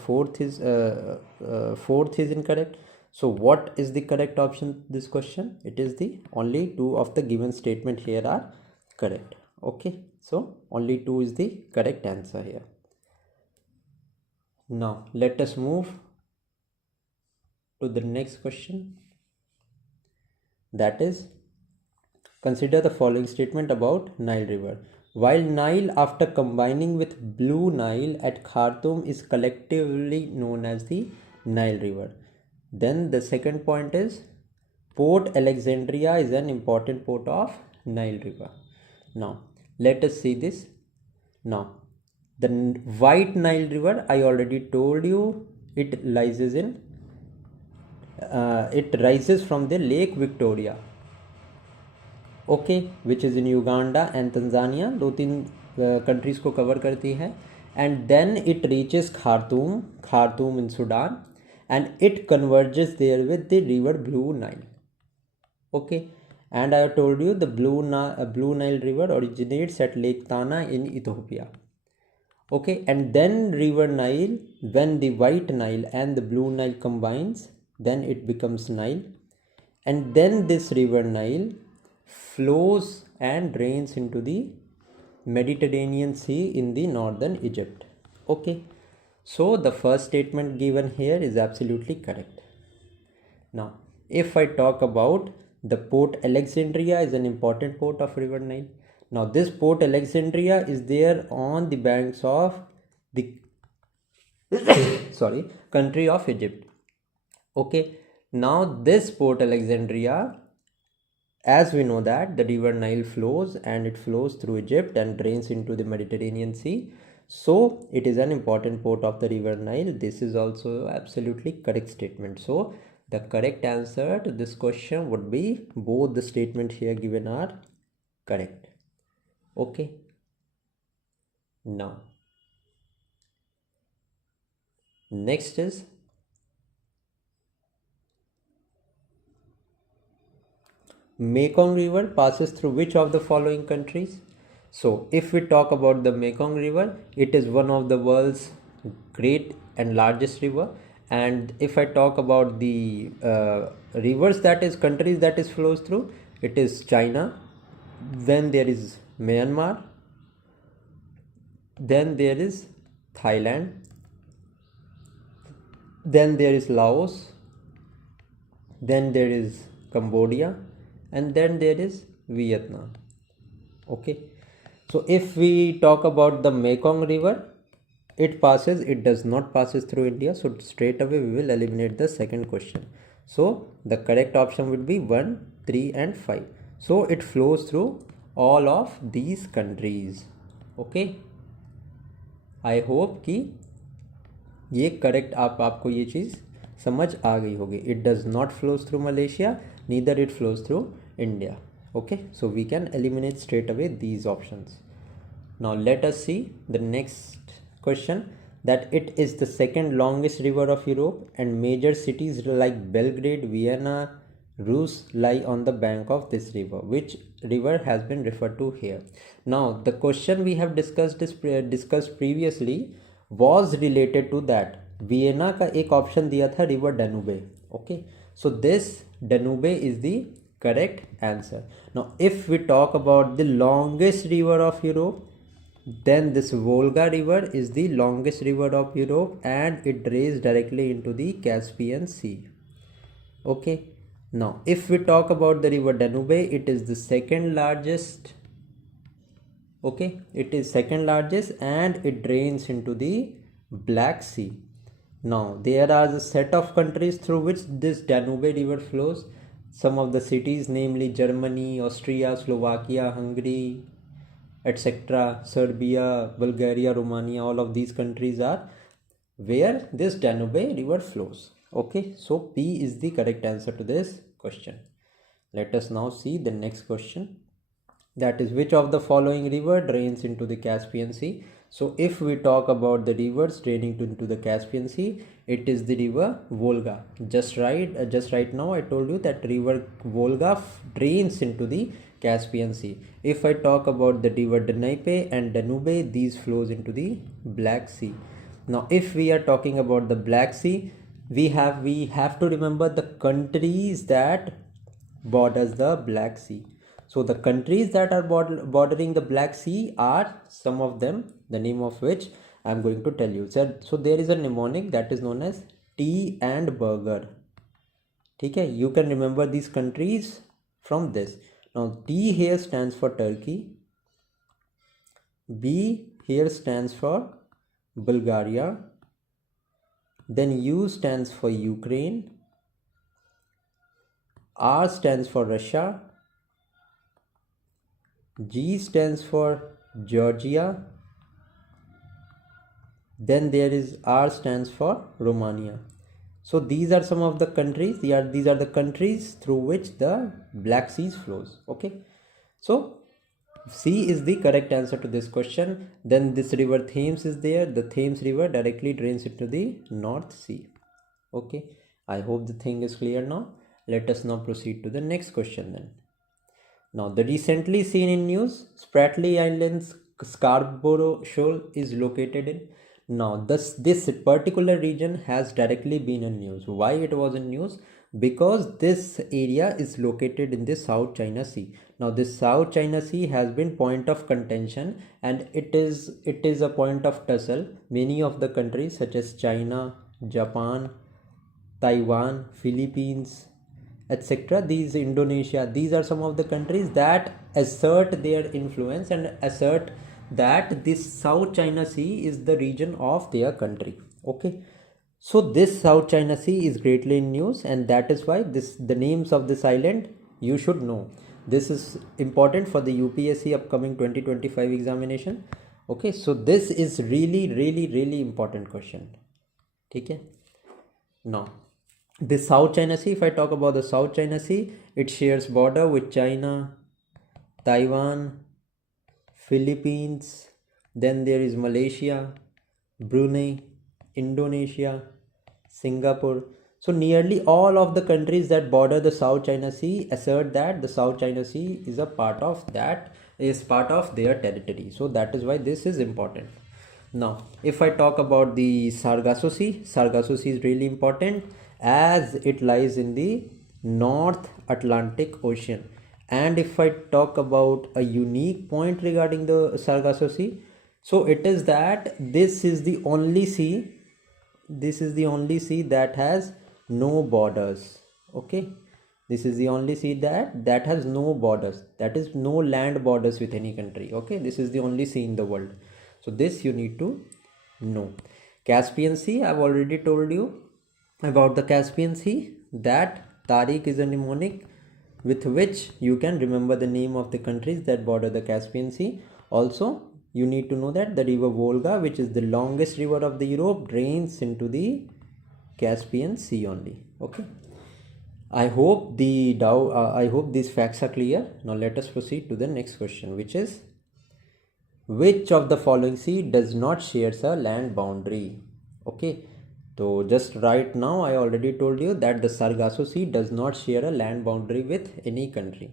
fourth is incorrect. So what is the correct option this question? It is the only two of the given statement here are correct. Okay, so only two is the correct answer here. Now let us move to the next question. That is, consider the following statement about Nile River. While Nile, after combining with Blue Nile at Khartoum, is collectively known as the Nile River. Then the second point is, Port Alexandria is an important port of Nile River. Now let us see this. Now the White Nile River, I already told you, it rises from the Lake Victoria, okay, which is in Uganda and Tanzania. दो तीन countries को cover करती है. And then it reaches Khartoum in Sudan, and it converges there with the river Blue Nile. Okay, and I have told you the Blue Nile River originates at Lake Tana in Ethiopia. Okay, and then river Nile, when the White Nile and the Blue Nile combines, then it becomes Nile. And then this river Nile flows and drains into the Mediterranean Sea in the northern Egypt. Okay, so the first statement given here is absolutely correct. Now if I talk about the Port Alexandria is an important port of river Nile. Now this Port Alexandria is there on the banks of the country of Egypt. Okay, now this Port Alexandria, as we know that the river Nile flows and it flows through Egypt and drains into the Mediterranean Sea. So it is an important port of the river Nile. This is also absolutely correct statement. So the correct answer to this question would be both the statement here given are correct. Okay. Now next is Mekong River passes through which of the following countries? So if we talk about the Mekong River, it is one of the world's great and largest river. And if I talk about the rivers, that is countries that it flows through, it is China, then there is Myanmar, then there is Thailand, then there is Laos, then there is Cambodia, and then there is Vietnam. Okay, so if we talk about the Mekong River, it does not passes through India, so straight away we will eliminate the second question. So the correct option would be 1, 3 and 5. So it flows through all of these countries. Okay, I hope कि ये correct आपको ये चीज़ समझ आ गई होगी. It does not flows through Malaysia, neither it flows through India. Okay, so we can eliminate straight away these options. Now let us see the next question, that it is the second longest river of Europe and major cities like Belgrade, Vienna, Rus lie on the bank of this river. Which river has been referred to here? Now the question we have discussed previously was related to that. Vienna का एक option दिया था river Danube. Okay, so this Danube is the correct answer. Now if we talk about the longest river of Europe, then this Volga river is the longest river of Europe and it drains directly into the Caspian Sea. Okay, now if we talk about the river Danube, it is the second largest. Okay, it is second largest and it drains into the Black Sea. Now there are a set of countries through which this Danube river flows. Some of the cities, namely Germany, Austria, Slovakia, Hungary, etc., Serbia, Bulgaria, Romania, all of these countries are where this Danube river flows. Okay, so P is the correct answer to this question. Let us now see the next question. That is, which of the following river drains into the Caspian Sea? So if we talk about the rivers draining into the Caspian Sea, it is the river Volga. Just right now I told you that river Volga drains into the Caspian Sea. If I talk about the river Danube and Danube, these flows into the Black Sea. Now if we are talking about the Black Sea, we have to remember the countries that borders the Black Sea. So the countries that are bordering the Black Sea are some of them, the name of which I am going to tell you. So there is a mnemonic that is known as T and burger. Okay, you can remember these countries from this. Now T here stands for Turkey, B here stands for Bulgaria, then U stands for Ukraine, R stands for Russia, G stands for Georgia, then there is R stands for Romania. So these are some of the countries, these are the countries through which the Black Sea flows. Okay, so C is the correct answer to this question. Then this river Thames is there. The Thames river directly drains into the North Sea. Okay, I hope the thing is clear now. Let us now proceed to the next question then. Now the recently seen in news, Spratly Island's Scarborough Shoal is located in. Now this particular region has directly been in news. Why it was in news? Because this area is located in the South China Sea. Now this South China Sea has been point of contention, and it is a point of tussle. Many of the countries such as China, Japan, Taiwan, Philippines, etc., these Indonesia, these are some of the countries that assert their influence and assert that this South China Sea is the region of their country. Okay, so this South China Sea is greatly in news, and that is why the names of this island you should know. This is important for the UPSC upcoming 2025 examination. Okay, so this is really important question. Okay, now the South China Sea, if I talk about the South China Sea, it shares border with China, Taiwan, Philippines, then there is Malaysia, Brunei, Indonesia, Singapore. So nearly all of the countries that border the South China Sea assert that the South China Sea is part of their territory. So that is why this is important. Now if I talk about the Sargasso Sea is really important as it lies in the North Atlantic Ocean. And if I talk about a unique point regarding the Sargasso Sea, so it is that this is the only sea that has no borders. Okay, this is the only sea that has no borders, that is no land borders with any country. Okay, this is the only sea in the world. So this you need to know. Caspian Sea, I've already told you about the Caspian Sea, that Tariq is a mnemonic with which you can remember the name of the countries that border the Caspian Sea. Also, you need to know that the river Volga, which is the longest river of the Europe, drains into the Caspian Sea only. Okay, I hope these facts are clear. Now let us proceed to the next question, which is, which of the following sea does not share a land boundary? Okay, so just right now I already told you that the Sargasso Sea does not share a land boundary with any country.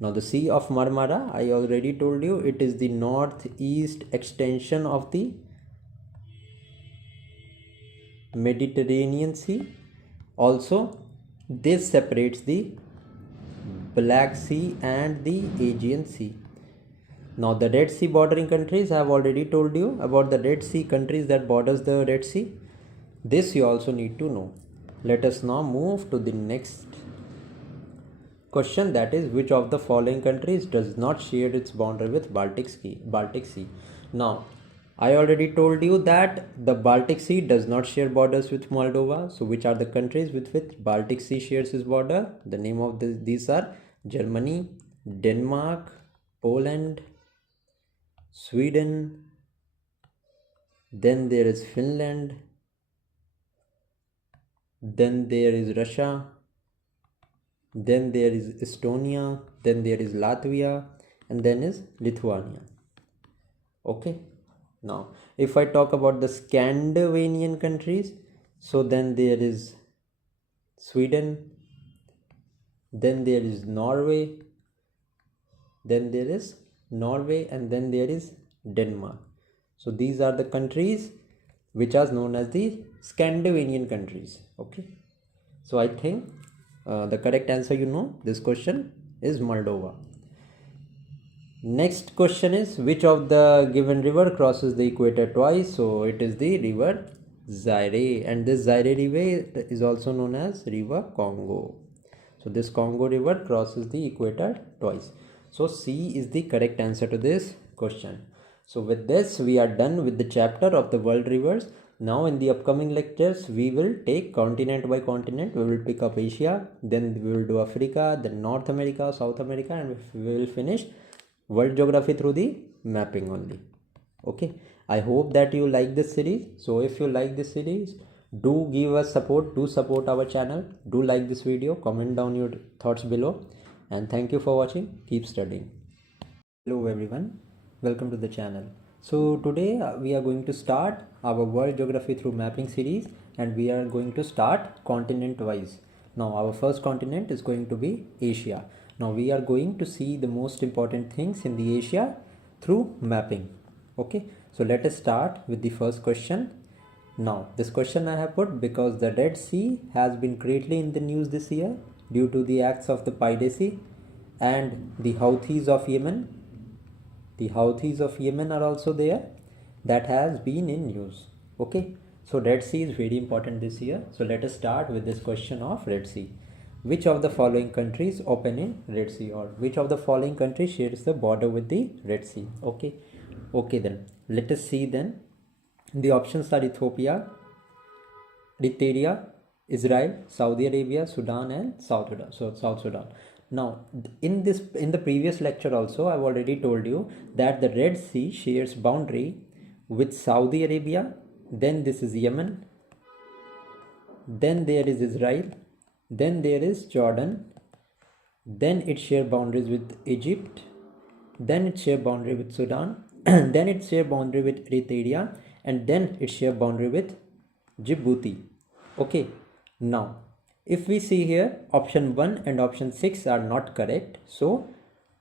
Now the Sea of Marmara, I already told you, it is the northeast extension of the Mediterranean Sea. Also, this separates the Black Sea and the Aegean Sea. Now the Red Sea bordering countries, I have already told you about the Red Sea countries that borders the Red Sea. This you also need to know. Let us now move to the next question, that is, which of the following countries does not share its boundary with Baltic Sea? Now I already told you that the Baltic Sea does not share borders with Moldova. So which are the countries with which Baltic Sea shares its border? The name of these are Germany, Denmark, Poland, Sweden, then there is Finland, then there is Russia, then there is Estonia, then there is Latvia, and then is Lithuania. Okay, now if I talk about the Scandinavian countries, so then there is Sweden, then there is Norway, and then there is Denmark. So these are the countries which are known as the Scandinavian countries. Okay, so I think the correct answer, this question is Moldova. Next question is, which of the given river crosses the equator twice? So it is the river Zaire, and this Zaire river is also known as river Congo. So this Congo river crosses the equator twice. So C is the correct answer to this question. So with this, we are done with the chapter of the world rivers. Now in the upcoming lectures, we will take continent by continent. We will pick up Asia, then we will do Africa, then North America, South America, and we will finish world geography through the mapping only. Okay, I hope that you like this series. So if you like this series, do give us support, do support our channel, do like this video, comment down your thoughts below, and thank you for watching. Keep studying. Hello everyone, welcome to the channel. So today we are going to start our world geography through mapping series, and we are going to start continent wise. Now our first continent is going to be Asia. Now we are going to see the most important things in the Asia through mapping. Okay, so let us start with the first question. Now this question I have put because the Red Sea has been greatly in the news this year due to the acts of the piracy, and the Houthis of Yemen. The Houthis of Yemen are also there. That has been in news. Okay, so Red Sea is very important this year. So let us start with this question of Red Sea. Which of the following countries open in Red Sea, or which of the following countries shares the border with the Red Sea? Okay, then let us see. Then the options are Ethiopia, Eritrea, Israel, Saudi Arabia, Sudan, and South Sudan. So South Sudan. Now in the previous lecture also I've already told you that the Red Sea shares boundary with Saudi Arabia, then this is Yemen, then there is Israel, then there is Jordan, then it shares boundaries with Egypt, then it shares boundary with Sudan, then it shares boundary with Eritrea, and then it shares boundary with Djibouti. Okay, now if we see here, option 1 and option 6 are not correct. So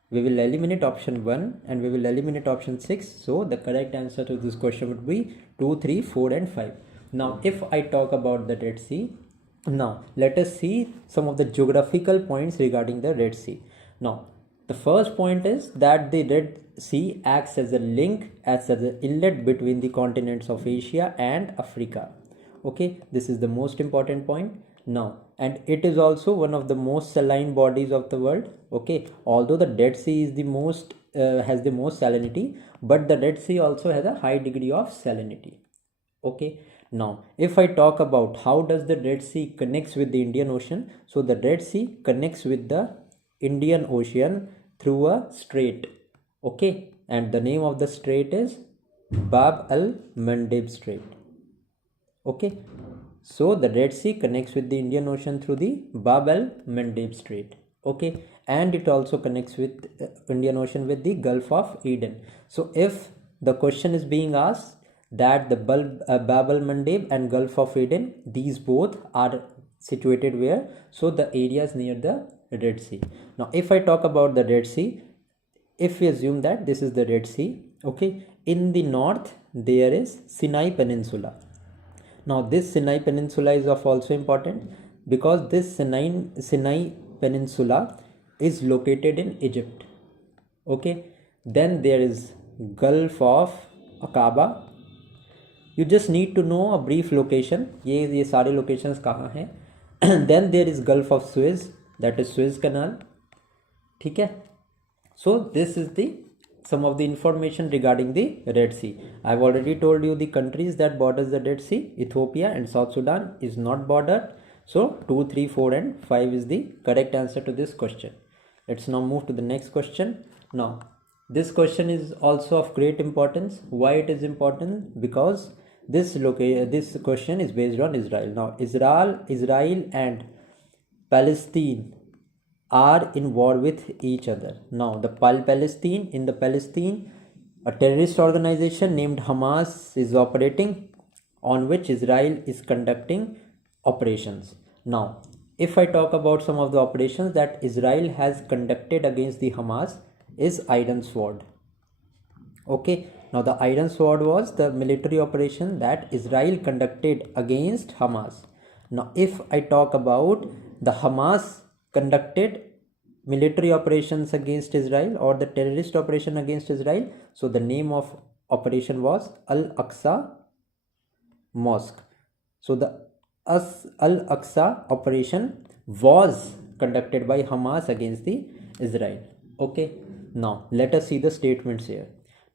we will eliminate option 1 and we will eliminate option 6. So the correct answer to this question would be 2, 3, 4 and 5. Now if I talk about the Red Sea, now let us see some of the geographical points regarding the Red Sea. Now the first point is that the Red Sea acts as a link, as an inlet between the continents of Asia and Africa. Okay, this is the most important point. Now, and it is also one of the most saline bodies of the world. Okay, although the Dead Sea is the most has the most salinity, but the Red Sea also has a high degree of salinity. Okay, now if I talk about how does the Red Sea connects with the Indian Ocean, so the Red Sea connects with the Indian Ocean through a strait. Okay, and the name of the strait is Bab al-Mandeb Strait. Okay, so the Red Sea connects with the Indian Ocean through the Bab al-Mandeb Strait. Okay, and it also connects with Indian Ocean with the Gulf of Eden. So if the question is being asked that the Bab al-Mandeb and Gulf of Eden, these both are situated where? So the areas near the Red Sea. Now if I talk about the Red Sea, if we assume that this is the Red Sea, okay, in the north there is Sinai Peninsula. Now this Sinai Peninsula is of also important because this Sinai Peninsula is located in Egypt. Okay, then there is Gulf of Aqaba. You just need to know a brief location. ये सारे locations कहाँ हैं? Then there is Gulf of Suez, that is Suez Canal. ठीक है? So this is the some of the information regarding the Red Sea. I've already told you the countries that borders the Red Sea. Ethiopia and South Sudan is not bordered. So 2, 3, 4 and 5 is the correct answer to this question. Let's now move to the next question. Now this question is also of great importance. Why it is important? Because This question is based on Israel. Now, Israel and Palestine are in war with each other. Now, the Palestine, a terrorist organization named Hamas is operating, on which Israel is conducting operations. Now, if I talk about some of the operations that Israel has conducted against the Hamas, is Iron Sword. Okay, now the Iron Sword was the military operation that Israel conducted against Hamas. Now, if I talk about the Hamas conducted military operations against Israel, or the terrorist operation against Israel, so the name of operation was Al-Aqsa Mosque. So the Al-Aqsa operation was conducted by Hamas against the Israel. Okay, now let us see the statements here.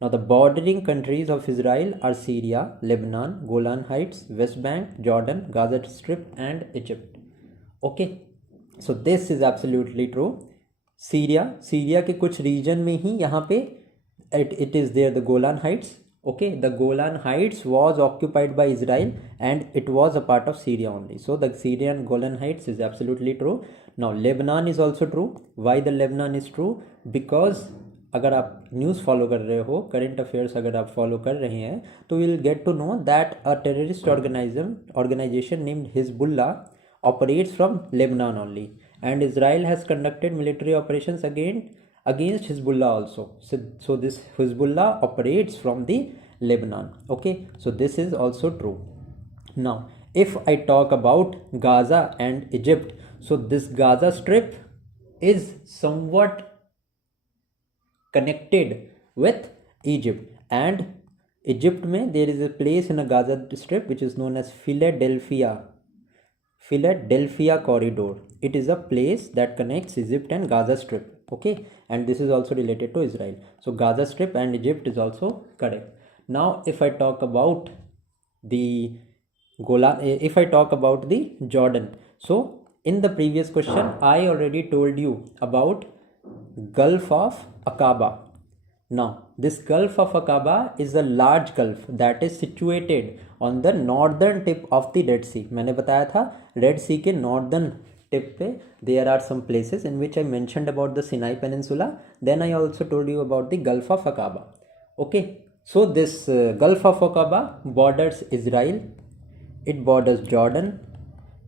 Now, the bordering countries of Israel are Syria, Lebanon, Golan Heights, West Bank, Jordan, Gaza Strip, and Egypt. Okay, so this is absolutely true. Syria के कुछ reason में ही यहाँ पे it is there the Golan Heights. Okay, the Golan Heights was occupied by Israel and it was a part of Syria only. So the Syrian Golan Heights is absolutely true. Now, Lebanon is also true. Why the Lebanon is true? Because अगर आप news follow कर रहे हो, current affairs अगर आप follow कर रहे हैं, तो will get to know that a terrorist organization named Hezbollah operates from Lebanon only, and Israel has conducted military operations against Hezbollah also. So this Hezbollah operates from the Lebanon. Okay, so this is also true. Now, if I talk about Gaza and Egypt, so this Gaza Strip is somewhat connected with Egypt, and Egypt में there is a place in a Gaza Strip which is known as Philadelphia corridor. It is a place that connects Egypt and Gaza Strip. Okay, and this is also related to Israel. So Gaza Strip and Egypt is also correct. Now, if I talk about the Jordan, so in the previous question I already told you about Gulf of Aqaba. Now, this Gulf of Aqaba is a large gulf that is situated on the northern tip of the Red Sea. मैंने बताया था Red Sea के northern tip पे there are some places in which I mentioned about the Sinai Peninsula. Then I also told you about the Gulf of Aqaba. Okay, so this Gulf of Aqaba borders Israel, it borders Jordan,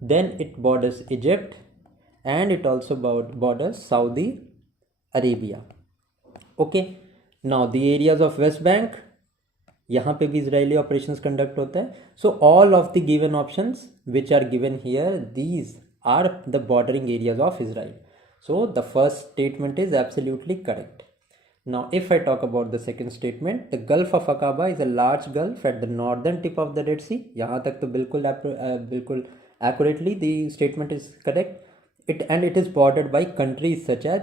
then it borders Egypt, and it also borders Saudi Arabia. Okay, now the areas of West Bank, यहाँ पे भी Israeli operations conduct होता है. So all of the given options which are given here, these are the bordering areas of Israel. So the first statement is absolutely correct. Now, if I talk about the second statement, the Gulf of Aqaba is a large gulf at the northern tip of the Red Sea. यहाँ तक तो बिल्कुल accurately the statement is correct. It is bordered by countries such as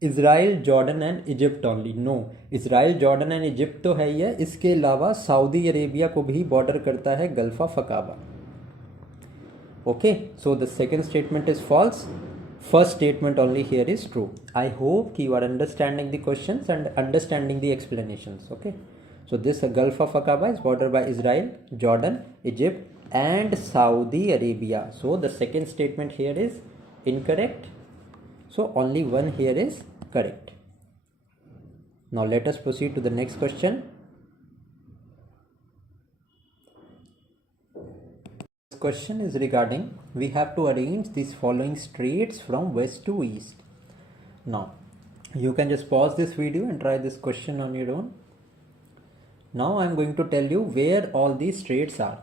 Israel, Jordan and Egypt only. No, Israel, Jordan and Egypt तो है ही है, इसके अलावा Saudi Arabia को भी बॉर्डर करता है gulf of Aqaba. Okay, so the second statement is false. First statement only here is true. I hope you are understanding the questions and understanding the explanations. Okay, so this Gulf of Aqaba is bordered by Israel, Jordan, Egypt and Saudi Arabia. So the second statement here is incorrect. So only one here is correct. Now let us proceed to the next question. This question is regarding, we have to arrange these following straits from west to east. Now you can just pause this video and try this question on your own. Now I am going to tell you where all these straits are.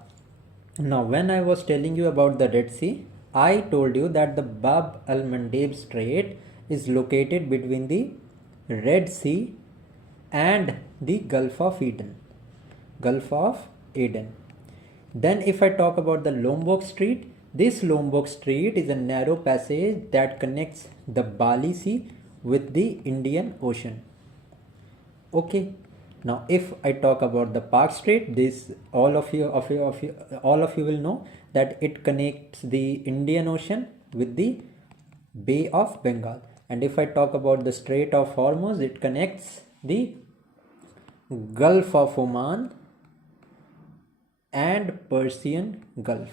Now, when I was telling you about the Red Sea, I told you that the Bab al-Mandeb Strait is located between the Red Sea and the Gulf of Eden. Then if I talk about the Lombok Strait, this Lombok Strait is a narrow passage that connects the Bali Sea with the Indian Ocean. Okay. Now, if I talk about the Park Strait, this all of you will know that it connects the Indian Ocean with the Bay of Bengal. And if I talk about the Strait of Hormuz, it connects the Gulf of Oman and Persian Gulf.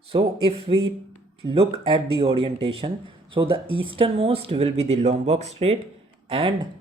So if we look at the orientation, so the easternmost will be the Lombok Strait, and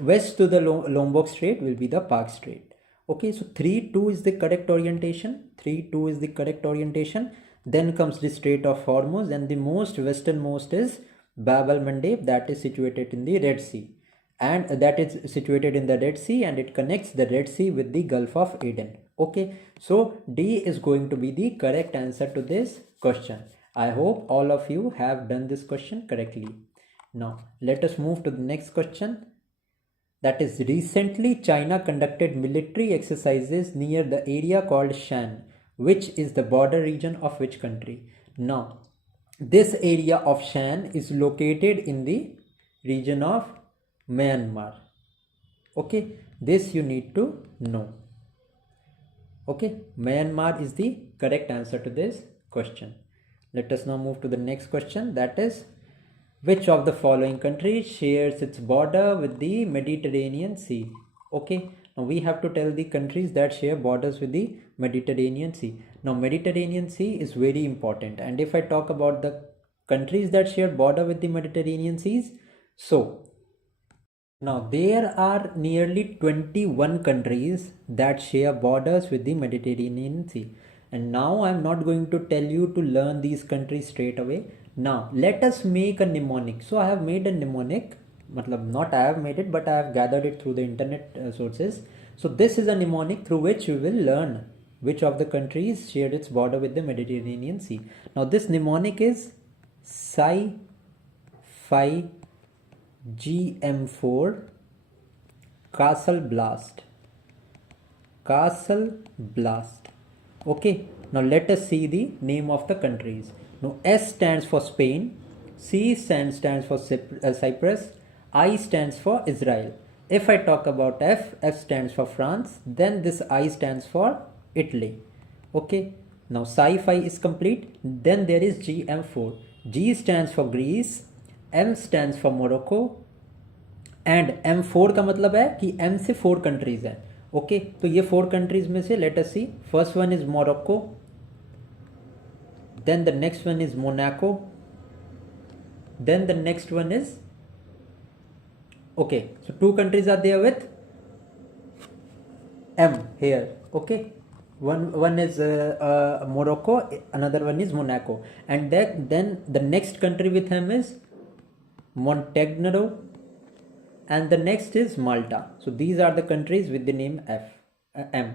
west to the Lombok Strait will be the Park Strait. Okay, so 3-2 is the correct orientation. 3-2 is the correct orientation. Then comes the Strait of Hormuz, and the most westernmost is Bab al-Mandeb, that is situated in the Red Sea. And that is situated in the Red Sea, and it connects the Red Sea with the Gulf of Aden. Okay, so D is going to be the correct answer to this question. I hope all of you have done this question correctly. Now let us move to the next question. That is, recently China conducted military exercises near the area called Shan, which is the border region of which country? Now this area of Shan is located in the region of Myanmar. Okay, this you need to know. Okay, Myanmar is the correct answer to this question. Let us now move to the next question. That is, which of the following countries shares its border with the Mediterranean Sea? Okay, now we have to tell the countries that share borders with the Mediterranean Sea. Now Mediterranean Sea is very important, and if I talk about the countries that share border with the Mediterranean Seas, so now there are nearly 21 countries that share borders with the Mediterranean Sea. And now I'm not going to tell you to learn these countries straight away. Now let us make a mnemonic. So I have made a mnemonic, not I have made it, but I have gathered it through the internet sources. So this is a mnemonic through which you will learn which of the countries share its border with the Mediterranean Sea. Now this mnemonic is Psi Phi GM4 Castle Blast. Castle Blast. Okay, now let us see the name of the countries. Now S stands for Spain, C stands for Cyprus, I stands for Israel. If I talk about F stands for France, then this I stands for Italy. Okay, now Sci-Fi is complete. Then there is GM4. G stands for Greece, M stands for Morocco, and M4 का मतलब है कि M से 4 countries है. Okay, तो ये 4 countries में से let us see. First one is Morocco, then the next one is Monaco, then the next one is okay, so 2 countries are there with M here. Okay, one is Morocco, another one is Monaco, and then the next country with M is Montenegro, and the next is Malta. So these are the countries with the name M.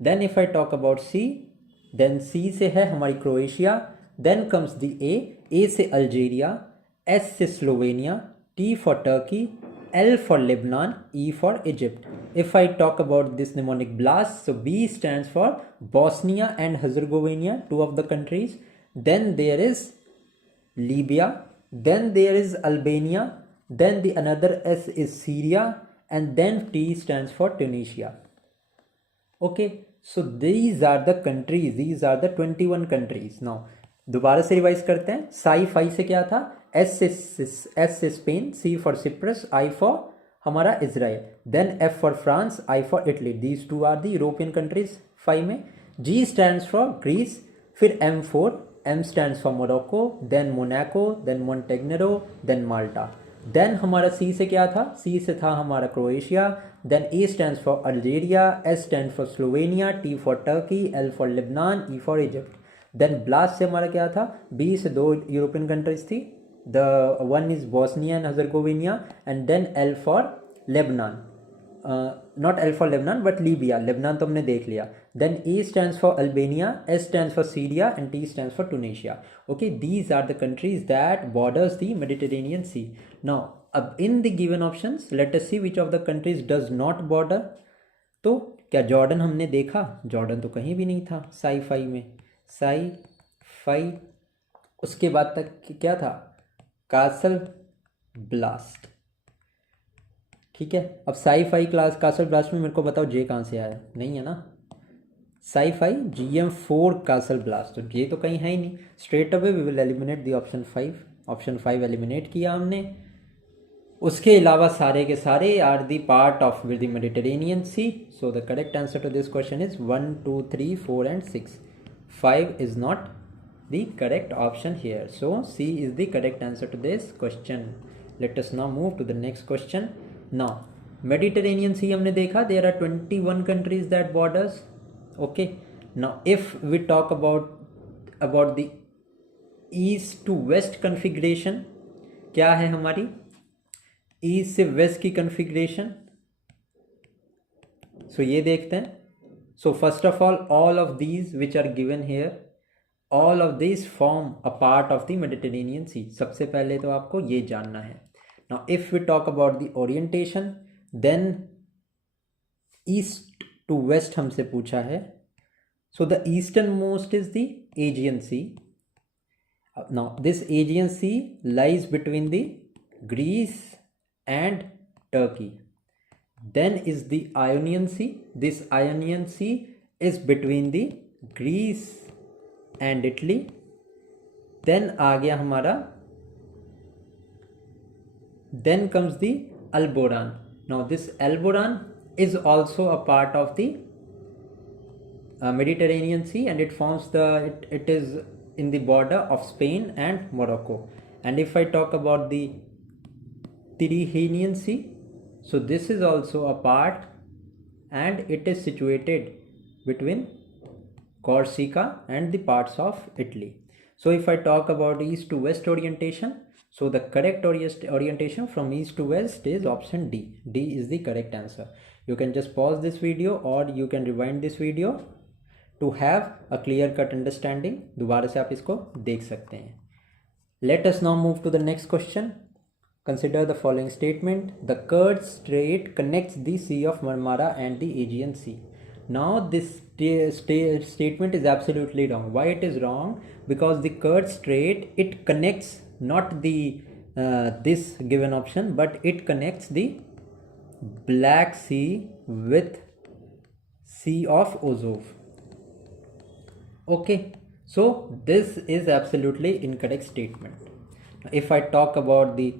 Then if I talk about C, then C से है हमारी Croatia, then comes the A से Algeria, S से Slovenia, T for Turkey, L for Lebanon, E for Egypt. If I talk about this mnemonic blast, so B stands for Bosnia and Herzegovina, 2 of the countries. Then there is Libya, then there is Albania, then the another S is Syria, and then T stands for Tunisia. Okay, so these are the countries, these are the 21 countries. Now दोबारा से revise करते हैं. Sci fi से क्या था? S से Spain, C for Cyprus, I for हमारा Israel, then F for France, I for Italy. These 2 are the European countries. Five में जी स्टैंड्स फॉर ग्रीस, फिर M4, M stands for Morocco, then Monaco, then Montenegro, then Malta. Then हमारा C से क्या था? C से था हमारा Croatia, then A stands for Algeria, S stand for Slovenia, T for Turkey, L for Lebanon, E for Egypt. Then BLAST से हमारा क्या था? बी से 2 यूरोपियन कंट्रीज थी, the one is Bosnia and Herzegovina, and then L for Lebanon, not L for Lebanon but Libya. Lebanon तो हमने देख लिया. Then A stands for Albania, S stands for Syria, and T stands for Tunisia. Okay, these are the countries that borders the Mediterranean Sea. Now अब in the given options let us see which of the countries does not border. तो क्या Jordan हमने देखा? Jordan तो कहीं भी नहीं था साई फाई में. साई फाई, उसके बाद तक क्या था? Castle blast. ठीक है, अब साई फाई कासल ब्लास्ट में मेरे को बताओ जे कहाँ से आया? नहीं है ना. Sci fi GM4 castle blast, तो जे तो कहीं है ही नहीं. Straight away we will eliminate the option 5. Option 5 eliminate किया हमने. उसके अलावा सारे के सारे are the part of the Mediterranean sea. So the correct answer to this question is 1, 2, 3, 4 and 6. 5 is not the correct option here. So C is the correct answer to this question. Let us now move to the next question. Now Mediterranean Sea हमने देखा, there are 21 countries that borders. Okay, now if we talk about the east to west configuration, क्या है हमारी east से waste की configuration. सो ये देखते हैं. So first of all of these which are given here, all of these form a part of the Mediterranean Sea. सबसे पहले तो आपको ये जानना है. Now if we talk about the orientation, then east to west हमसे पूछा है. So the easternmost is the Aegean Sea. Now this Aegean Sea lies between the Greece and Turkey. Then is the Ionian Sea. This Ionian Sea is between the Greece and Italy. Then आ गया हमारा, then comes the Alboran. Now this Alboran is also a part of the Mediterranean Sea, and it forms it is in the border of Spain and Morocco. And if I talk about the Tyrrhenian Sea, so this is also a part, and it is situated between Corsica and the parts of Italy. So if I talk about east to west orientation, so the correct orientation from east to west is option D. D is the correct answer. You can just pause this video or you can rewind this video to have a clear cut understanding. दोबारा से आप इसको देख सकते हैं. Let us now move to the next question. Consider the following statement. The Kerch Strait connects the Sea of Marmara and the Aegean Sea. Now this statement is absolutely wrong. Why it is wrong? Because the Kerch Strait, it connects not the this given option, but it connects the Black Sea with Sea of Azov. Okay, so this is absolutely incorrect statement. If I talk about the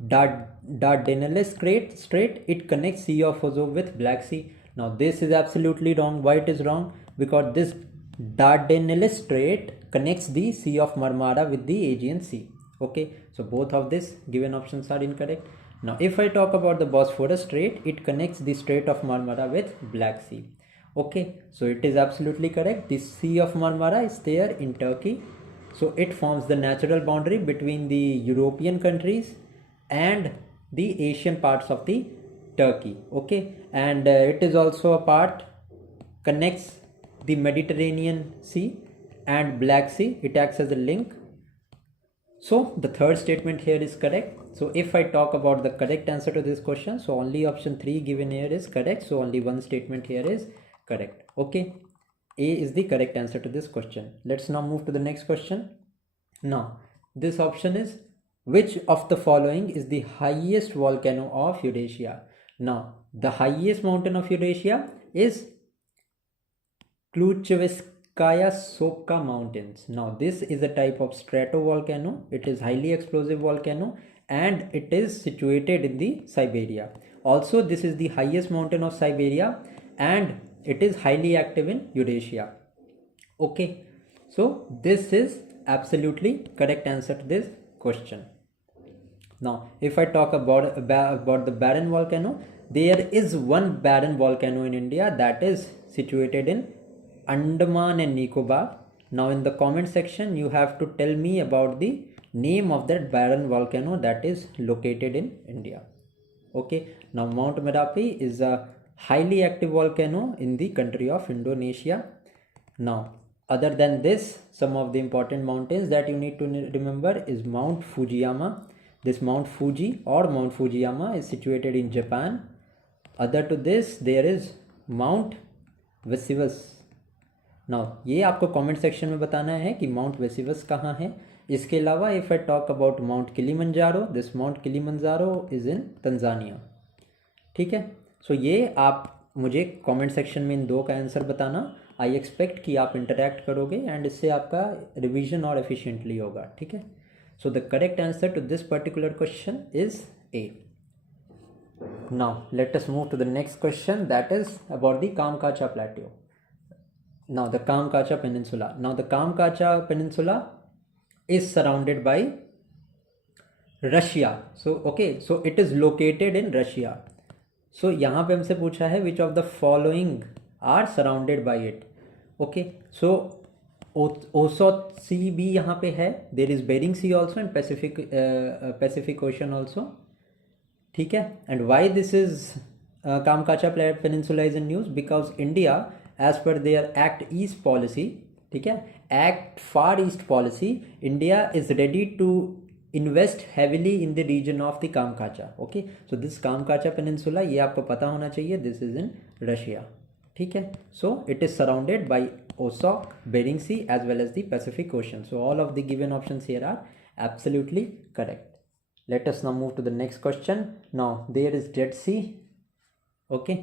Dardanelles Strait, it connects Sea of Azov with Black Sea. Now this is absolutely wrong. Why it is wrong? Because this Dardanelles Strait connects the Sea of Marmara with the Aegean Sea. Okay, so both of these given options are incorrect. Now if I talk about the Bosphorus Strait, it connects the Strait of Marmara with Black Sea. Okay, so it is absolutely correct. The Sea of Marmara is there in Turkey. So it forms the natural boundary between the European countries and the Asian parts of the Turkey. Okay, and it is also a part, connects the Mediterranean Sea and Black Sea. It acts as a link. So the third statement here is correct. So if I talk about the correct answer to this question, so only option 3 given here is correct. So only one statement here is correct. Okay, A is the correct answer to this question. Let's now move to the next question. Now this option is, which of the following is the highest volcano of Eurasia? Now the highest mountain of Eurasia is Kluchevskaya Sopka Mountains. Now this is a type of stratovolcano. It is highly explosive volcano and it is situated in the Siberia. Also this is the highest mountain of Siberia and it is highly active in Eurasia. Okay, so this is absolutely correct answer to this question. Now if I talk about the barren volcano, there is one barren volcano in India that is situated in Andaman and Nicobar. Now in the comment section you have to tell me about the name of that barren volcano that is located in India. Okay, now Mount Merapi is a highly active volcano in the country of Indonesia. Now other than this, some of the important mountains that you need to remember is Mount Fujiyama. This Mount Fuji or Mount Fujiyama is situated in Japan. Other to this there is Mount Vesuvius. Now ये आपको comment section में बताना है कि Mount Vesuvius कहाँ है. इसके अलावा if I talk about Mount Kilimanjaro, this Mount Kilimanjaro is in Tanzania. ठीक है, सो ये आप मुझे कमेंट सेक्शन में इन दो का आंसर बताना. आई एक्सपेक्ट कि आप इंटरैक्ट करोगे एंड इससे आपका रिवीजन और एफिशिएंटली होगा. ठीक है, so the correct answer to this particular question is A. Now let us move to the next question, that is about the Kamkacha Plateau. Now the Kamkacha Peninsula. Now the Kamkacha Peninsula is surrounded by Russia. So okay, so it is located in Russia. So यहाँ पे हमसे पूछा है which of the following are surrounded by it. Okay, so Okhotsk Sea भी यहाँ पे है. There is Bering Sea also and Pacific Ocean also. ठीक है. And why this is Kamkacha Peninsula is in news? Because India, as per their Act East policy, ठीक है, Act Far East policy, India is ready to invest heavily in the region of the Kamkacha. Okay, so this Kamkacha Peninsula, ये आपको पता होना चाहिए, this is in Russia. ठीक है. So it is surrounded by Okhotsk, Bering Sea as well as the Pacific Ocean. So all of the given options here are absolutely correct. Let us now move to the next question. Now there is Dead Sea. Okay,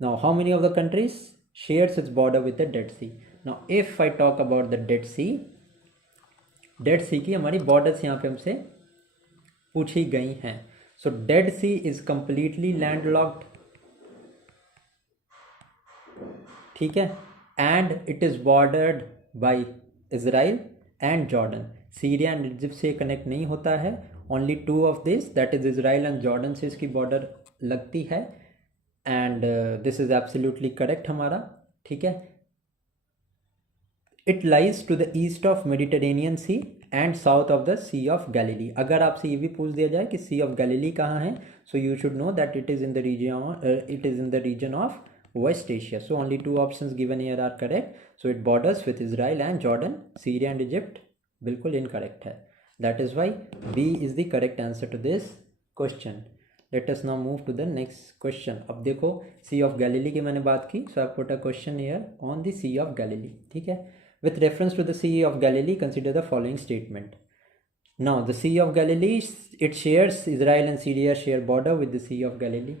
now how many of the countries shares its border with the Dead Sea? Now if I talk about the Dead Sea, Dead Sea की हमारी borders यहाँ पे हमसे पूछी गई हैं. So Dead Sea is completely landlocked. ठीक है. And it is bordered by Israel and Jordan. Syria and Egypt से कनेक्ट नहीं होता है. Only two of this, that is Israel and Jordan से इसकी बॉर्डर लगती है. And this is absolutely correct हमारा. ठीक है. It lies to the east of Mediterranean Sea and south of the C of Galilee. अगर आपसे ये भी पूछ दिया जाए कि सी ऑफ गैलीली कहाँ है, so you should know that it is in the region of West Asia. So only two options given here are correct. So it borders with Israel and Jordan. Syria and Egypt बिल्कुल incorrect है. That is why B is the correct answer to this question. Let us now move to the next question. अब देखो, sea of Galilee की मैंने बात की, so I put a question here on the C of Galilee. ठीक है. With reference to the Sea of Galilee, consider the following statement. Now, the Sea of Galilee, it shares, Israel and Syria share border with the Sea of Galilee.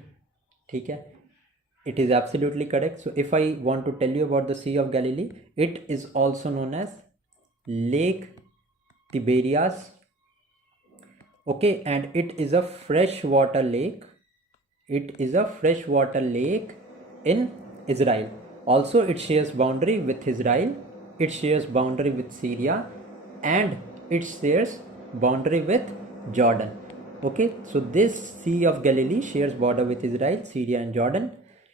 ठीक है. It is absolutely correct. So, if I want to tell you about the Sea of Galilee, it is also known as Lake Tiberias. Okay, and it is a freshwater lake. It is a freshwater lake in Israel. Also, it shares boundary with Israel. It shares boundary with Syria and it shares boundary with Jordan. Okay, so this Sea of Galilee shares border with Israel, Syria and Jordan.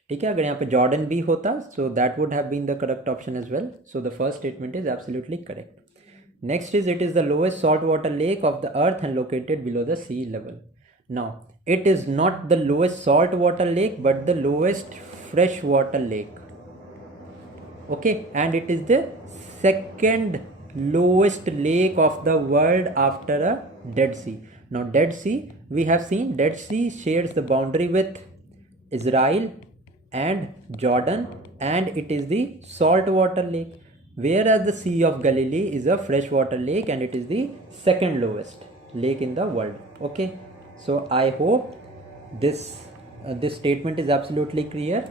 ठीक है. अगर यहाँ पे Jordan भी होता, so that would have been the correct option as well. So the first statement is absolutely correct. Next is, it is the lowest saltwater lake of the earth and located below the sea level. Now, it is not the lowest saltwater lake but the lowest freshwater lake. Okay, and it is the second lowest lake of the world after a Dead Sea. Now Dead Sea, we have seen Dead Sea shares the boundary with Israel and Jordan and it is the saltwater lake, whereas the Sea of Galilee is a freshwater lake and it is the second lowest lake in the world. Okay, so I hope this statement is absolutely clear.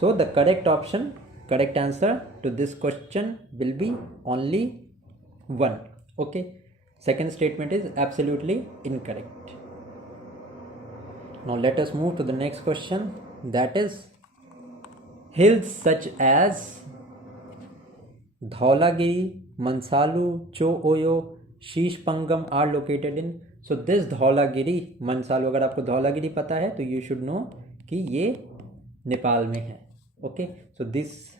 So the correct answer to this question will be only one. Okay, second statement is absolutely incorrect. Now let us move to the next question, that is hills such as Dhaulagiri, Mansalu, Cho Oyo, Shishpangam are located in. So this Dhaulagiri, Mansalu, अगर आपको धौलागिरी पता है तो you should know कि ये नेपाल में है. Okay, so this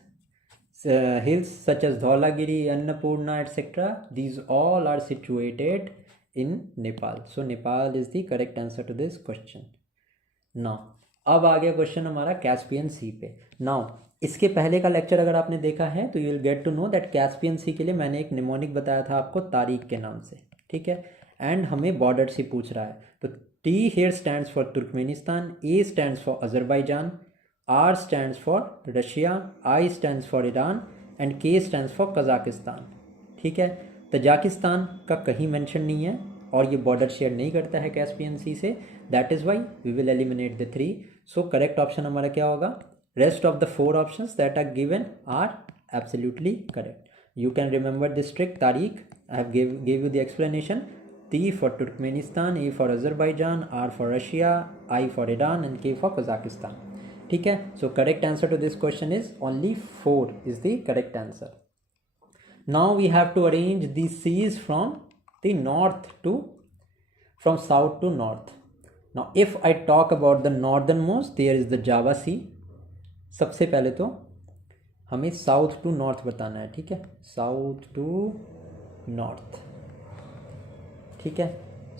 hills such as Dhaulagiri, Annapurna, etc., these all are situated in Nepal. So Nepal is the correct answer to this question. Now, अब आ गया क्वेश्चन हमारा कैस्पियन सी पे. नाउ इसके पहले का लेक्चर अगर आपने देखा है तो you will get to know that Caspian Sea के लिए मैंने एक निमोनिक बताया था आपको, तारीख के नाम से. ठीक है. एंड हमें बॉर्डर से पूछ रहा है. तो T here stands for Turkmenistan, A stands for Azerbaijan, R stands for Russia, I stands for Iran and K stands for Kazakhstan. ठीक है. तजाकिस्तान का कहीं मेंशन नहीं है और ये बॉर्डर शेयर नहीं करता है कैस्पियन सी से. That is why we will eliminate the 3. So correct option हमारा क्या होगा? Rest of the 4 options that are given are absolutely correct. You can remember this trick तारीख. I have give you the explanation. T for Turkmenistan, A for Azerbaijan, R for Russia, I for Iran, and K for Kazakhstan. ठीक है, so correct answer to this question is only 4 is the correct answer. Now we have to arrange these seas from the north to from south to north. Now if I talk about the northernmost, there is the Java Sea. सबसे पहले तो हमें south to north बताना है, ठीक है, south to north, ठीक है.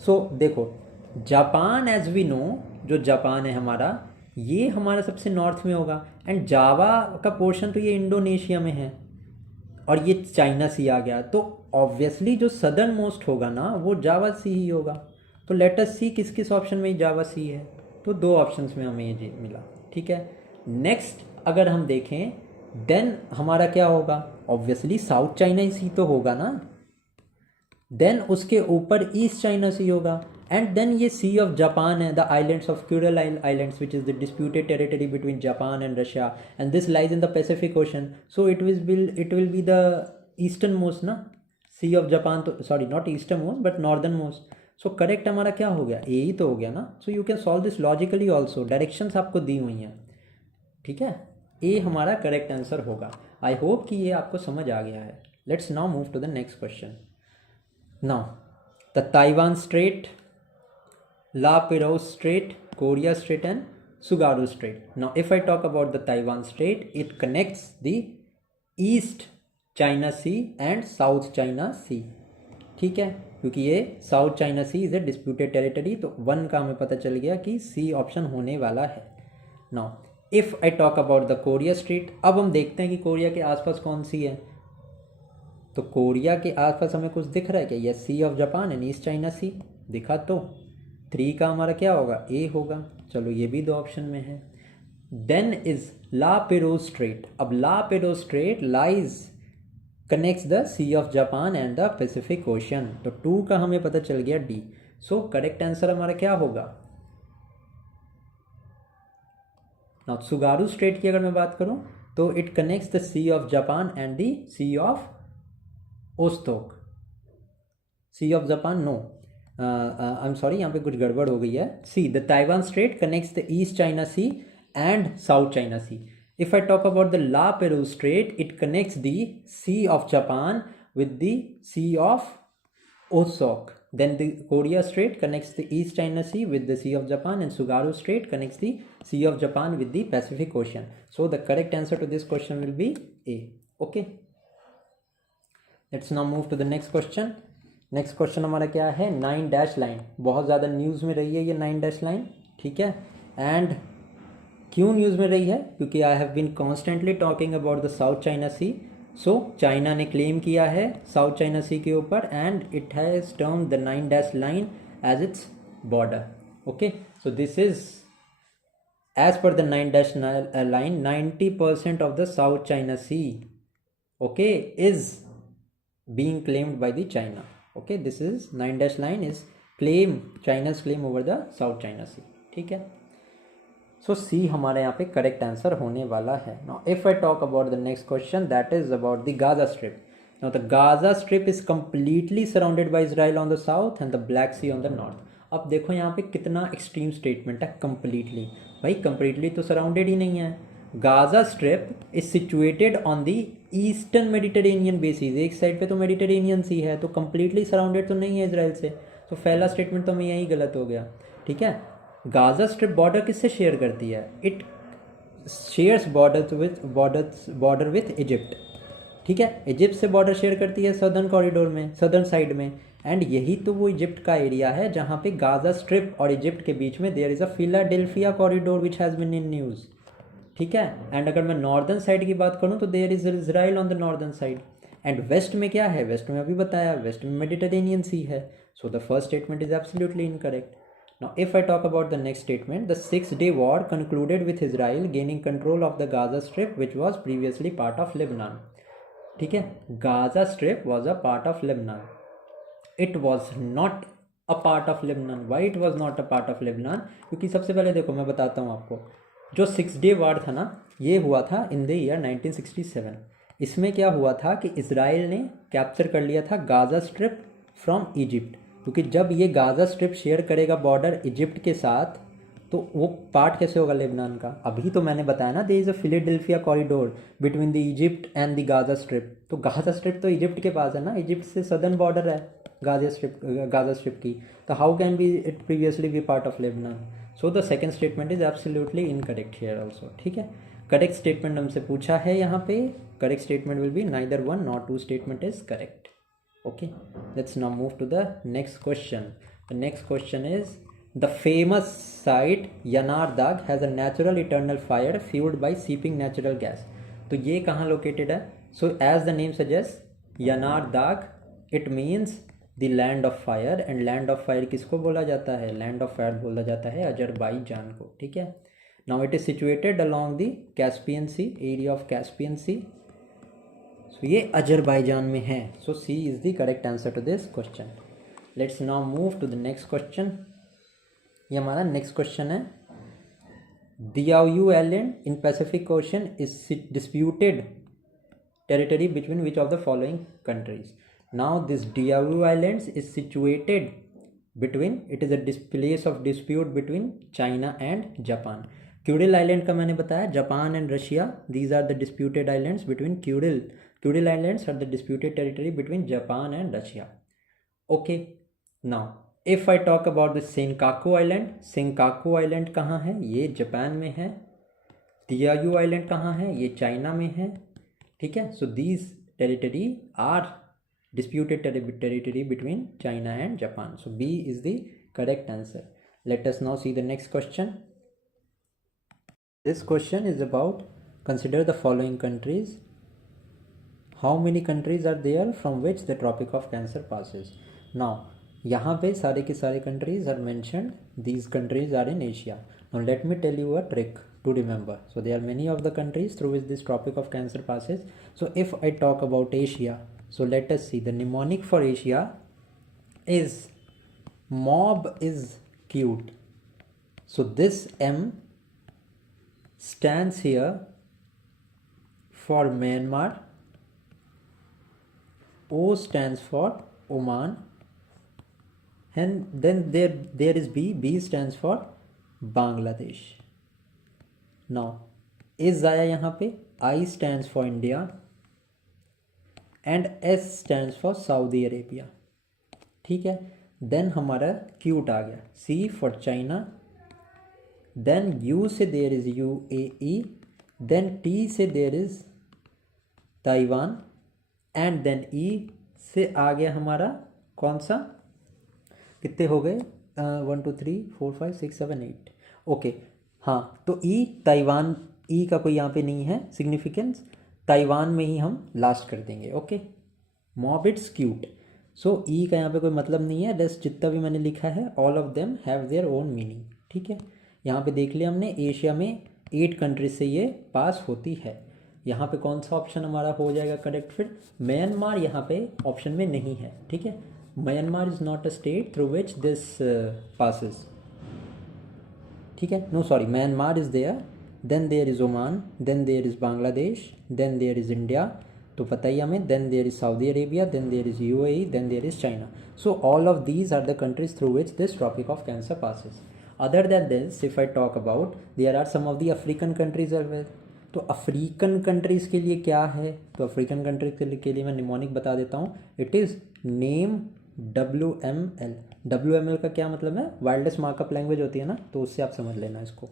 सो देखो, जापान एज वी नो, जो जापान है हमारा, ये हमारा सबसे नॉर्थ में होगा, एंड जावा का पोर्शन तो ये इंडोनेशिया में है, और ये चाइना सी आ गया, तो ऑब्वियसली जो सदर्न मोस्ट होगा ना वो जावा सी ही होगा. तो लेट अस सी किस किस ऑप्शन में जावा सी है, तो 2 ऑप्शंस में हमें ये मिला, ठीक है. नेक्स्ट अगर हम देखें, देन हमारा क्या होगा, ऑब्वियसली साउथ चाइना सी तो होगा ना, देन उसके ऊपर ईस्ट चाइना सी होगा, एंड देन ये सी ऑफ जापान है, the islands of crucial islands which is the disputed territory between Japan and Russia, and this lies in the Pacific ocean, so it will be the eastern most ना, सी of Japan, तो sorry not eastern most but northern most. So correct हमारा क्या हो गया, ए ही तो हो गया ना. So you can solve this logically also, directions आपको दी हुई हैं, ठीक है. ए हमारा करेक्ट आंसर होगा. आई होप कि ये आपको समझ आ गया है. Let's now move to the next question. Now the Taiwan Strait, La Perouse Strait, Korea Strait and Tsugaru Strait. Now if I talk about the Taiwan Strait, it connects the East China Sea and South China Sea, ठीक है, क्योंकि ये South China Sea is a disputed territory, तो 1 का हमें पता चल गया कि सी ऑप्शन होने वाला है. Now if I talk about the Korea straight, अब हम देखते हैं कि कोरिया के आसपास कौन सी है. तो कोरिया के आसपास हमें कुछ दिख रहा है क्या, yes, Sea of Japan and East China Sea दिखा, तो 3 का हमारा क्या होगा, ए होगा. चलो ये भी 2 ऑप्शन में है. Then is La Perouse Strait. अब La Perouse Strait lies connects the C of Japan and the Pacific Ocean, तो 2 का हमें पता चल गया, डी. सो करेक्ट आंसर हमारा क्या होगा. नाउ सुगारू स्ट्रेट की अगर मैं बात करूं, तो it connects the C of Japan and the C of Okhotsk. Sea of Japan no, I am sorry, यहाँ पे कुछ गड़बड़ हो गई है. See the Taiwan Strait connects the East China Sea and South China Sea. If I talk about the La Perouse Strait, it connects the Sea of Japan with the Sea of Osok. Then the Korea Strait connects the East China Sea with the Sea of Japan, and Sugaru Strait connects the Sea of Japan with the Pacific Ocean. So the correct answer to this question will be A. Okay. Let's now move to the next question. Next question हमारा क्या है, 9 dash line. बहुत ज़्यादा news में रही है ये 9 dash line, ठीक है. एंड क्यों न्यूज़ में रही है, क्योंकि I have been constantly talking about the South China Sea. So China ने क्लेम किया है साउथ चाइना सी के ऊपर, and it has termed the 9 dash line as its border. Okay, so this is as per the 9 dash line, 90% of the South China Sea, okay, is being claimed by the China. Okay, this is 9 dash line is China's claim over the South China Sea. ठीक है. So C हमारे यहाँ पे correct answer होने वाला है. Now if I talk about the next question, that is about the Gaza Strip. Now the Gaza Strip is completely surrounded by Israel on the south and the Black Sea on the north. अब देखो यहाँ पे कितना extreme statement है, completely. भाई completely तो surrounded ही नहीं है. Gaza strip is situated on the eastern Mediterranean basis. एक साइड पे तो मेडिटेरेनियन सी है, तो कंप्लीटली सराउंडेड तो नहीं है इसराइल से. तो पहला स्टेटमेंट तो हमें यही गलत हो गया, ठीक है. गाजा स्ट्रिप बॉर्डर किससे शेयर करती है, it shares border with Egypt, ठीक है. इजिप्ट से बॉर्डर शेयर करती है सदर्न कॉरिडोर में, सदर्न साइड में, एंड यही तो वो इजिप्ट का एरिया है जहाँ पे गाजा स्ट्रिप और इजिप्ट के बीच में there is a Philadelphia corridor which has been in news, ठीक है. एंड अगर मैं नॉर्दर्न साइड की बात करूँ तो there is Israel on the northern side. And west में क्या है, वेस्ट में अभी बताया, वेस्ट में मेडिटेरेनियन सी है. So the first statement is absolutely incorrect. Now if I talk about the next statement, the 6-day war concluded with Israel gaining control of the Gaza strip which was previously part of Lebanon. ठीक है, Gaza strip was a part of Lebanon. It was not a part of Lebanon. Why it was not a part of Lebanon, क्योंकि सबसे पहले देखो मैं बताता हूँ आपको, जो 6-day वॉर था ना, ये हुआ था इन द ईयर 1967. इसमें क्या हुआ था कि इजराइल ने कैप्चर कर लिया था गाजा स्ट्रिप फ्रॉम इजिप्ट. क्योंकि जब ये गाज़ा स्ट्रिप शेयर करेगा बॉर्डर इजिप्ट के साथ तो वो पार्ट कैसे होगा लेबनान का? अभी तो मैंने बताया ना, there is a Philadelphia corridor between the Egypt and the Gaza strip. तो गाज़ा स्ट्रिप तो इजिप्ट के पास है ना, इजिप्ट से सदर्न बॉर्डर है गाज़ा स्ट्रिप की, तो how can be it previously be part of Lebanon? So the second statement is absolutely incorrect here also. ठीक है, करेक्ट स्टेटमेंट हमसे पूछा है यहाँ पे, correct statement will be neither one nor two statement is correct. Okay, let's now move to the next question. The next question is, the famous site Yanar Dag has a natural eternal fire fueled by seeping natural gas. तो ये कहाँ located है? So as the name suggests, Yanar Dag, it means the land of fire, and land of fire किसको बोला जाता है? land of fire बोला जाता है अजरबैजान को। ठीक है, now it is situated along the Caspian Sea, area of Caspian Sea. So ये अजरबैजान में है। So C is the correct answer to this question. Let's now move to the next question. ये हमारा next question है, Diaoyu island in Pacific Ocean is disputed territory between which of the following countries? Now this Diaoyu islands is situated between, it is a place of dispute between China and Japan. Kuril island का मैंने बताया, Japan and Russia, these are the disputed islands between Kuril Islands are the disputed territory between Japan and Russia. Okay, now if I talk about the Senkaku Island, Senkaku Island कहाँ है? ये Japan में है। Diaoyu Island कहाँ है? ये China में है। ठीक है, so these territory are disputed territory between China and Japan. So B is the correct answer. Let us now see the next question. This question is about, consider the following countries. How many countries are there from which the Tropic of Cancer passes? Now यहाँ पे सारे के सारे countries are mentioned. These countries are in Asia. Now let me tell you a trick to remember. So there are many of the countries through which this Tropic of Cancer passes. So if I talk about Asia, so let us see, the mnemonic for Asia is mob is cute. So this M stands here for Myanmar, O stands for Oman, and then there is B. B stands for Bangladesh. Now is आया यहाँ पे, I stands for India, and S stands for Saudi Arabia. ठीक है, then हमारा cute आ गया, C for China, then U से there is UAE, then T से there is Taiwan, and then E से आ गया हमारा कौन सा, कितने हो गए, 1 2 3 4 5 6 7 8। ओके, हाँ, तो ई ताइवान, ई का कोई यहाँ पे नहीं है सिग्निफिकेंस, ताइवान में ही हम लास्ट कर देंगे। Okay, mob it's cute. So E का यहाँ पे कोई मतलब नहीं है, रेस्ट जितना भी मैंने लिखा है all of them have their own meaning. ठीक है, यहाँ पे देख लिया हमने, एशिया में 8 कंट्रीज से ये पास होती है। यहाँ पे कौन सा ऑप्शन हमारा हो जाएगा करेक्ट? फिर म्यांमार यहाँ पे ऑप्शन में नहीं है। ठीक है, Myanmar is not a state through which this passes. ठीक है, no sorry, Myanmar is there, then there is Oman, then there is Bangladesh, then there is India, तो पता ही हमें, then there is Saudi Arabia, then there is UAE, then there is China. So all of these are the countries through which this Tropic of Cancer passes. Other than this, if I talk about, there are some of the African countries are well. तो African countries के लिए क्या है? तो African countries के लिए मैं mnemonic बता देता हूँ, it is name WML। WML का क्या मतलब है? वाइल्डेस्ट मार्कअप लैंग्वेज होती है ना, तो उससे आप समझ लेना इसको।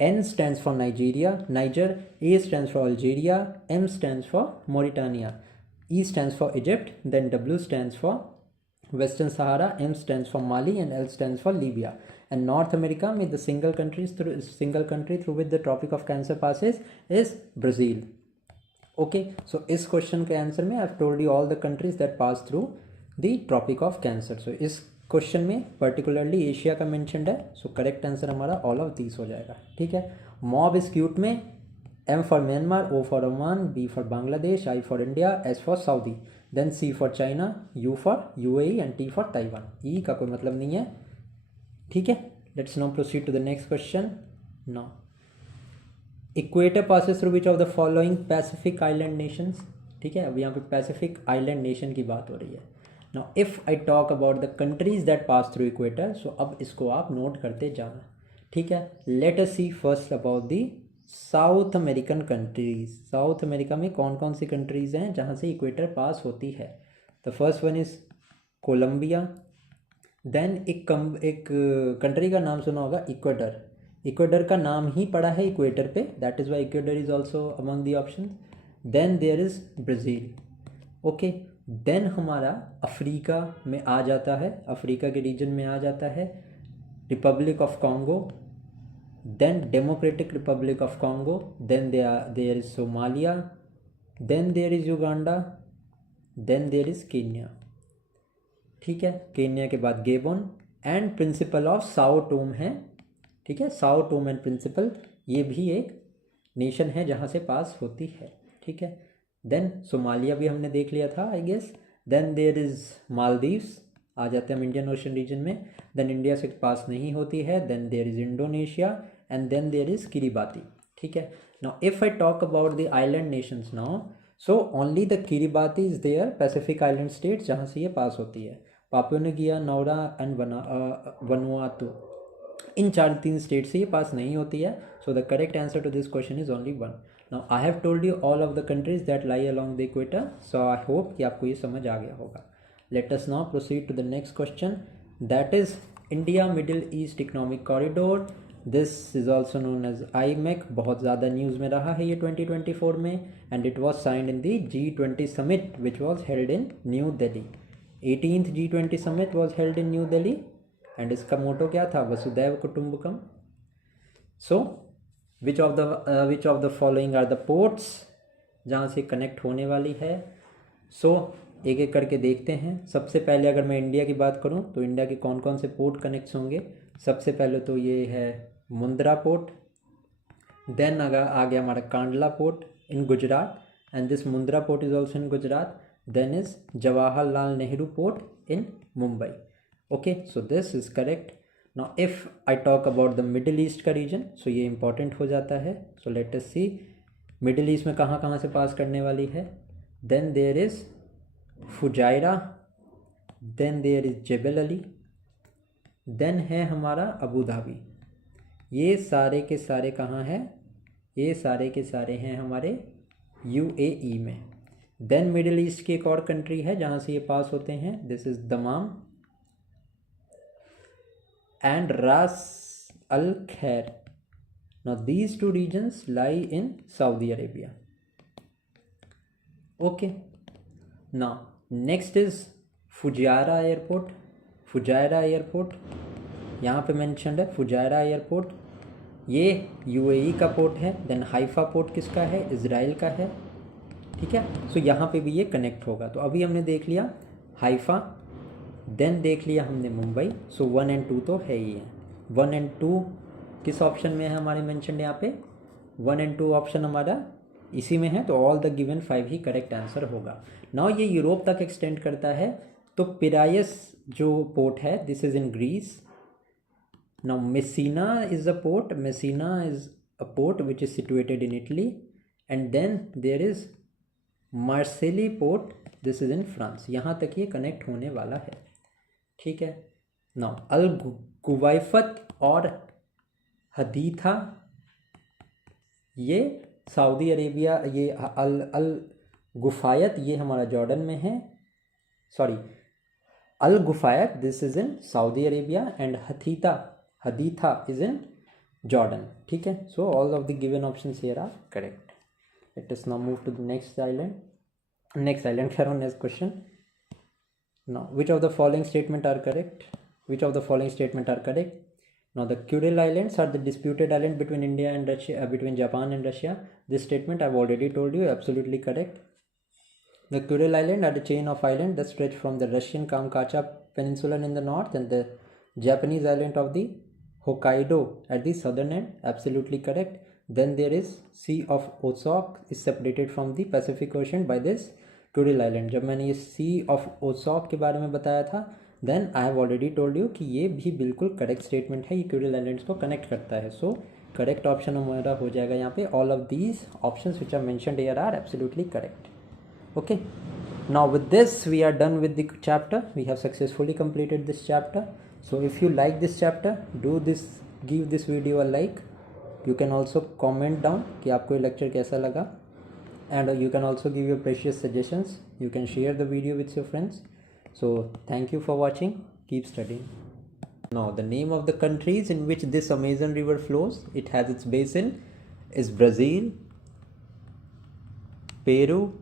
N stands for Nigeria, Niger, A stands for Algeria, M stands for Mauritania, E stands for Egypt, then W stands for Western Sahara, M stands for Mali, and L stands for Libya. And North America में the single country through which the Tropic of Cancer passes is Brazil. Okay, so इस question के answer में I've told you all the countries that pass through the Tropic of Cancer. So इस question में particularly Asia का mentioned है, so correct answer हमारा all of these हो जाएगा। ठीक है, मॉब इज क्यूट में M for Myanmar, O for Oman, B for Bangladesh, I for India, S for Saudi, then C for China, U for UAE and T for Taiwan. E का कोई मतलब नहीं है। ठीक है, let's now proceed to the next question. Now equator passes through which of the following Pacific island nations. ठीक है, अब यहाँ पे पैसिफिक आइलैंड नेशन की बात हो रही है। Now if I talk about the countries that pass through equator, so अब इसको आप नोट करते जाना, ठीक है। Let us see first about the South American countries. South America में कौन कौन सी कंट्रीज़ हैं जहाँ से इक्वेटर पास होती है? The first one is Colombia. Then एक कंट्री का नाम सुना होगा, इक्वेडर। इक्वेडर का नाम ही पड़ा है इक्वेटर पे, that is why Ecuador is also among the option. Then there is Brazil, okay. देन हमारा अफ्रीका में आ जाता है, अफ्रीका के रीजन में आ जाता है Republic of Congo, then Democratic Republic of Congo, then there is Somalia, then there is Uganda, then there is Kenya, ठीक है। केन्या के बाद Gabon and principal of Sao Tome है, ठीक है। साओ टोम एंड प्रिंसिपल ये भी एक नेशन है जहाँ से पास होती है, ठीक है। देन सोमालिया भी हमने देख लिया था I guess. Then there is Maldives, आ जाते हैं हम इंडियन ओशन रीजन में। देन इंडिया से पास नहीं होती है। Then there is Indonesia and then there is Kiribati, ठीक है। Now if I talk about the island nations now, so only the Kiribati is there, Pacific island states जहाँ से ये पास होती है। Papua New Guinea, Nauru and Vanuatu, इन 4-3 state से ये पास नहीं होती है। So the correct answer to this question is only 1। Now I have told you all of the countries that lie along the equator, so I hope कि आपको ये समझ आ गया होगा। Let us now proceed to the next question, that is India Middle East economic corridor. This is also known as IMEC। बहुत ज़्यादा news में रहा है ये 2024 में, and it was signed in the G20 summit which was held in New Delhi. 18th G20 summit was held in New Delhi and इसका motto क्या था? वसुधैव कुटुंबकम। So which of the following are the ports जहाँ से कनेक्ट होने वाली है? सो एक एक करके देखते हैं। सबसे पहले अगर मैं इंडिया की बात करूँ तो इंडिया के कौन कौन से पोर्ट कनेक्ट होंगे? सबसे पहले तो ये है मुंद्रा पोर्ट, देन आ गया हमारा Kandla port in Gujarat, and this Mundra port is also in Gujarat. Then is Jawaharlal Nehru port in Mumbai. Okay, so this is correct. Now if I talk about the Middle East का रीजन, सो ये इंपॉर्टेंट हो जाता है। So let us see Middle East में कहाँ कहाँ से pass करने वाली है। Then there is Fujairah, then there is Jebel Ali, then है हमारा अबू धाबी। ये सारे के सारे कहाँ हैं? ये सारे के सारे हैं हमारे UAE में। देन मिडिल ईस्ट की एक और कंट्री है जहाँ से ये पास होते हैं, this is दमाम and Ras Al Khair. Now these two regions lie in Saudi Arabia. Okay. Now next is Fujairah Airport. Fujairah Airport यहाँ पे mentioned है Fujairah Airport। ये UAE का पोर्ट है। देन हाइफा पोर्ट किसका है? इज़राइल का है, ठीक है। सो यहाँ पे भी ये कनेक्ट होगा। तो अभी हमने देख लिया हाइफा, देन देख लिया हमने मुंबई। सो 1 and 2 तो है ही है। 1 and 2 किस ऑप्शन में है हमारे मेंशनड यहाँ पे? 1 and 2 ऑप्शन हमारा इसी में है, तो ऑल द गिवन 5 ही करेक्ट आंसर होगा। नाउ ये यूरोप तक एक्सटेंड करता है। तो पिरायस जो पोर्ट है, this is in Greece. Now Messina is a port, Messina is a port which is situated in Italy, and then there is Marseille port, this is in France. यहाँ तक ये connect होने वाला है, ठीक है। नाउ अल गुवाइफत और हदीथा, ये सऊदी अरेबिया, ये अल गुफायत ये हमारा जॉर्डन में है, sorry Al Ghuwaifat this is in Saudi Arabia and Haditha is in Jordan, ठीक है। So all of the given options here are correct. Let us now move to the next island next question. Now, which of the following statement are correct? Which of the following statement are correct? Now, the Kuril Islands are the disputed island between India and Russia, between Japan and Russia. This statement I've already told you, absolutely correct. The Kuril Islands are the chain of islands that stretch from the Russian Kamchatka Peninsula in the north and the Japanese island of the Hokkaido at the southern end. Absolutely correct. Then there is Sea of Okhotsk is separated from the Pacific Ocean by this Kuril island. जब मैंने ये सी of ओसॉक के बारे में बताया था, then I have already told you कि ये भी बिल्कुल करेक्ट स्टेटमेंट है, ये कुरिल आइलैंड्स को कनेक्ट करता है। सो करेक्ट ऑप्शन हमारा हो जाएगा यहाँ पे all of these options which are mentioned here are absolutely correct. Okay, Now with this we are done with the chapter. We have successfully completed this chapter. So if you like this chapter, give this video a like. You can also comment down कि आपको ये lecture कैसा लगा, and you can also give your precious suggestions. You can share the video with your friends. So thank you for watching. Keep studying. Now the name of the countries in which this Amazon river flows, it has its basin, is Brazil, Peru,